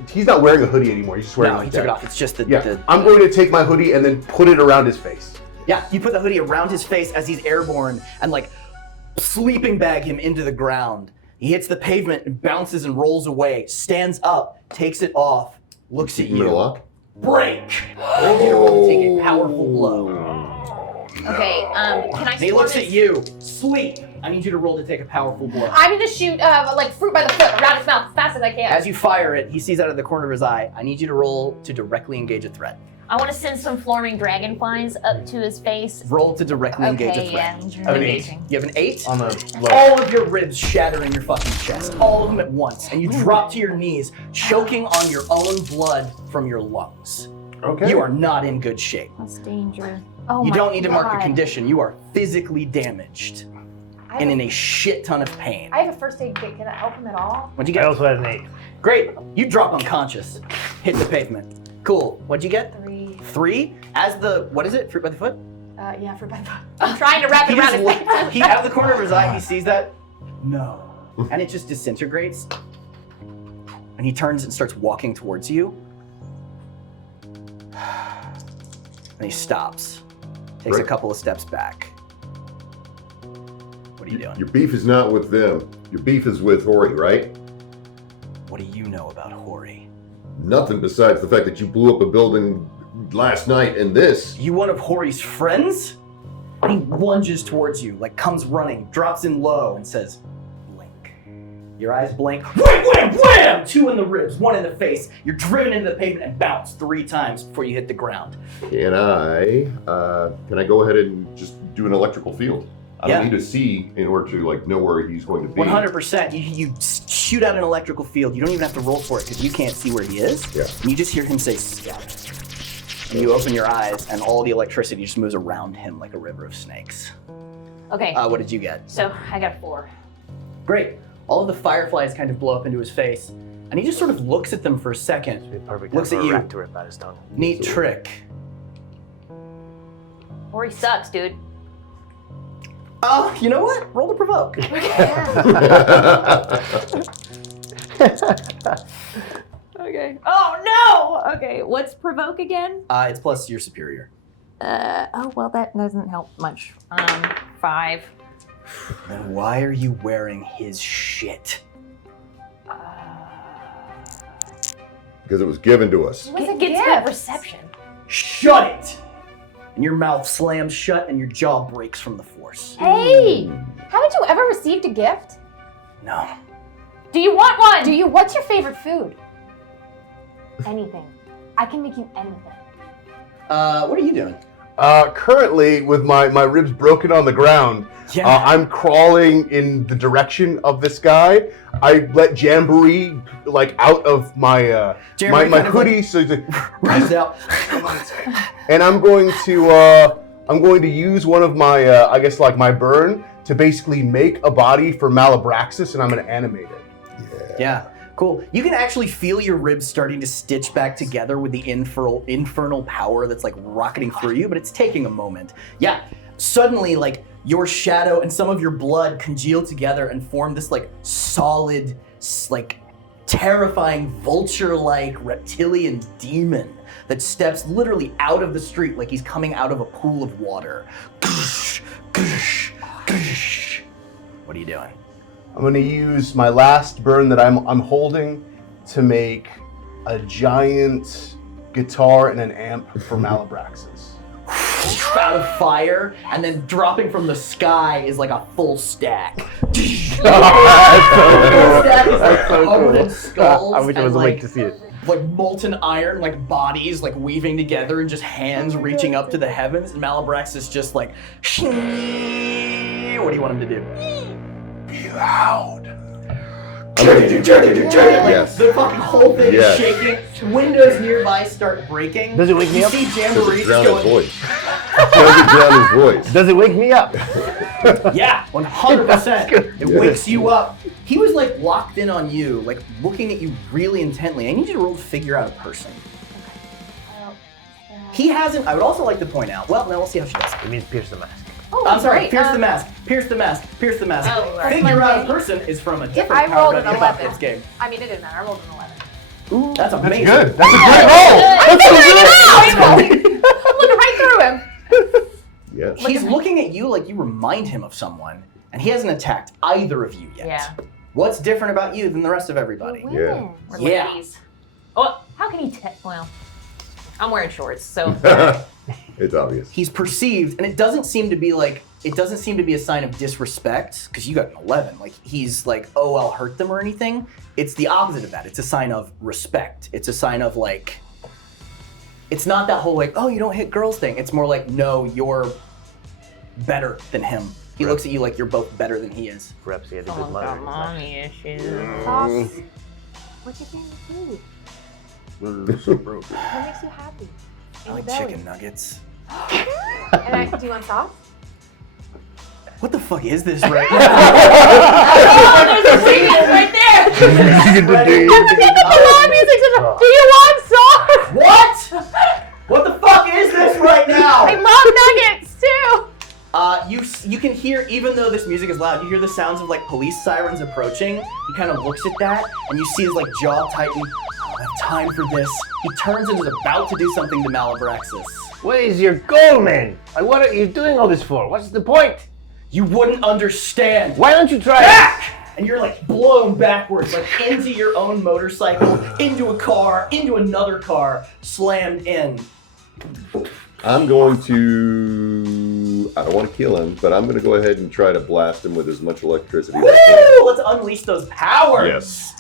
He's not wearing a hoodie anymore. He's just wearing. No, like he took that. it off. It's just the, Yeah, the I'm going to take my hoodie and then put it around his face. yeah. You put the hoodie around his face as he's airborne, and like sleeping bag him into the ground. He hits the pavement and bounces and rolls away. Stands up, takes it off, looks at Middle you. lock? Break. I need you to roll to take a powerful blow. Okay. Can I? And he looks at you. Sleep. I need you to roll to take a powerful blow. I'm gonna shoot like fruit by the foot around his mouth as fast as I can. As you fire it, he sees out of the corner of his eye. I need you to roll to directly engage a threat. I want to send some forming dragonflies up to his face. Roll to directly engage a Okay, threat. yeah. Engaging. You have an 8? On the low. All of your ribs shatter in your fucking chest, all of them at once, and you drop to your knees, choking on your own blood from your lungs. Okay. You are not in good shape. That's danger. Oh You my don't need to mark your God. condition. You are physically damaged and in a shit ton of pain. I have a first aid kit. Can I help him at all? What'd you I get? also had an 8. Great. You drop unconscious, hit the pavement. Cool. What'd you get? 3. 3? As the, what is it? Fruit by the foot? Yeah, for my thought. I'm trying to wrap it around his neck. He, out of the corner of his eye, he sees that. No. And it just disintegrates. And he turns and starts walking towards you. And he stops. Takes a Right. couple of steps back. What are you doing? Your beef is not with them. Your beef is with Hori, right? What do you know about Hori? Nothing besides the fact that you blew up a building last night and this. You one of Hori's friends? And he lunges towards you, like comes running, drops in low, and says, blink. Your eyes blink. Wham, wham, wham! 2 in the ribs, 1 in the face. You're driven into the pavement and bounce 3 times before you hit the ground. Can I go ahead and just do an electrical field? I don't Yeah. need to see in order to like know where he's going to be. 100%. You shoot out an electrical field. You don't even have to roll for it because you can't see where he is. Yeah. And you just hear him say, scout. And you open your eyes, and all the electricity just moves around him like a river of snakes. Okay, What did you get? so I got a 4. Great. All of the fireflies kind of blow up into his face, and he just sort of looks at them for a second. It'd be perfect Looks time at for a you. rat to rip out his tongue. Neat trick. Or he sucks, dude. Oh, you know what? Roll to provoke. Okay. Oh no! Okay, what's provoke again? It's plus your superior. Oh well, that doesn't help much. 5. Then why are you wearing his shit? Because it was given to us. It was a Gets gift. good reception. Shut it! And your mouth slams shut and your jaw breaks from the force. Hey, haven't you ever received a gift? No. Do you want one? What's your favorite food? Anything. I can make you anything. What are you doing? Currently, with my ribs broken on the ground, I'm crawling in the direction of this guy. I let Jamboree like out of my Jamboree my kind of, hoodie, like, so he's like, Runs out. and I'm going to use one of my I guess like my burn to basically make a body for Malabraxis, and I'm going to animate it. Yeah, cool. You can actually feel your ribs starting to stitch back together with the infernal power that's like rocketing through you, but it's taking a moment. Yeah, suddenly like your shadow and some of your blood congeal together and form this like solid, like terrifying vulture-like reptilian demon that steps literally out of the street like he's coming out of a pool of water. What are you doing? I'm going to use my last burn that I'm holding to make a giant guitar and an amp for Malabraxis. Spout of fire, and then dropping from the sky is like a full stack. That's Stack is like covered in skulls I wish I and, was like, awake to see it. like molten iron, like bodies like weaving together and just hands reaching up to the heavens, and Malabrax is just like, what do you want him to do? Be loud. Yes. The fucking whole thing Yes. is shaking. Windows nearby start breaking. Does it wake me You up? see Does Jamboree it drown just his going, voice? Does it drown his voice? Does it wake me up? yeah, 100%. It wakes you up. He was like locked in on you, like looking at you really intently. I need you to roll to figure out a person. He hasn't, I would also like to point out, well, now we'll see how she does. It means pierce the mask. Oh, I'm sorry, great. pierce the mask, pierce the mask, pierce the mask. Oh, right. Figure out a person is from a different I rolled an Power 11. Apocalypse game. I mean, it didn't matter. I rolled an 11. That's amazing. Good. That's a great roll. I'm looking right through him. Yeah. He's looking at you like you remind him of someone, and he hasn't attacked either of you yet. Yeah. What's different about you than the rest of everybody? Yeah. Or Yeah. ladies. Oh, how can he well, I'm wearing shorts, so It's obvious. He's perceived, and it doesn't seem to be a sign of disrespect, because you got an 11. Like, he's like, oh, I'll hurt them or anything. It's the opposite of that. It's a sign of respect. It's a sign of like, it's not that whole like, oh, you don't hit girls thing. It's more like, no, you're better than him. He looks at you like you're both better than he is. Perhaps he had a good mother. Mommy issues. Sauce. What's your favorite food? What makes you happy? I like chicken nuggets. And do you want sauce? What the fuck is this right now? Oh, there's a genius right there. Do you want sauce? What? What the fuck is this right now? I love nuggets too. You can hear, even though this music is loud, you hear the sounds of like police sirens approaching. He kind of looks at that, and you see his like jaw tighten. I don't have time for this. He turns and is about to do something to Malabraxis. What is your goal, man? Like, what are you doing all this for? What's the point? You wouldn't understand. Why don't you try Back! And you're like blown backwards, like into your own motorcycle, into a car, into another car, slammed in. I'm going to. I don't want to kill him, but I'm going to go ahead and try to blast him with as much electricity as I can. Woo! Let's unleash those powers. Yes.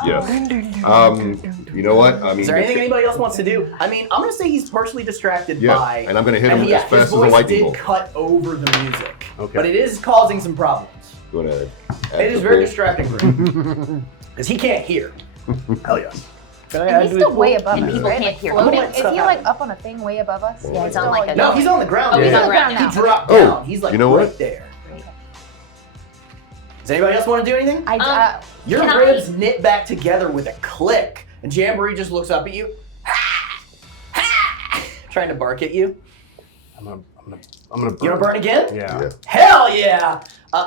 You know what? I mean, Is there anything anybody else wants to do? I mean, I'm gonna say he's partially distracted by. and I'm going to hit him And as fast as his a voice lightning did bolt. cut over the music, Okay. but it is causing some problems. Going to. It is very distracting for him because he can't hear. Hell yeah. Can And he's still way above And us, people right? can't Like hear floating. him. Is he like up on a thing way above us? Yeah, he's on Still, like a- No, he's on the ground. Oh, he's Yeah. on the ground now. He dropped Oh, down. He's like you know right what? there. Does anybody else want to do anything? Your Can ribs knit back together with a click, and Jamboree just looks up at you, trying to bark at you. I'm gonna You gonna burn again? Yeah. Hell yeah!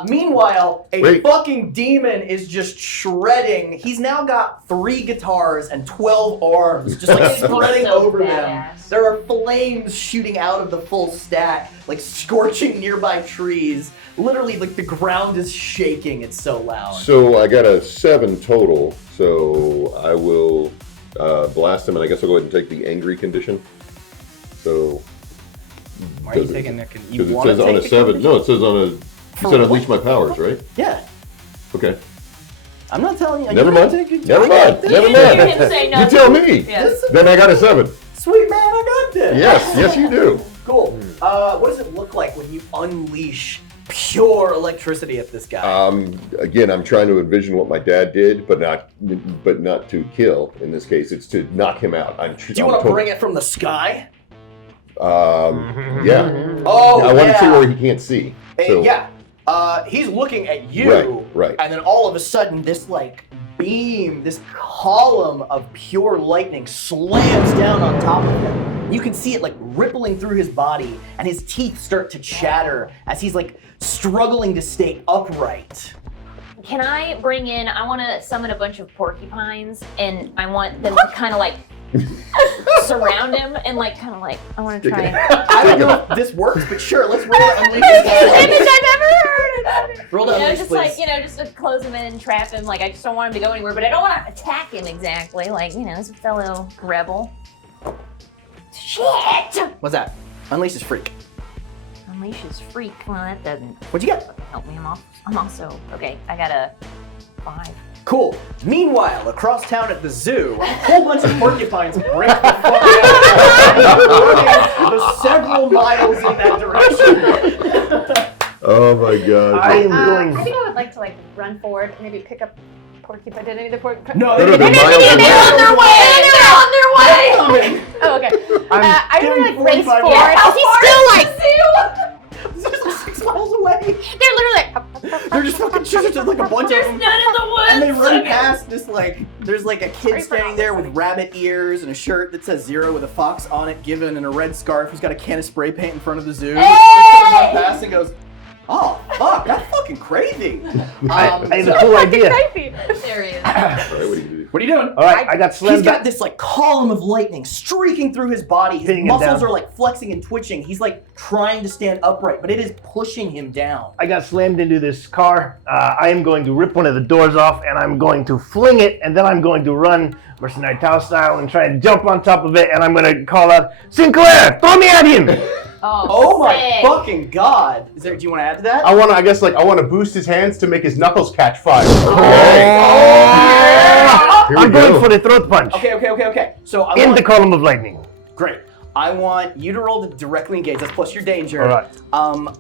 Meanwhile, a Wait. fucking demon is just shredding. He's now got 3 guitars and 12 arms, just like spreading So over them. badass. There are flames shooting out of the full stack, like scorching nearby trees. Literally, like the ground is shaking. It's so loud. So I got a 7 total. So I will blast him, and I guess I'll go ahead and take the angry condition. So. Why are you taking that? You Because it want to says on a take 7. No, it says on a. You said unleash my powers, right? Yeah. Okay. I'm not telling you. Never You're mind. not taking- Never I got mind. this. Never You mind. didn't say You nothing. tell me. Yes. Then I got a 7. Sweet man, I got this. Yes, you do. Cool. What does it look like when you unleash pure electricity at this guy? Again, I'm trying to envision what my dad did, but not to kill. In this case, it's to knock him out. Do you want to bring it from the sky? Yeah. Oh, I want to see yeah. where he can't see. So, Yeah. He's looking at you. Right. And then all of a sudden, this like beam, this column of pure lightning slams down on top of him. You can see it like rippling through his body, and his teeth start to chatter as he's like struggling to stay upright. Can I bring in? I want to summon a bunch of porcupines, and I want them to kind of like surround him and like kind of like I want to try. And... I don't know if this works, but sure, let's roll to unleash his powers. I've ever heard. Roll to You know, unleash, just please. like just to close him in and trap him. Like I just don't want him to go anywhere, but I don't want to attack him exactly. Like he's a fellow rebel. Shit! What's that? Unleash his freak. Unleash his freak. Well, that doesn't What'd you get? help me. I'm also okay. I got a 5. Cool. Meanwhile, across town at the zoo, a whole bunch of porcupines break the fuck out, running several miles in that direction. Oh my God. I am I going. think I would like to like run forward, and maybe pick up porcupine. Did any of the porcupine? No, No, they're they're miles they're away. on their way. They're on their way. Coming. Oh, okay. I Give would him like race 45 forward. miles. Is he still like? This is like 6 miles away. They're literally like. They're just fucking just like a bunch of them. None in the woods. And they run past this there's like a kid standing there with rabbit ears and a shirt that says 0 with a fox on it given and a red scarf who's got a can of spray paint in front of the zoo. Just runs past and goes, oh, fuck, that's fucking crazy. I have a cool idea. There he is. All right, what do you do? What are you doing? All right, I got He's slammed got back. this like column of lightning streaking through his body. His Pinning him muscles down. are like flexing and twitching. He's like trying to stand upright, but it is pushing him down. I got slammed into this car. I am going to rip one of the doors off, and I'm going to fling it, and then I'm going to run Mercenary Tau style and try and jump on top of it, and I'm going to call out, Sinclair, throw me at him! Oh my sick. fucking god! Do you want to add to that? I want to boost his hands to make his knuckles catch fire. Here we I'm going go. for the throat punch Okay. So I in want the column of lightning. great. I want you to roll to directly engage. That's plus your danger. All right.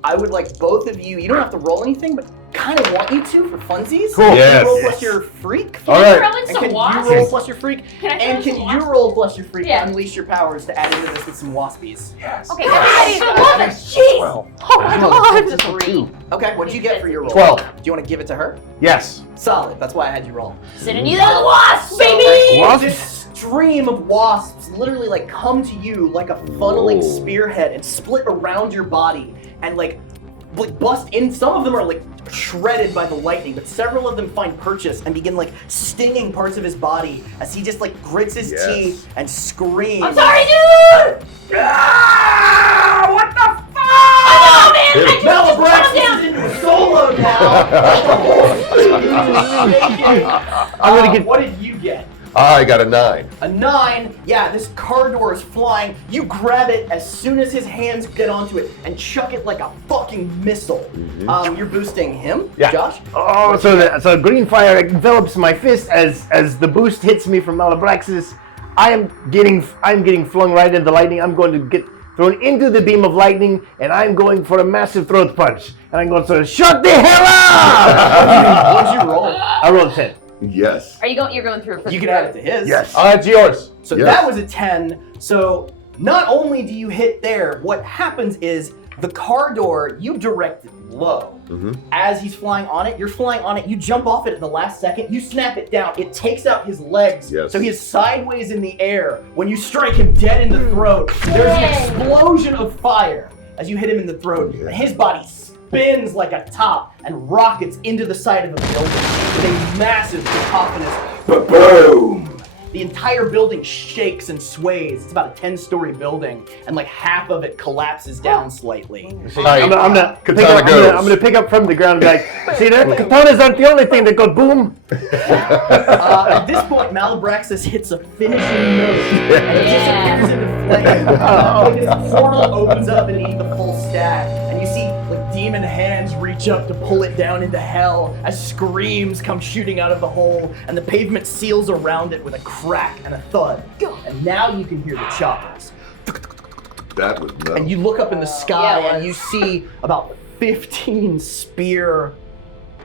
I would like both of you. You don't have to roll anything, but kind of want you to for funsies. Cool. Can Yes. you roll plus your freak? All Can I right. throw in And some can wasps? you roll plus your freak? Can I throw And in can some you wasps? roll plus your freak Yeah. to unleash your powers to add into this with some waspies? Yes. Okay, everybody's a woman. Jeez. Oh my god. 3. Okay, what did you get for your roll? 12. Do you want to give it to her? Yes. Solid. That's why I had you roll. Sending you those wasps, So, baby! like, this stream of wasps literally like come to you like a funneling Whoa. spearhead and split around your body and like bust in. Some of them are like shredded by the lightning, but several of them find purchase and begin like stinging parts of his body as he just like grits his Yes. teeth and screams. I'm sorry, dude. Ah, what the fuck? Oh man, I just calm Malabrax down. is into a solo now. I'm gonna get. What did you get? I got a 9. A 9, yeah, this car door is flying. You grab it as soon as his hands get onto it and chuck it like a fucking missile. You're boosting him, Yeah. Josh? Oh, so green fire envelops my fist as the boost hits me from Malabraxis. I'm getting flung right into the lightning. I'm going to get thrown into the beam of lightning, and I'm going for a massive throat punch. And I'm going to shut the hell up! What did you roll? I rolled 10. Yes. Are you going? You're going through it for You the can add it to his. Yes. It's yours. So Yes. that was a 10. So not only do you hit there, what happens is the car door, you direct it low. As he's flying on it, you're flying on it, you jump off it at the last second, you snap it down, it takes out his legs. Yes. So he is sideways in the air. When you strike him dead in the throat, there's an explosion of fire as you hit him in the throat. And his body spins like a top and rockets into the side of a building with a massive cacophonous boom. The entire building shakes and sways. It's about a 10-story building, and like half of it collapses down slightly. I'm gonna pick Katana up, goes. I'm gonna pick up from the ground and be like, see there? Katanas aren't the only thing that go boom. At this point, Malabraxis hits a finishing note and disappears into flame. Like this portal opens up beneath the full stack, and you see like demon hands reach up to pull it down into hell as screams come shooting out of the hole, and the pavement seals around it with a crack and a thud. And now you can hear the choppers. That was metal. And you look up in the sky Yeah, it and was. you see about 15 spear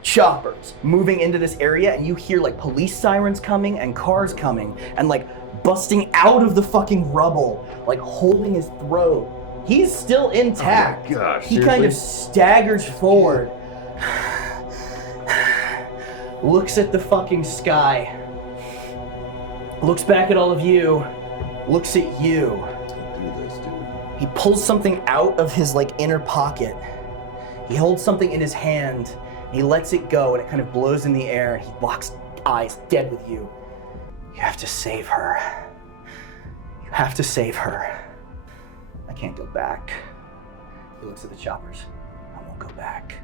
choppers moving into this area, and you hear like police sirens coming and cars coming and like busting out of the fucking rubble, like holding his throat. He's still intact. Oh my gosh, He kind of staggers forward, looks at the fucking sky, looks back at all of you, looks at you. Don't do this, dude. He pulls something out of his like inner pocket. He holds something in his hand. He lets it go, and it kind of blows in the air, and he locks eyes dead with you. You have to save her. You have to save her. I can't go back. He looks at the choppers. I won't go back.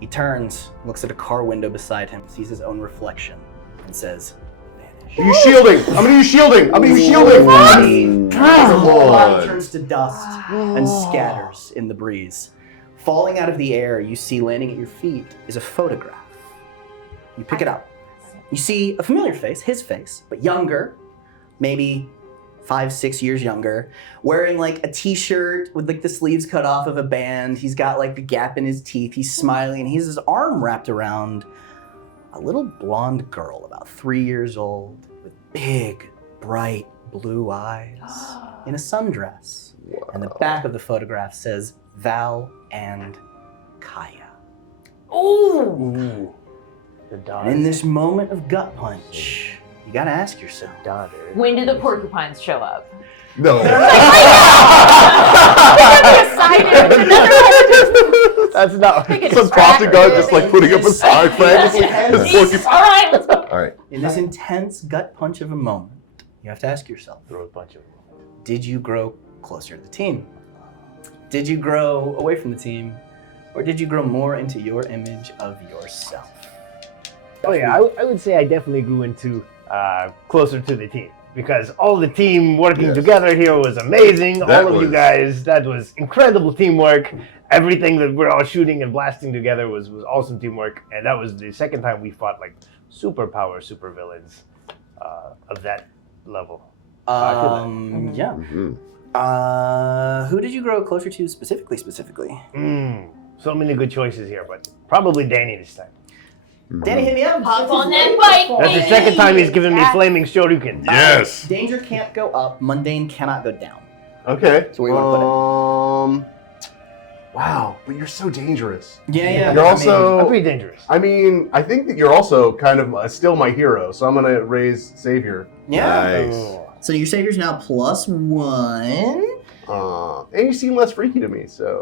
He turns, looks at a car window beside him, sees his own reflection, and says, vanish. Use shielding. I'm gonna use shielding. I'm gonna use shielding. As the whole body on. turns to dust and scatters in the breeze. Falling out of the air, you see landing at your feet is a photograph. You pick it up. You see a familiar face, his face, but younger, maybe 5-6 years younger, wearing like a t-shirt with like the sleeves cut off of a band. He's got like the gap in his teeth. He's smiling, and he has his arm wrapped around a little blonde girl about 3 years old with big, bright blue eyes in a sundress. And the back of the photograph says Val and Kaya. Ooh. The And daughter. in this moment of gut punch, you gotta ask yourself, daughter. When do the porcupines show up? No. That's not. Some crossing guard just like putting up a sign frantically. His porcupine. All right, let's go. All right. in this intense gut punch of a moment, you have to ask yourself, Throw a bunch of. did you grow closer to the team? Did you grow away from the team? Or did you grow more into your image of yourself? Oh yeah, I would say I definitely grew into closer to the team because all the team working Yes. together here was amazing. That all of you was- guys, that was incredible teamwork. Everything that we're all shooting and blasting together was awesome teamwork, and that was the second time we fought like superpower supervillains of that level. Yeah. Mhm. Who did you grow closer to specifically? So many good choices here, but probably Danny this time. Danny, hit me up. Hop on that bike, That's the second time he's given me flaming shuriken. Yes. Danger can't go up. Mundane cannot go down. Okay. So where you want Wow, but you're so dangerous. to put it? Yeah. You're also. I'm pretty dangerous. I mean, I think that you're also kind of still my hero, so I'm gonna raise Savior. Yeah. Nice. So your savior's now +1. And you seem less freaky to me, so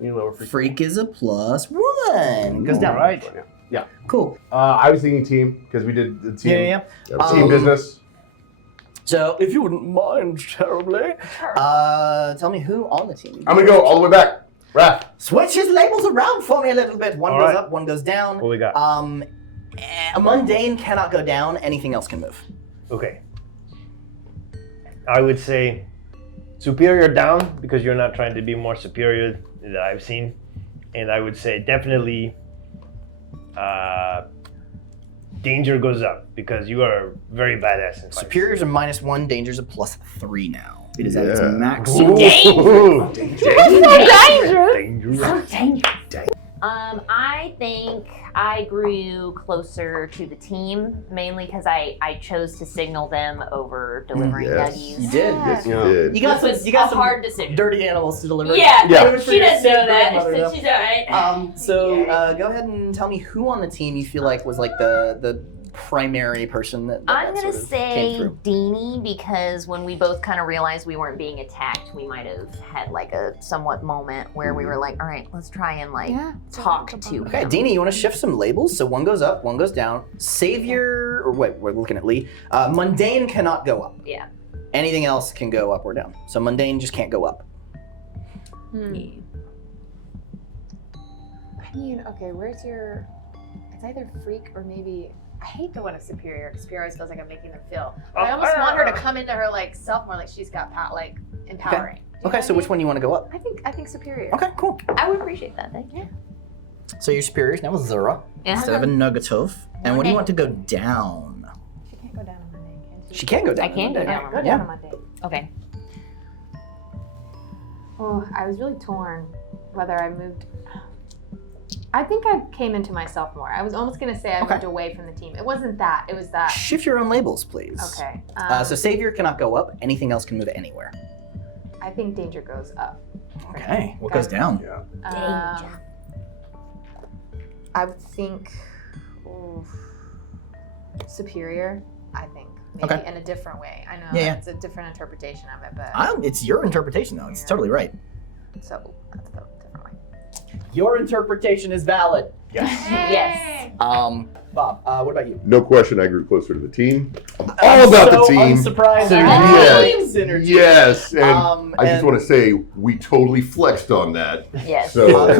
you know, freaky. Freak is a +1. Goes down. All right. Yeah. Cool. I was thinking team because we did the team. Yeah. Team business. So if you wouldn't mind terribly, tell me who on the team. I'm gonna go all the way back. Raph. Switch his labels around for me a little bit. One All goes right. up, one goes down. What we got? A mundane cannot go down. Anything else can move. Okay. I would say superior down because you're not trying to be more superior that I've seen. And I would say definitely danger goes up because you are very badass in fights. Superior's a -1. Danger's a +3 now. It is at its Yeah. max. Ooh. Dangerous. I think I grew closer to the team mainly because I chose to signal them over delivering Yes. You nuggies. did. Yes, you did. You got This some. was You got a some hard decision. dirty animals to deliver. Yeah, Yeah. Good for she your doesn't know safe that. grandmother, though. She's alright. So go ahead and tell me who on the team you feel like was like the primary person that I'm sort gonna of came say through. Deanie because when we both kind of realized we weren't being attacked, we might have had like a somewhat moment where we were like, all right, let's try and like talk to Okay, him. Deanie, you want to shift some labels? So one goes up, one goes down. Savior, or wait, we're looking at Lee. Mundane cannot go up. Yeah. Anything else can go up or down. So mundane just can't go up. I mean, okay, where's your? It's either freak or maybe. I hate the one of superior because superior always feels like I'm making them feel. But I almost want her to come into her like self more, like she's got like empowering. Do you know Okay, what so I which mean? one do you want to go up? I think superior. Okay, cool. I would appreciate that. Thank you. So your superior is now a Zura instead of a Nugatov. And what do you want to go down? She can't go down on Monday, can she? She can go down. I can go down. Go down on Monday. Okay. Oh, I was really torn whether I moved. I think I came into myself more. I was almost gonna say I Okay. moved away from the team. It wasn't that. It was that. Shift your own labels, please. Okay. So Savior cannot go up. Anything else can move anywhere. I think danger goes up. Okay. What goes down? I would think superior. I think maybe Okay. in a different way. I know Yeah. it's a different interpretation of it, but It's your interpretation, though. It's totally right. so that's the different way. Your interpretation is valid. Yes. Bob, what about you? No question, I grew closer to the team. I'm all about the team. Unsurprising. Yes. Synergy. Yes, and I just and- want to say we totally flexed on that. Yes. So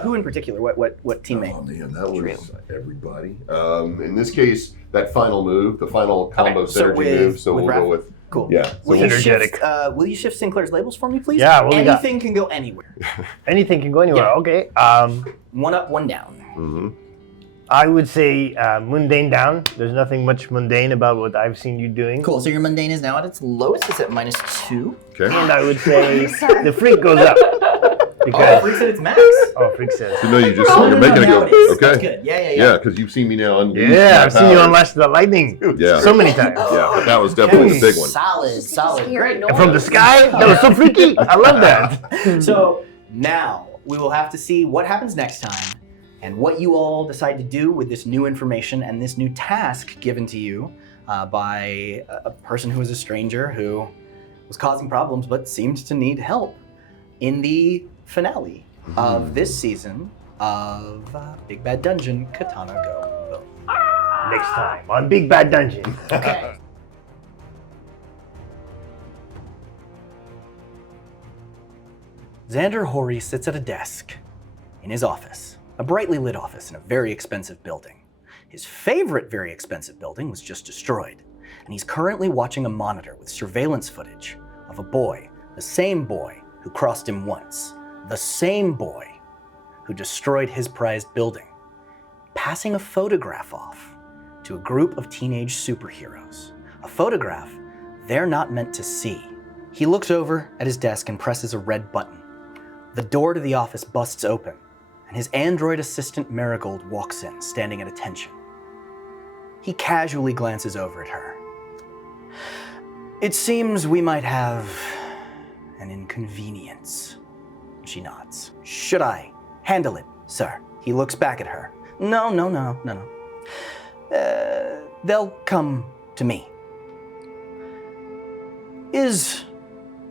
who in particular? What teammate? Oh man, that was everybody. In this case, that final move, the final combo Okay, so synergy with- move. So with we'll Raph? go with Cool. yeah. So Will you, Synergetic. will you shift Sinclair's labels for me, please? Yeah, what we got? Anything can go anywhere. Anything can go anywhere. Yeah. Okay. One up, one down. Mhm. I would say mundane down. There's nothing much mundane about what I've seen you doing. Cool. So your mundane is now at its lowest. It's at -2. Okay. And I would say the freak goes up. Oh, Because freaks at its max. freak says. So no, you just you're making it Now go. it is. That's Okay. good. Yeah. Yeah, because you've seen me now on. Yeah, I've seen you on Lash of the Lightning. Yeah. So many times. Yeah, but that was definitely the big one. Solid. Great. And from the sky? That was so freaky. I love that. So now we will have to see what happens next time and what you all decide to do with this new information and this new task given to you by a person who is a stranger who was causing problems but seemed to need help in the finale of this season of Big Bad Dungeon Katana Go. Next time on Big Bad Dungeon. Okay. Xander Horry sits at a desk in his office, a brightly lit office in a very expensive building. His favorite very expensive building was just destroyed, and he's currently watching a monitor with surveillance footage of a boy, the same boy who crossed him once, the same boy who destroyed his prized building, passing a photograph off to a group of teenage superheroes. A photograph they're not meant to see. He looks over at his desk and presses a red button. The door to the office busts open, and his android assistant Marigold walks in, standing at attention. He casually glances over at her. "It seems we might have an inconvenience." She nods. "Should I handle it, sir?" He looks back at her. No. They'll come to me. "Is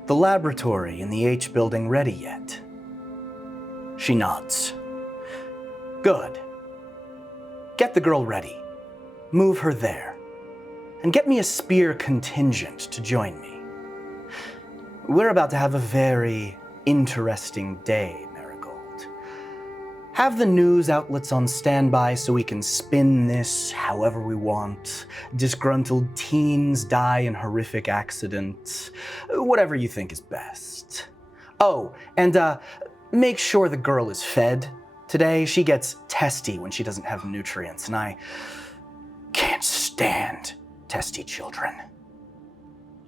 the laboratory in the H building ready yet?" She nods. "Good. Get the girl ready. Move her there. And get me a spear contingent to join me. We're about to have a very interesting day, Marigold. Have the news outlets on standby so we can spin this however we want. Disgruntled teens die in horrific accidents. Whatever you think is best. Oh, and make sure the girl is fed. Today, she gets testy when she doesn't have nutrients, and I can't stand testy children.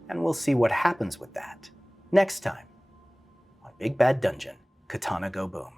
And we'll see what happens with that next time on Big Bad Dungeon, Katana Go Boom.